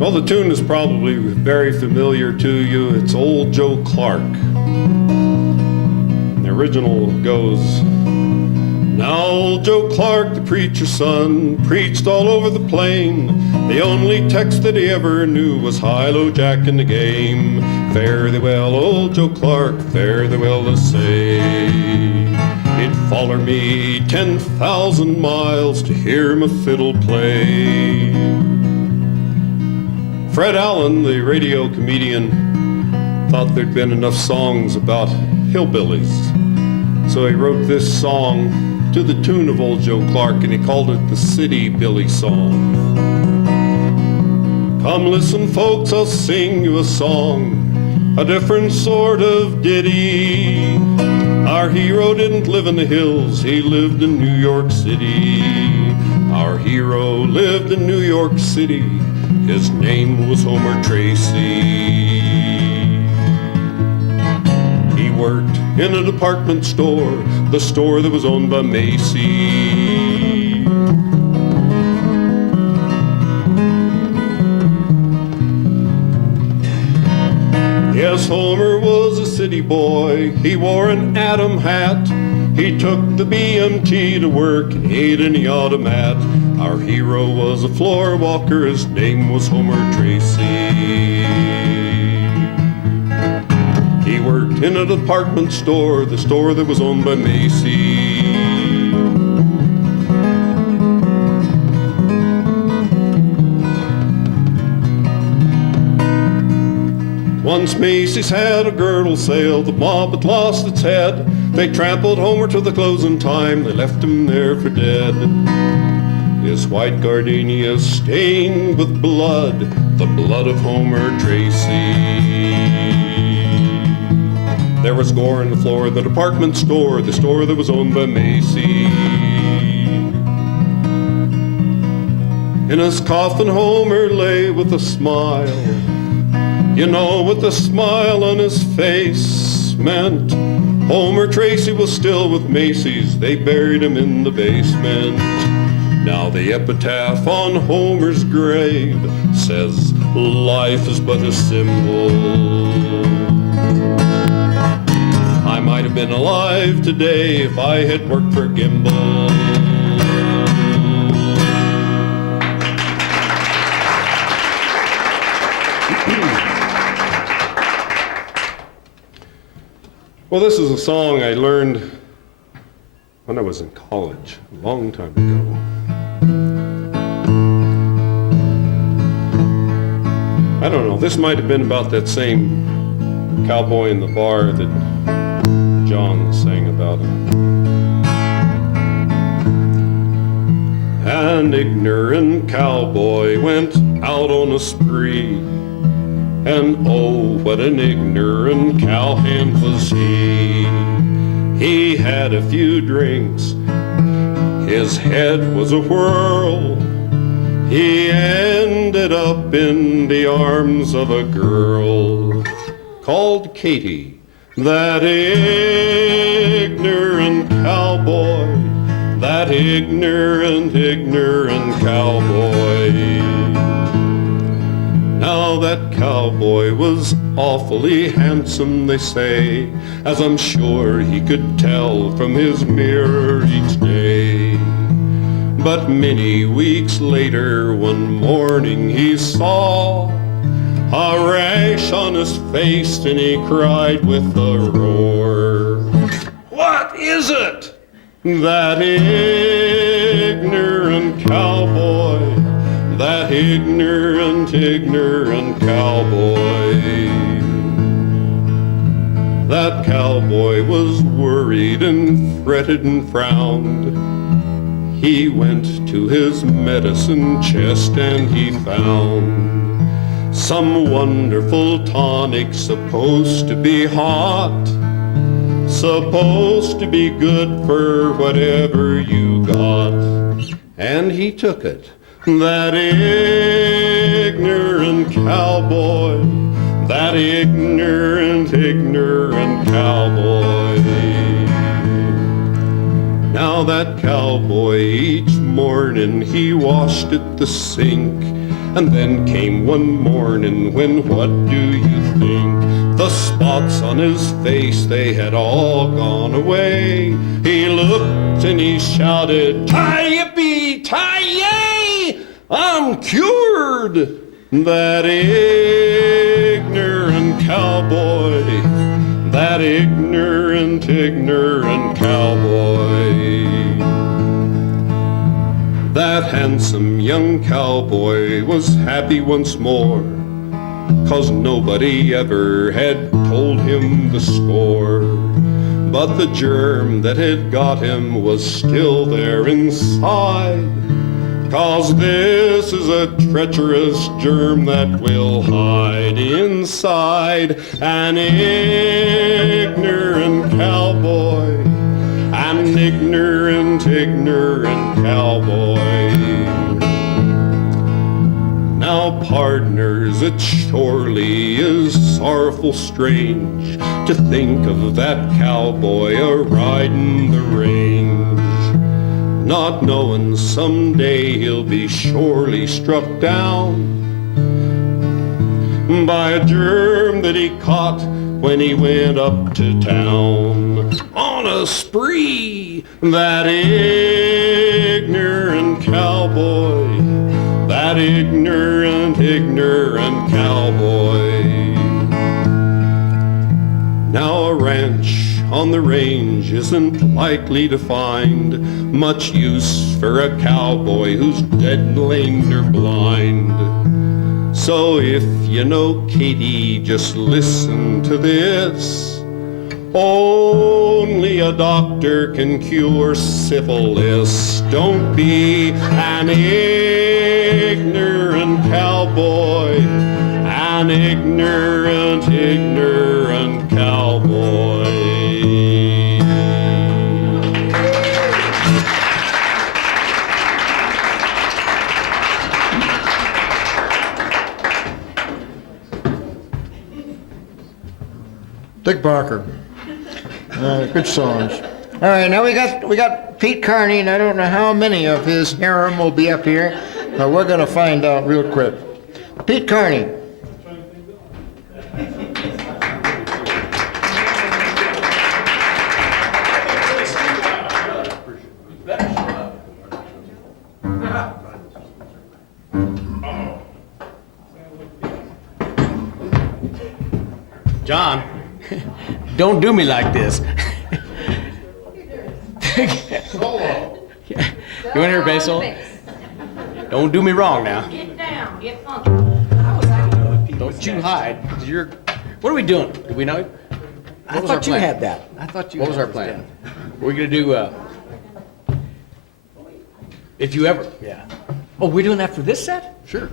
Well, the tune is probably very familiar to you. It's Old Joe Clark. And the original goes, "Now old Joe Clark, the preacher's son, preached all over the plain. The only text that he ever knew was high-low jack in the game. Fare thee well, old Joe Clark, fare thee well to say. It foller me 10,000 miles to hear my fiddle play." Fred Allen, the radio comedian, thought there'd been enough songs about hillbillies. So he wrote this song to the tune of Old Joe Clark, and he called it the City Billy Song. Come listen, folks, I'll sing you a song, a different sort of ditty. Our hero didn't live in the hills, he lived in New York City. Our hero lived in New York City, his name was Homer Tracy. He worked in a department store, the store that was owned by Macy. Yes, Homer was a city boy, he wore an Adam hat. He took the BMT to work and ate in the automat. Our hero was a floor walker, his name was Homer Tracy. He worked in a department store, the store that was owned by Macy. Once Macy's had a girdle sale, the mob had lost its head. They trampled Homer to the closing time, they left him there for dead. His white gardenia stained with blood, the blood of Homer Tracy. There was gore on the floor of the department store, the store that was owned by Macy. In his coffin, Homer lay with a smile. You know what the smile on his face meant. Homer Tracy was still with Macy's, they buried him in the basement. Now the epitaph on Homer's grave says, life is but a symbol. I might have been alive today if I had worked for Gimbel. Well, this is a song I learned when I was in college, a long time ago. I don't know, this might have been about that same cowboy in the bar that John sang about. An ignorant cowboy went out on a spree, and oh, what an ignorant cowhand was he. He had a few drinks, his head was a whirl. He ended up in the arms of a girl called Katie, that ignorant cowboy, that ignorant cowboy. Now that cowboy was awfully handsome, they say, as I'm sure he could tell from his mirror each day. But many weeks later, one morning he saw a rash on his face, and he cried with a roar, "What is it?" That ignorant cowboy, that ignorant cowboy. That cowboy was worried and fretted and frowned. He went to his medicine chest and he found some wonderful tonic supposed to be hot, supposed to be good for whatever you got. And he took it, that ignorant cowboy, that ignorant cowboy. Now that cowboy each morning he washed at the sink, and then came one morning when, what do you think? The spots on his face, they had all gone away. He looked and he shouted, "Tie-yippee, tie-yay! I'm cured!" That ignorant cowboy, that ignorant cowboy. That handsome young cowboy was happy once more, 'cause nobody ever had told him the score. But the germ that had got him was still there inside, 'cause this is a treacherous germ that will hide inside an ignorant cowboy, an ignorant cowboy. Now, partners, it surely is sorrowful strange to think of that cowboy a-riding the range, not knowing someday he'll be surely struck down by a germ that he caught when he went up to town on a spree. That ignorant cowboy, that ignorant cowboy. Now a ranch on the range isn't likely to find much use for a cowboy who's dead, lame, or blind. So if you know Katie, just listen to this. Only a doctor can cure syphilis. Don't be an ignorant cowboy, an ignorant cowboy. Dick Barker. Good songs. All right, now we got Pete Carney, and I don't know how many of his harem will be up here, but we're going to find out real quick. Pete Carney. John, Don't do me like this. Solo. You want to hear a bass solo? Don't do me wrong now. Get down, get funky. Don't you hide. What are we doing? Do we know? I thought you had that. I thought you What was had our plan? We're going to do, If You Ever. Yeah. Oh, we're doing that for this set? Sure.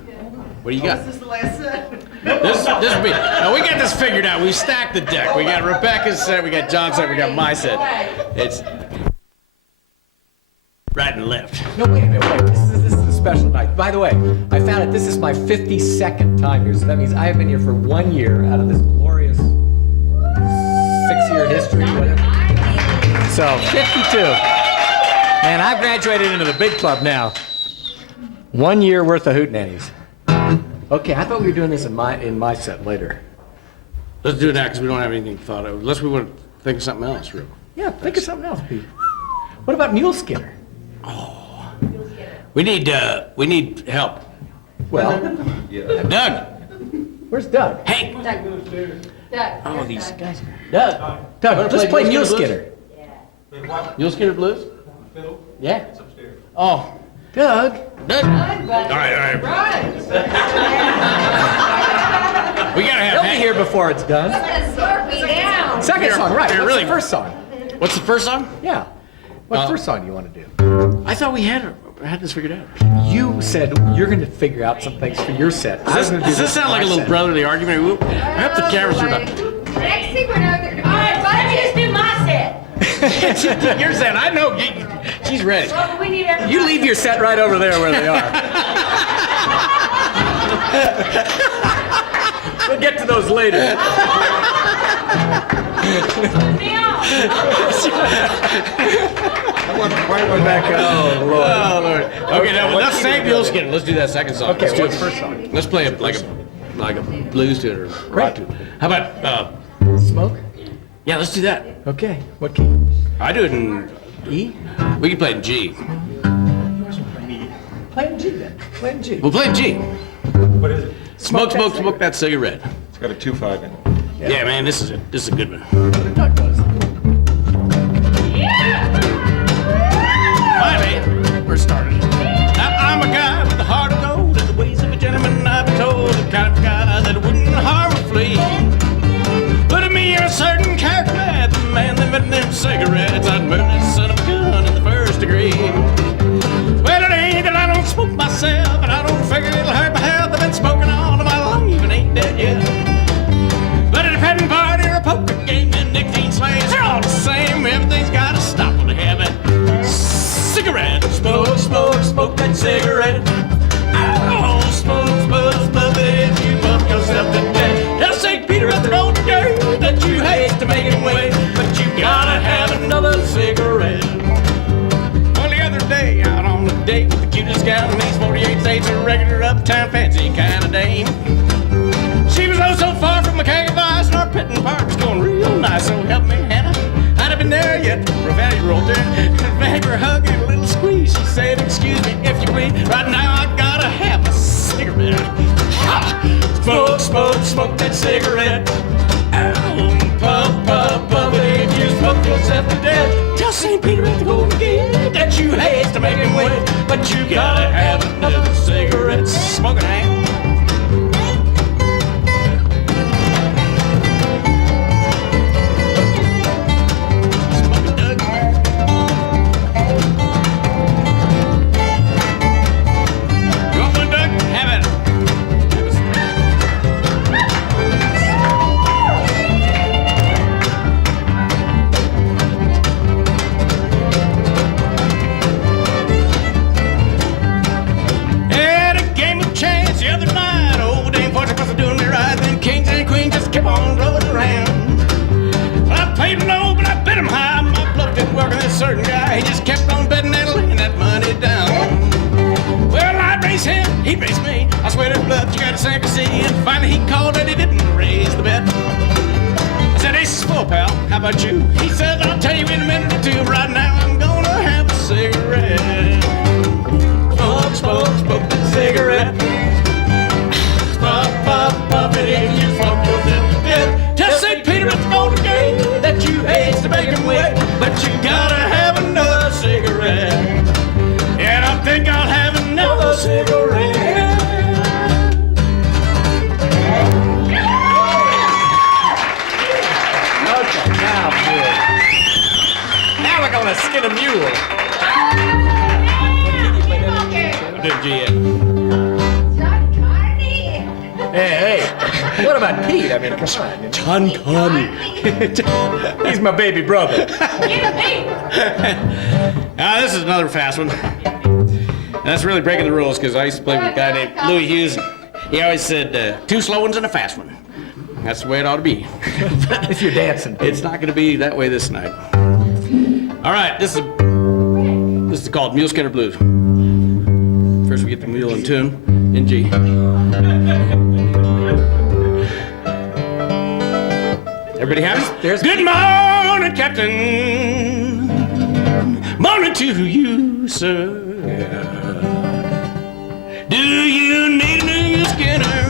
What do you got? This is the last set. This will be. Now we got this figured out. We stacked the deck. We got Rebecca's set. We got John's set. We got my set. It's right and left. No, wait a minute, wait. This is a special night. By the way, I found out this is my 52nd time here, so that means I have been here for 1 year out of this glorious 6-year history, whatever. So, 52. Man, I've graduated into the big club now. 1 year worth of hootenannies. Okay, I thought we were doing this in my set later. Let's do it now because we don't have anything thought of. Unless we want to think of something else, real. Yeah, think of something else, Pete. What about Mule Skinner? We need help. Well, Doug. Where's Doug? Hey. Doug. Oh, these guys. Doug, let's play Mule Skinner. Mule Skinner Blues? Yeah. It's upstairs. Oh. Doug. All right. We gotta have. He'll be here before it's done. Down. Second song, right? What's Really? the first song? What's the first song? Yeah. What first song do you want to do? I thought we had this figured out. You said you're going to figure out some things for your set. Does this sound like a little brotherly argument? I hope the cameras are about. Next thing we're doing, All right, why don't you just do my set? Your set. I know. She's ready. Well, we need everybody. You leave your set right over there where they are. We'll get to those later. Me off. Oh, Lord. Oh, Lord. Okay, now let's save Mule Skinner. Let's do that second song. Okay, Let's do what's it. the first song? Let's play like a blues to it or rock to it. How about Smoke? Yeah, let's do that. Okay. What key? I do it in E? We can play it in G. Play in G then. Play in G. We'll play in G. What is it? Smoke that cigarette. It's got a 2-5 in it. Yeah, man, this is a good one. Doug does. Finally, we're started. Now, I'm a guy with a heart of gold and the ways of a gentleman. I've been told the kind of guy that wouldn't harm a flea. But in me, you're a certain character, the man that made them cigarettes. I'd murder this son of a gun in the first degree. Well, it ain't that I don't smoke myself, and I don't figure it'll hurt my health. I've been smoking all of my life and ain't dead yet. But at a petting party or a poker game and nicotine slings, they're all the same. Everything's got to stop when they have it. Cigarette, smoke that cigarette. Oh, smoke it if you bump yourself to death. Tell St. Peter at the Golden Gate that you hate to make him wait, but you gotta have another cigarette. Well, the other day, out on a date with the cutest gal in these 48 states, a regular uptown fancy kind of dame. She was oh so far from a keg of ice, and our petting party was going real nice. So help me, Hannah. I'd have been there yet. Profanity rolled in, gave her a hug and a little squeeze. She said, "Excuse me, if you please. Right now I gotta have a cigarette." Ha! Smoke that cigarette. Oh, puff it if you smoke yourself to death. Tell St. Peter at the Golden Gate that you hate to make him wait, but you gotta have another cigarette. Smoke it, Hank. Certain guy, he just kept on betting and laying that money down. Well, I'd race him, he'd race me. I swear to blood, you got a sample see. And finally he called and he didn't raise the bet. I said, "Ace is full, pal. How about you?" He said, "I'll tell you in a minute or two. Right now I'm gonna have a cigarette." Smoke the cigarette. Puff it if you smoke yourself to death. Tell St. Peter at the Golden Gate Skin a Mule. Did you yet? Hey, what about Pete? I mean, come on. John Connie. He's my baby brother. Now, this is another fast one. That's really breaking the rules because I used to play with a guy named Louis Hughes. He always said, 2 slow ones and a fast one. That's the way it ought to be. If you're dancing. It's not going to be that way this night. All right, this is called Mule Skinner Blues. First we get the mule in tune, in G. Everybody happy? Good morning, Captain. Morning to you, sir. Do you need a new Skinner?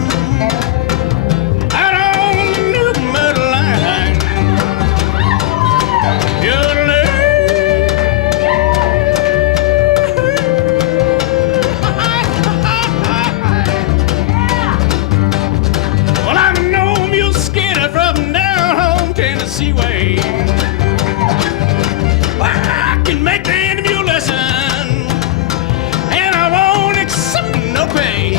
Out on the new mud line. Well, I'm no mule Skinner from down home Tennessee way. I can make the end of mule lesson, and I won't accept no pay.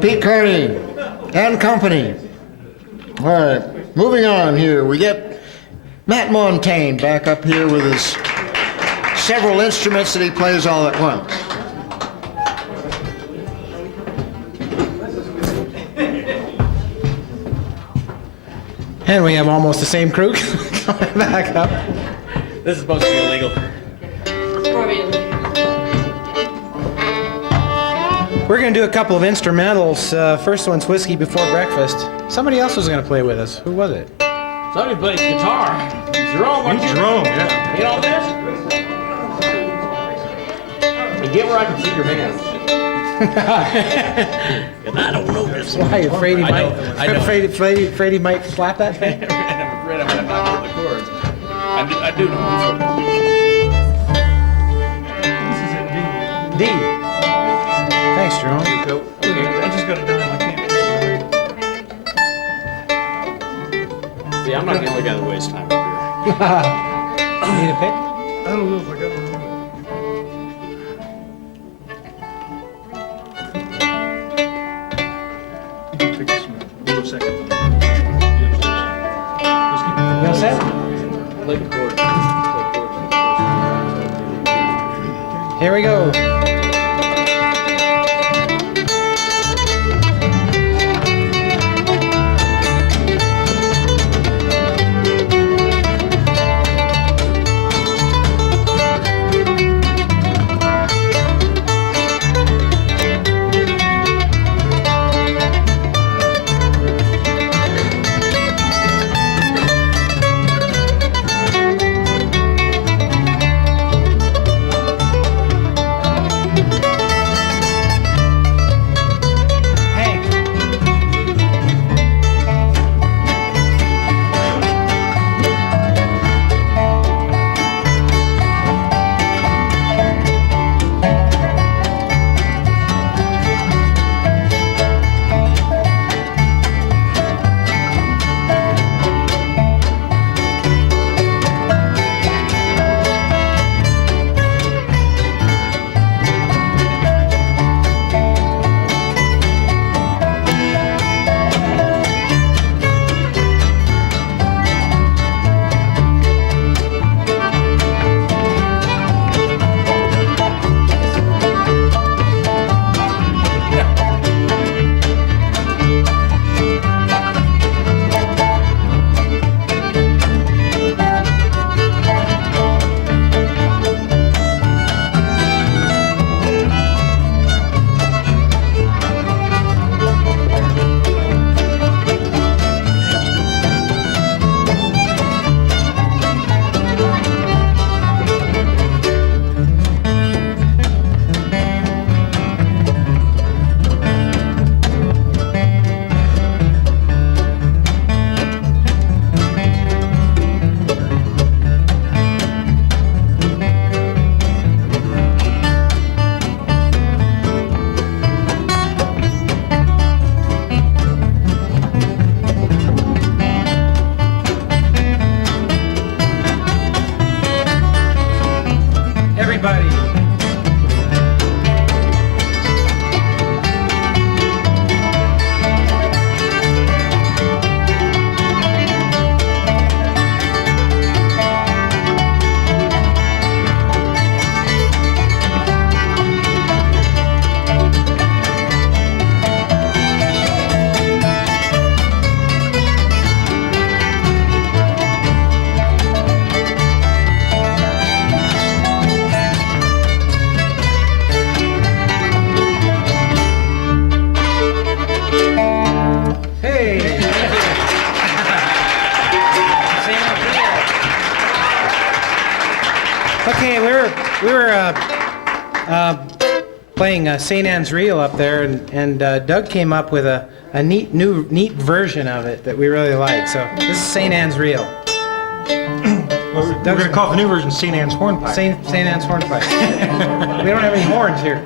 Pete Carney and company. All right, moving on here. We get Matt Montaigne back up here with his several instruments that he plays all at once. And we have almost the same crew coming back up. This is supposed to be illegal. We're going to do a couple of instrumentals. First one's Whiskey Before Breakfast. Somebody else was going to play with us. Who was it? Somebody plays guitar. Jerome, You Jerome, yeah. You know this? And get where I can see your hands. And I don't know this. Why, you afraid he I might? know, I know. Afraid he might slap that thing? I'm afraid I'm going to knock on the chords. I do know. This is in D. D. Thanks, Jerome. Okay, I just got it down. I can't. See, I'm not the only guy that wastes time up Need a pick? I don't know if I got one. You can pick this one. Hold a second. You all set? here. Play the chords. Here we go. everybody. Okay, we were playing St. Anne's Reel up there, and Doug came up with a neat version of it that we really like. So this is St. Anne's Reel. We're going to call the new version St. Anne's Hornpipe. St. Anne's Hornpipe. We don't have any horns here.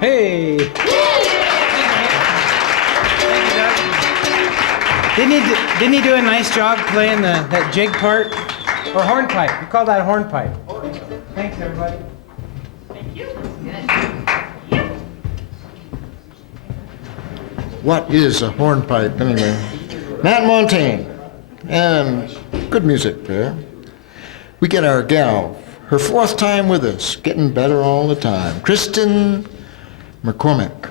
Hey! Didn't he do a nice job playing that jig part? Or hornpipe? We call that a hornpipe. Thanks, everybody. What is a hornpipe, anyway? Matt Montaigne. And good music there. We get our gal, her fourth time with us, getting better all the time. Kristen McCormick.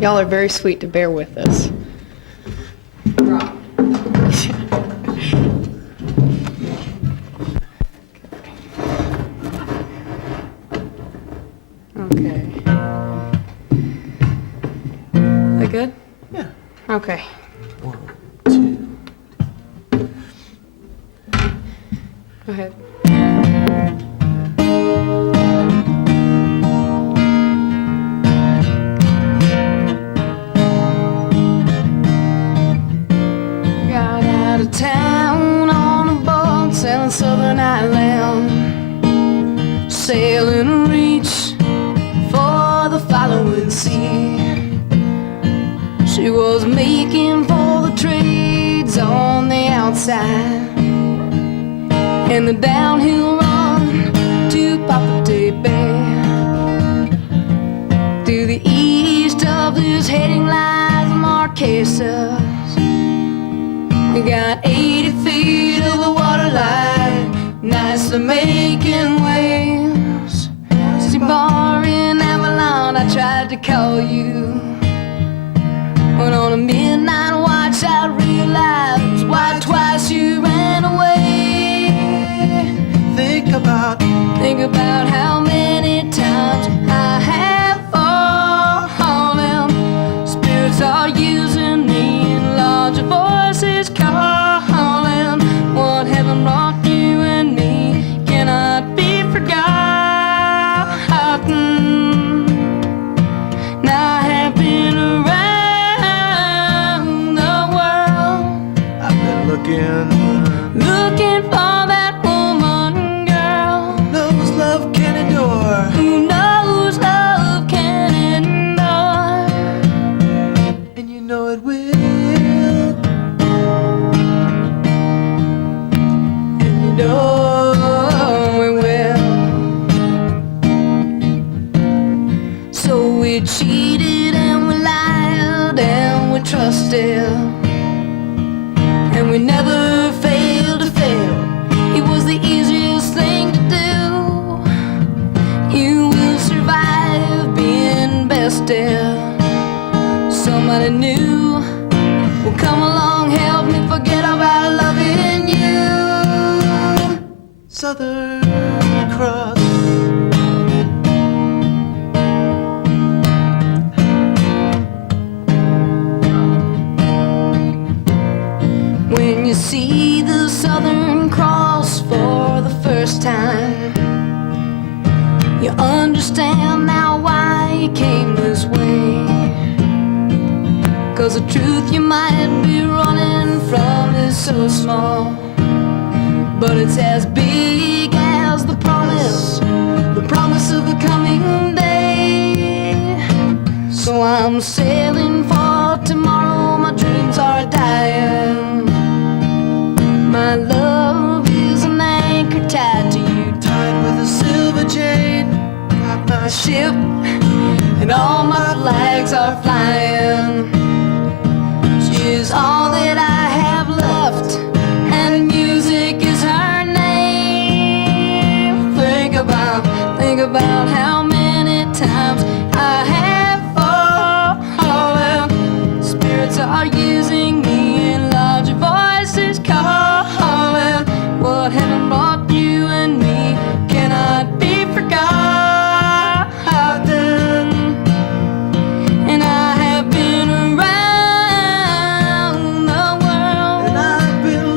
Y'all are very sweet to bear with us. Okay. That good? Yeah. Okay. 1, 2. Go ahead. sea. She was making for the trades on the outside and the downhill run to Papate Bay. To the east of this heading lies Marquesas. We got 80 feet of the waterline, nicely making waves. See, bar in Avalon, I tried to call you, but on a midnight watch I realized why twice you ran away. Think about how many times I have fallen. Spirits are using me in larger voices calling. What heaven brought you and me cannot be forgotten. Now I have been around the world. I've been looking for that woman, girl. Knows love can endure. Who knows love can endure. And you know it will. And you know it will. So we cheated and we lied and we trusted, and we never failed to fail. It was the easiest thing to do. You will survive being bested. Somebody new will come along, help me forget about loving you. Southern Cross. When you see the Southern Cross for the first time, you understand now why you came this way. 'Cause the truth you might be running from is so small, but it's as big as the promise of a coming day. So I'm sailing for tomorrow, my dreams are dying. My love is an anchor tied to you, tied with a silver chain. Got my ship and all my flags are flying. She's all that I have left, and music is her name. Think about how many times I have fallen. Spirits are using me in larger voices calling. What heaven brought you and me cannot be forgotten. And I have been around the world, and I've been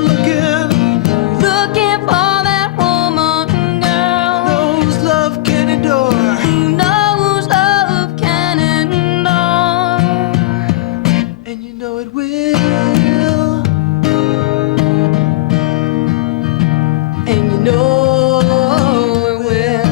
looking for that woman, girl. Knows love can endure. Who knows love can endure. And you know it will. And you know it will.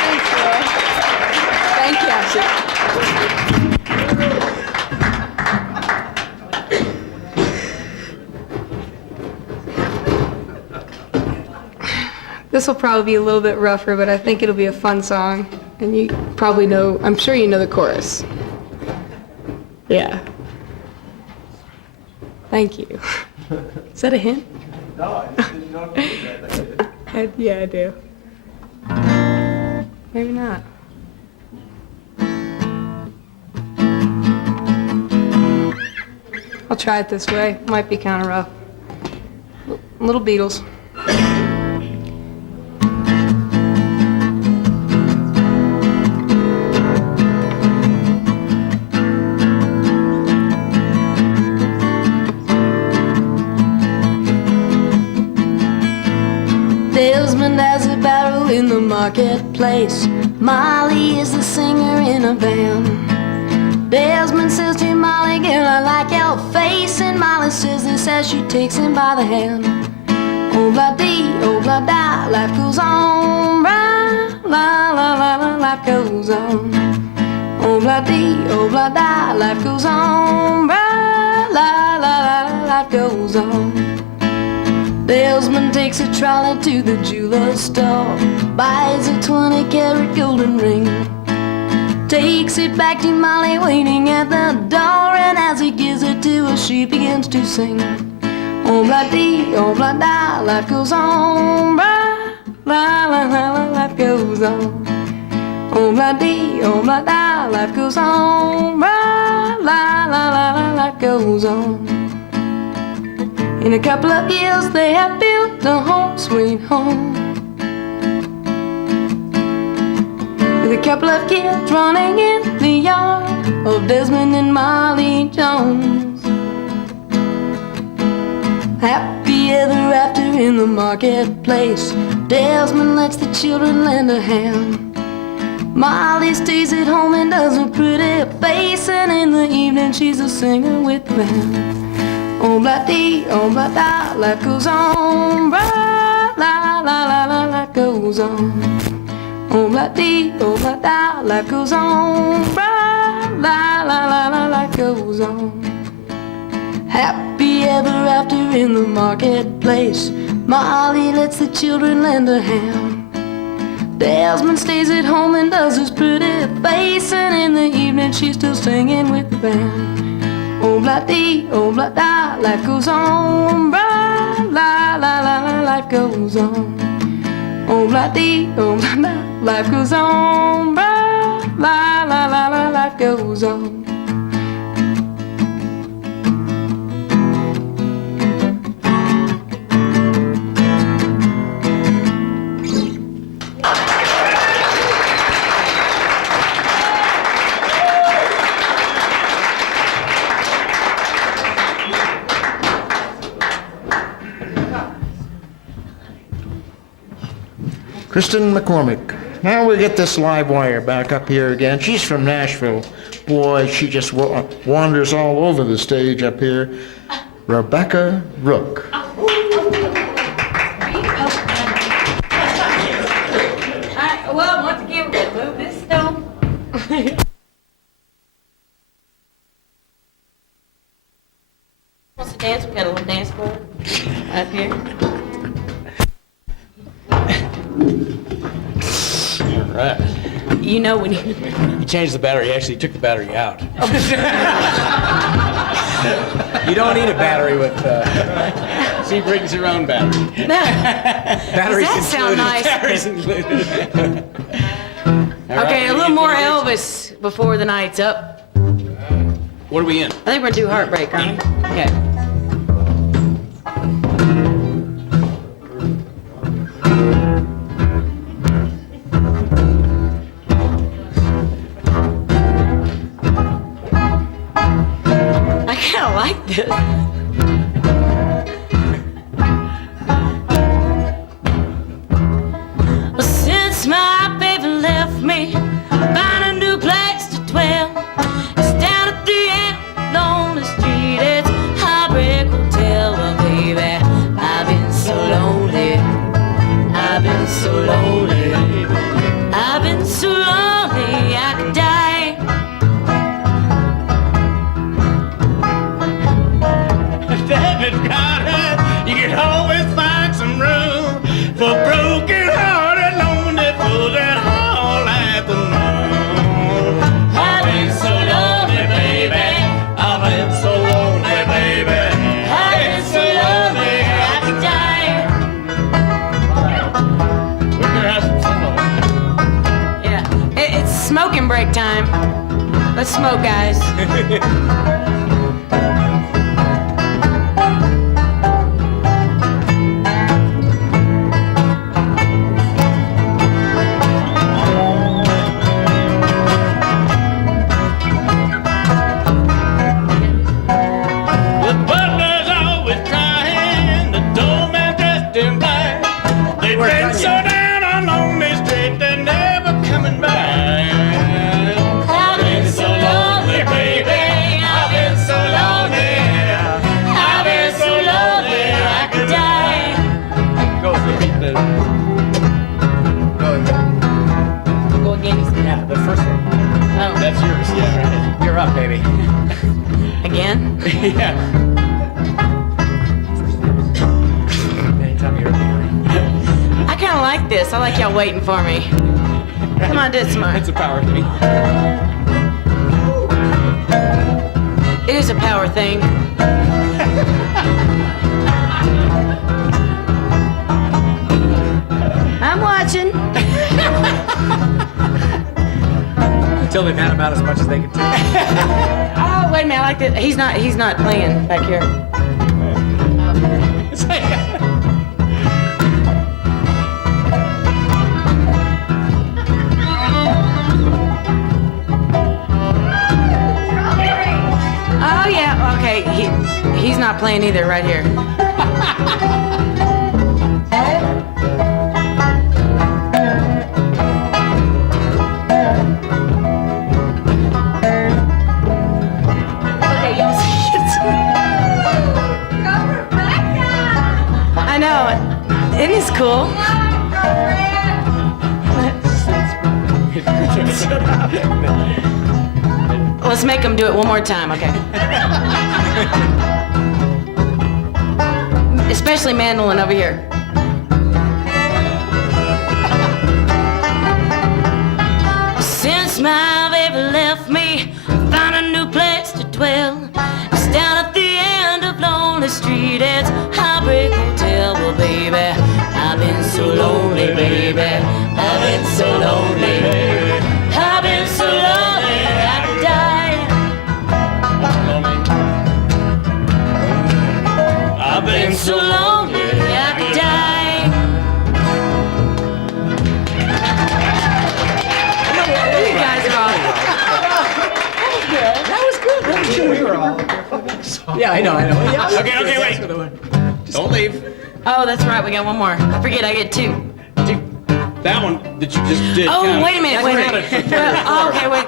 Thanks, Roy. Thank you, Ashley. This will probably be a little bit rougher, but I think it'll be a fun song. And you probably know, I'm sure you know the chorus. Yeah. Thank you. Is that a hint? No, I didn't know if you did that. Yeah, I do. Maybe not. I'll try it this way. Might be kind of rough. Little Beatles. Desmond marketplace. Molly is the singer in a band. Desmond says to Molly, girl, I like your face. And Molly says this as she takes him by the hand. Oh, blah-dee, oh, blah-da, life goes on. La, la, la, la, life goes on. Oh, blah-dee, oh, blah-da, life goes on. La, la, la, la, life goes on. Desmond takes a trolley to the jeweler's store, buys a 20-carat golden ring, takes it back to Molly waiting at the door, and as he gives it to her, she begins to sing. Oh, blah-dee, oh, blah-da, life goes on. La, la, la, la, life goes on. Oh, blah-dee, oh, blah-da, life goes on. La, la, la, la, life goes on. In a couple of years they have built a home sweet home, with a couple of kids running in the yard of Desmond and Molly Jones. Happy ever after in the marketplace. Desmond lets the children lend a hand. Molly stays at home and does a pretty face, and in the evening she's a singer with the band. Oh, blah-dee, oh, blah-da, life goes on. La, la, la, la, life goes on. Oh, blah-dee, oh, blah-da, life goes on. La, la, la, la, life goes on. Happy ever after in the marketplace. Molly lets the children lend a hand. Desmond stays at home and does his pretty face, and in the evening she's still singing with the band. Oh, blah-dee, oh, blah-da, life goes on. La, la, la, la, life goes on. Oh, blah-dee, oh, blah-da, life goes on. La, la, la, la, life goes on. Kristen McCormick. Now we get this live wire back up here again. She's from Nashville. Boy, she just wanders all over the stage up here. Rebecca Rook. Well, once again, we're going to move this stone. Wants to dance? We got a little dance floor up here. All right. You know when He changed the battery. He actually took the battery out. You don't need a battery with... She brings her own battery. Batteries Does that sound nice? Batteries included. Okay, a little more Elvis before the night's up. What are we in? I think we're gonna do Heartbreak, aren't we? Okay. I kind of like this. Since my baby left me, find a new place to dwell. It's down at the end of lonely street. It's Heartbreak Hotel, oh, baby. I've been so lonely. I've been so lonely. I've been so lonely I could die. David Carter, you can always find some room for broken-hearted, lonely fools that all afternoon. I've been so lonely, baby. I've been so lonely, baby. I've been so lonely I could die. We're gonna have some fun. Yeah, it's smoking break time. Let's smoke, guys. The butler's always crying, the doorman dressed in black. They've been so down on Lonely Street, up, baby. Again? Yeah. Anytime you're ready. I kind of like this. I like y'all waiting for me. Come on, do it some more. It's a power thing. It is a power thing. I'm watching. Until they've had about as much as they can take. Oh, wait a minute. I like that. He's not playing back here. Oh, yeah. Okay. He's not playing either right here. I know. Isn't this cool? Let's make them do it one more time, okay? Especially mandolin over here. Since my baby left me, found a new place to dwell. It's down at the end of Lonely Street, it's Heartbreak Hotel. Well, baby, I've been so lonely, baby. I've been so lonely, baby. I've been so lonely, I could die. I've been so lonely, I could die. You guys are all. That was good. We were all. Yeah, I know. Yeah. Okay, wait. Don't leave. Oh, that's right. We got one more. I forget. I get two. That one that you just did. Oh, wait a minute. Well, okay, wait.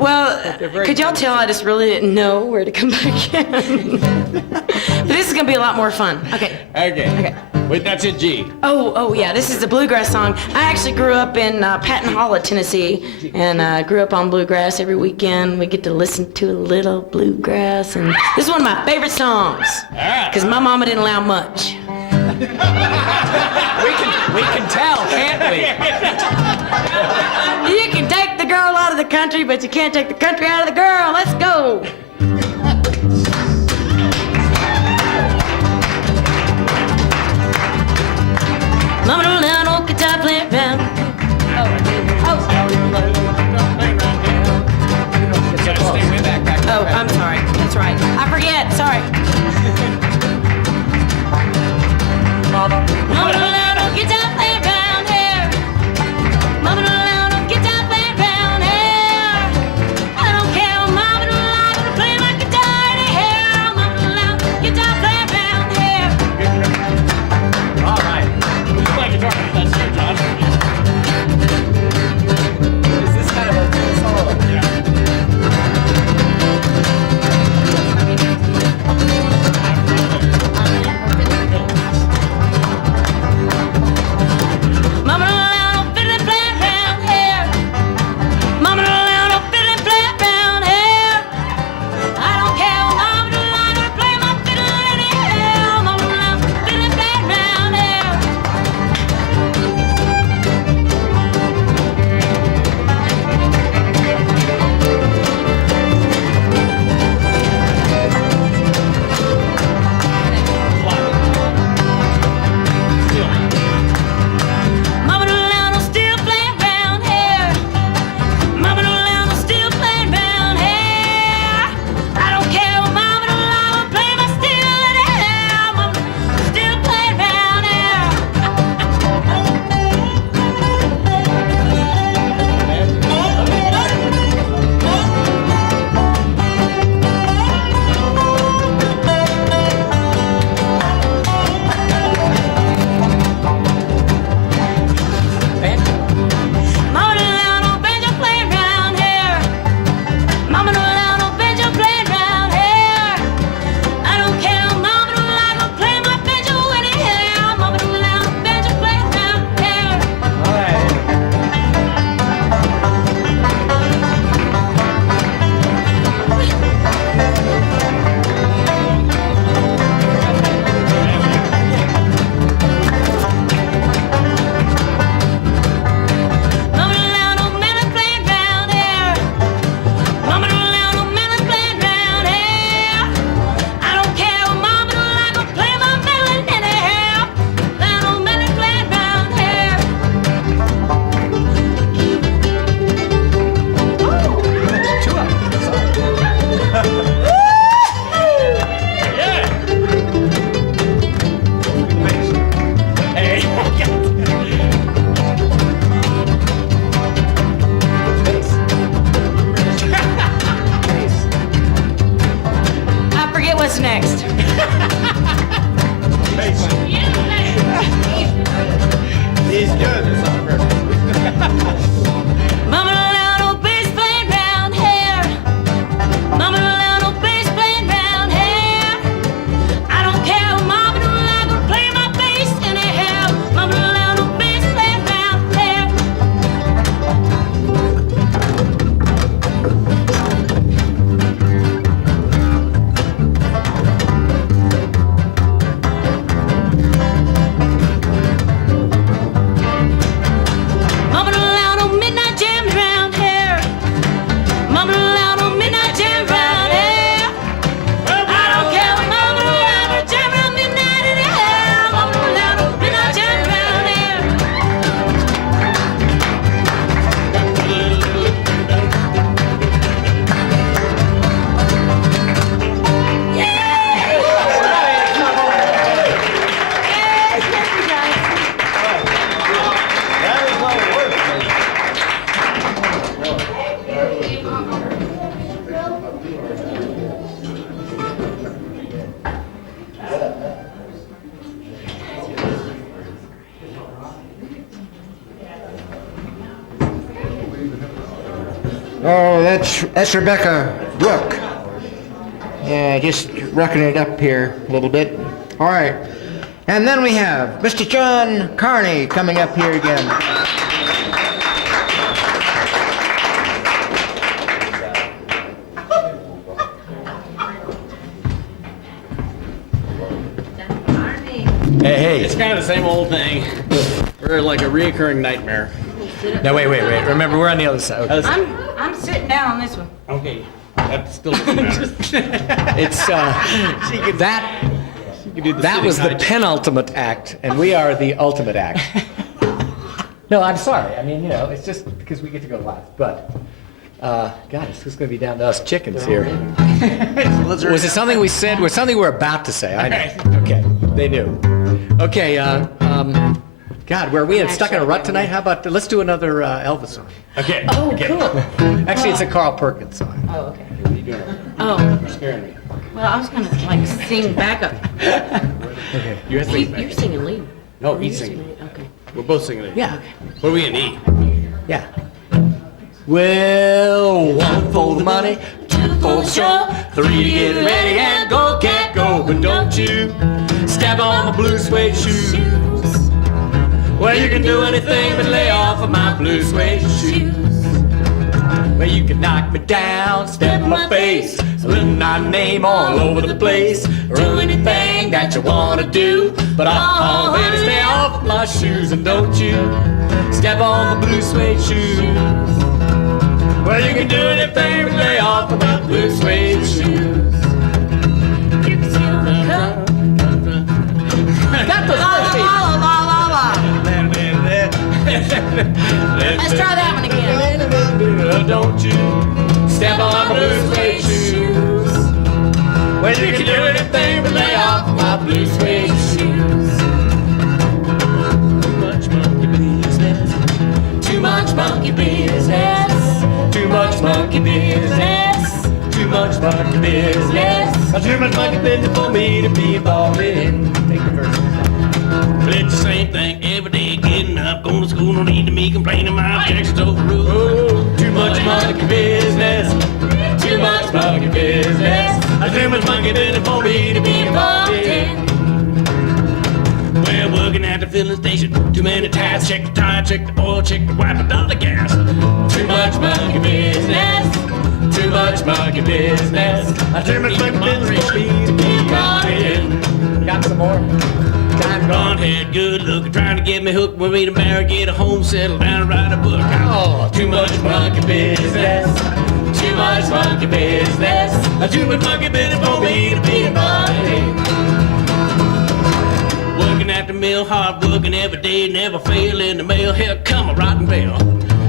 Well, could y'all tell I just really didn't know where to come back in? But this is gonna be a lot more fun. Okay. Okay. Wait, that's in G. Oh, yeah. This is the bluegrass song. I actually grew up in Patton Hollow, Tennessee, and grew up on bluegrass every weekend. We get to listen to a little bluegrass, and this is one of my favorite songs because my mama didn't allow much. We can tell, can't we? You can take the girl out of the country, but you can't take the country out of the girl. Let's go. Mama don't allow no guitar playing around. Oh, I'm sorry. That's right. I forget. Sorry. Mama don't allow no guitar playing around here. Mama don't allow no guitar playing around here. I don't care. Mama don't allow me to play my guitar anyhow. Mama don't allow guitar playing around here. All right. Who's playing guitar? That's you, John. next. He's good. It's not perfect. Mama around old bass playing round hair. Mama around old bass playing round hair. I don't care, Mama don't like to play my bass anyhow. Mama around old bass playing round hair. Mama around old midnight jam round hair. Mama around old midnight jam round hair. I don't care, Mama around jam round midnight anyhow. Mama around old midnight jam round hair. Oh, that's Rebecca Rook. Yeah, just rocking it up here a little bit. All right. And then we have Mr. John Carney coming up here again. Hey. It's kind of the same old thing. We're like a reoccurring nightmare. No, wait. Remember, we're on the other side. Okay. I'm sitting down on this one. Okay. That still doesn't matter. It's that was the penultimate act, and we are the ultimate act. No, I'm sorry. I mean, it's just because we get to go last. But God, it's just going to be down to us chickens here. Was it something we said? Was something we're about to say? I know. Okay, they knew. Okay. God, were we stuck in a rut tonight? How about let's do another Elvis song? Okay. Oh, okay. cool. Actually, it's a Carl Perkins song. Oh, okay. What are you doing? Oh. You're scaring me. Well, I was gonna like sing backup. Okay. You're singing. You're singing lead. No, Or he's you're singing. lead. Okay. We're both singing it. Yeah. What are we gonna eat? Yeah. Well, 1 for the money, 2 for the show, 3 to get ready and go, cat, go. But don't you step on my blue suede shoes. Well, you can do anything but lay off of my blue suede shoes. Well, you can knock me down, step in my face, split my name all over the place, or do anything that you wanna do. But I'll better stay off of my shoes, and don't you step on my blue suede shoes. Well, you can do anything but lay off of my blue suede shoes. You can steal the cup. Got the Let's try that one again. Don't you step on my blue suede shoes. Well, you can do anything but lay off of my blue suede shoes. Too much monkey business. Too much monkey business. Too much monkey business. Too much monkey business. Too much monkey business for me to be involved in. Take the verse. Well, it's the same thing every day. Getting up, going to school, no need to me complaining. My objections overruled. Oh, too much monkey business. Too much monkey business. Too much monkey business for me to be involved in. Well, working at the filling station, too many tabs. Check the tire, check the oil, check the wiper, dollar gas. Too much monkey business. Too much monkey business. Too much monkey business for me to be involved in. Got some more? Blonde head, good looking, trying to get me hooked with me to marry, get a home, settle down, and write a book. Oh, too much monkey business. Too much monkey business. Too much monkey business for me to be involved in. Working at the mill, hard working every day, never fail in the mail. Here come a rotten bell.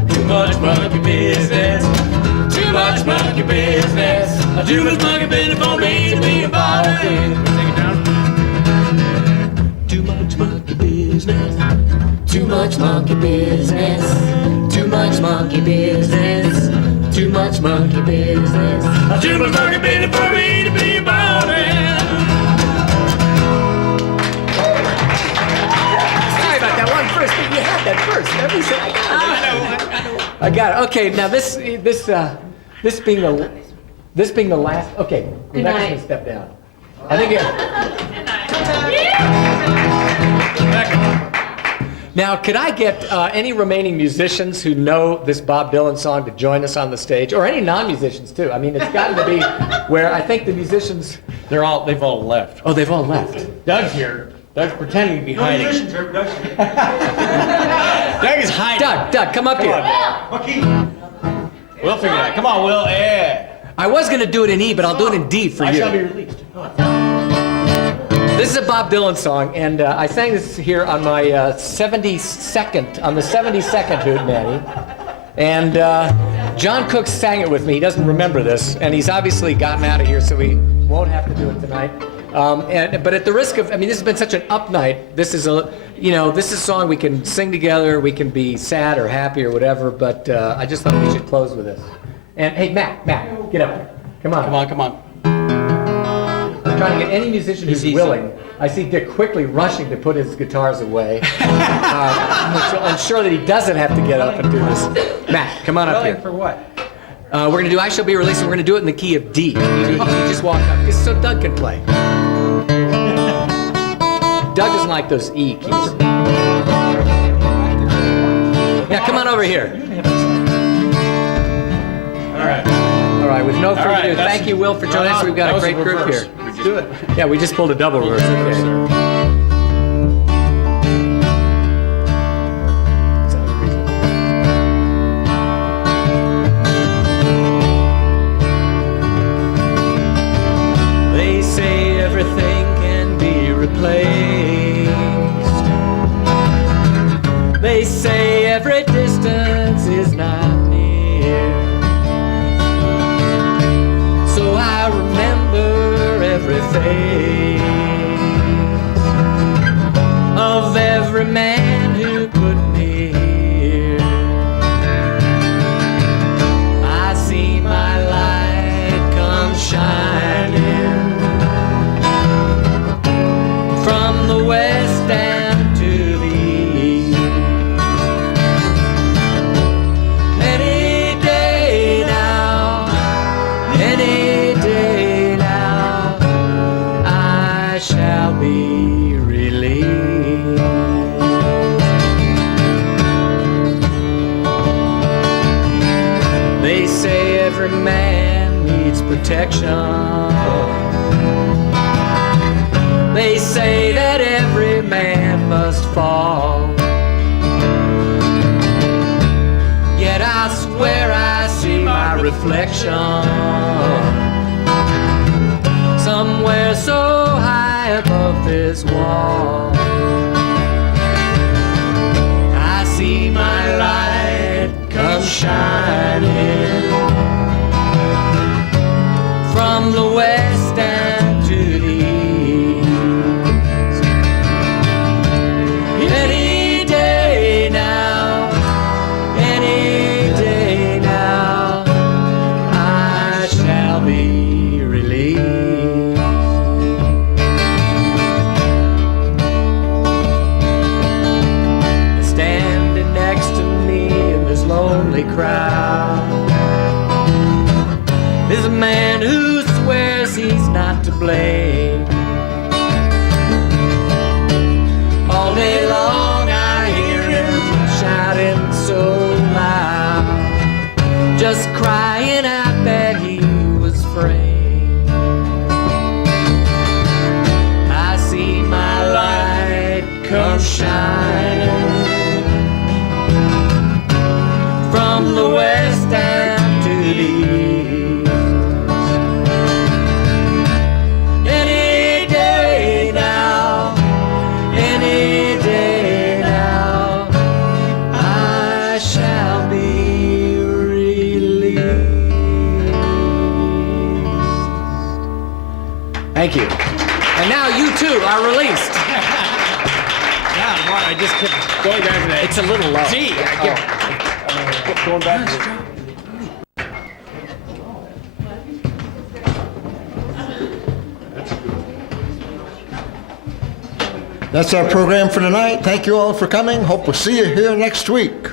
Too much monkey business. Too much monkey business. Too much monkey business for me to be involved in. Take it down. Too much monkey business. Too much monkey business. Too much monkey business. Too much monkey business. Too much monkey business for me to be involved in. song first, but you had that first. Everybody said, I got it. I got it. Okay, now this being the last. Okay, Rebecca's gonna step down. I think Now, could I get any remaining musicians who know this Bob Dylan song to join us on the stage, or any non-musicians too? I mean, it's gotten to be where I think the musicians. They've all left. Oh, they've all left. Doug's here. Doug's pretending to be hiding. Doug's here. Doug is hiding. Doug, come up here. We'll figure it out. Come on, Will. Yeah. I was going to do it in E, but I'll do it in D for you. I shall be released. This is a Bob Dylan song, and I sang this here on my 72nd Hootenanny. And John Cook sang it with me. He doesn't remember this, and he's obviously gotten out of here, so we won't have to do it tonight. But at the risk of, I mean, this has been such an up night. This is a song we can sing together. We can be sad or happy or whatever. But I just thought we should close with this. And hey, Matt, get up here. Come on. I'm trying to get any musician who's willing. I see Dick quickly rushing to put his guitars away. I'm sure that he doesn't have to get up and do this. Matt, come on up here. For what? We're going to do I Shall Be Released, and we're going to do it in the key of D. You just walk up, so Doug can play. Doug doesn't like those E keys. Now, come on over here. All right, with no further ado, thank you, Will, for joining us. We've got a great group here. Let's do it. Yeah, we just pulled a double reverse. Okay. They say everything can be replaced. They say every distance is not near. So I remember every face of every man who put me here. I see my light come shining from the west and to the east. Any day now, any day now, I shall be released. They say every man needs protection. They say that every man must fall. Yet I swear I see my reflection somewhere so high above this wall. I see my light come shining from the west and to the east. Any day now, any day now, I shall be released. Standing next to me in this lonely crowd is a man who swears he's not to blame. All day long I hear him shouting so loud, just crying out that he was framed. I see my light come shining from the west and to the east. Any day now, any day now, I shall be released. Thank you. And now you too are released. God, what? I just kept going back to that. It's a little low. Gee, I kept going back to it. That's our program for tonight. Thank you all for coming. Hope we'll see you here next week.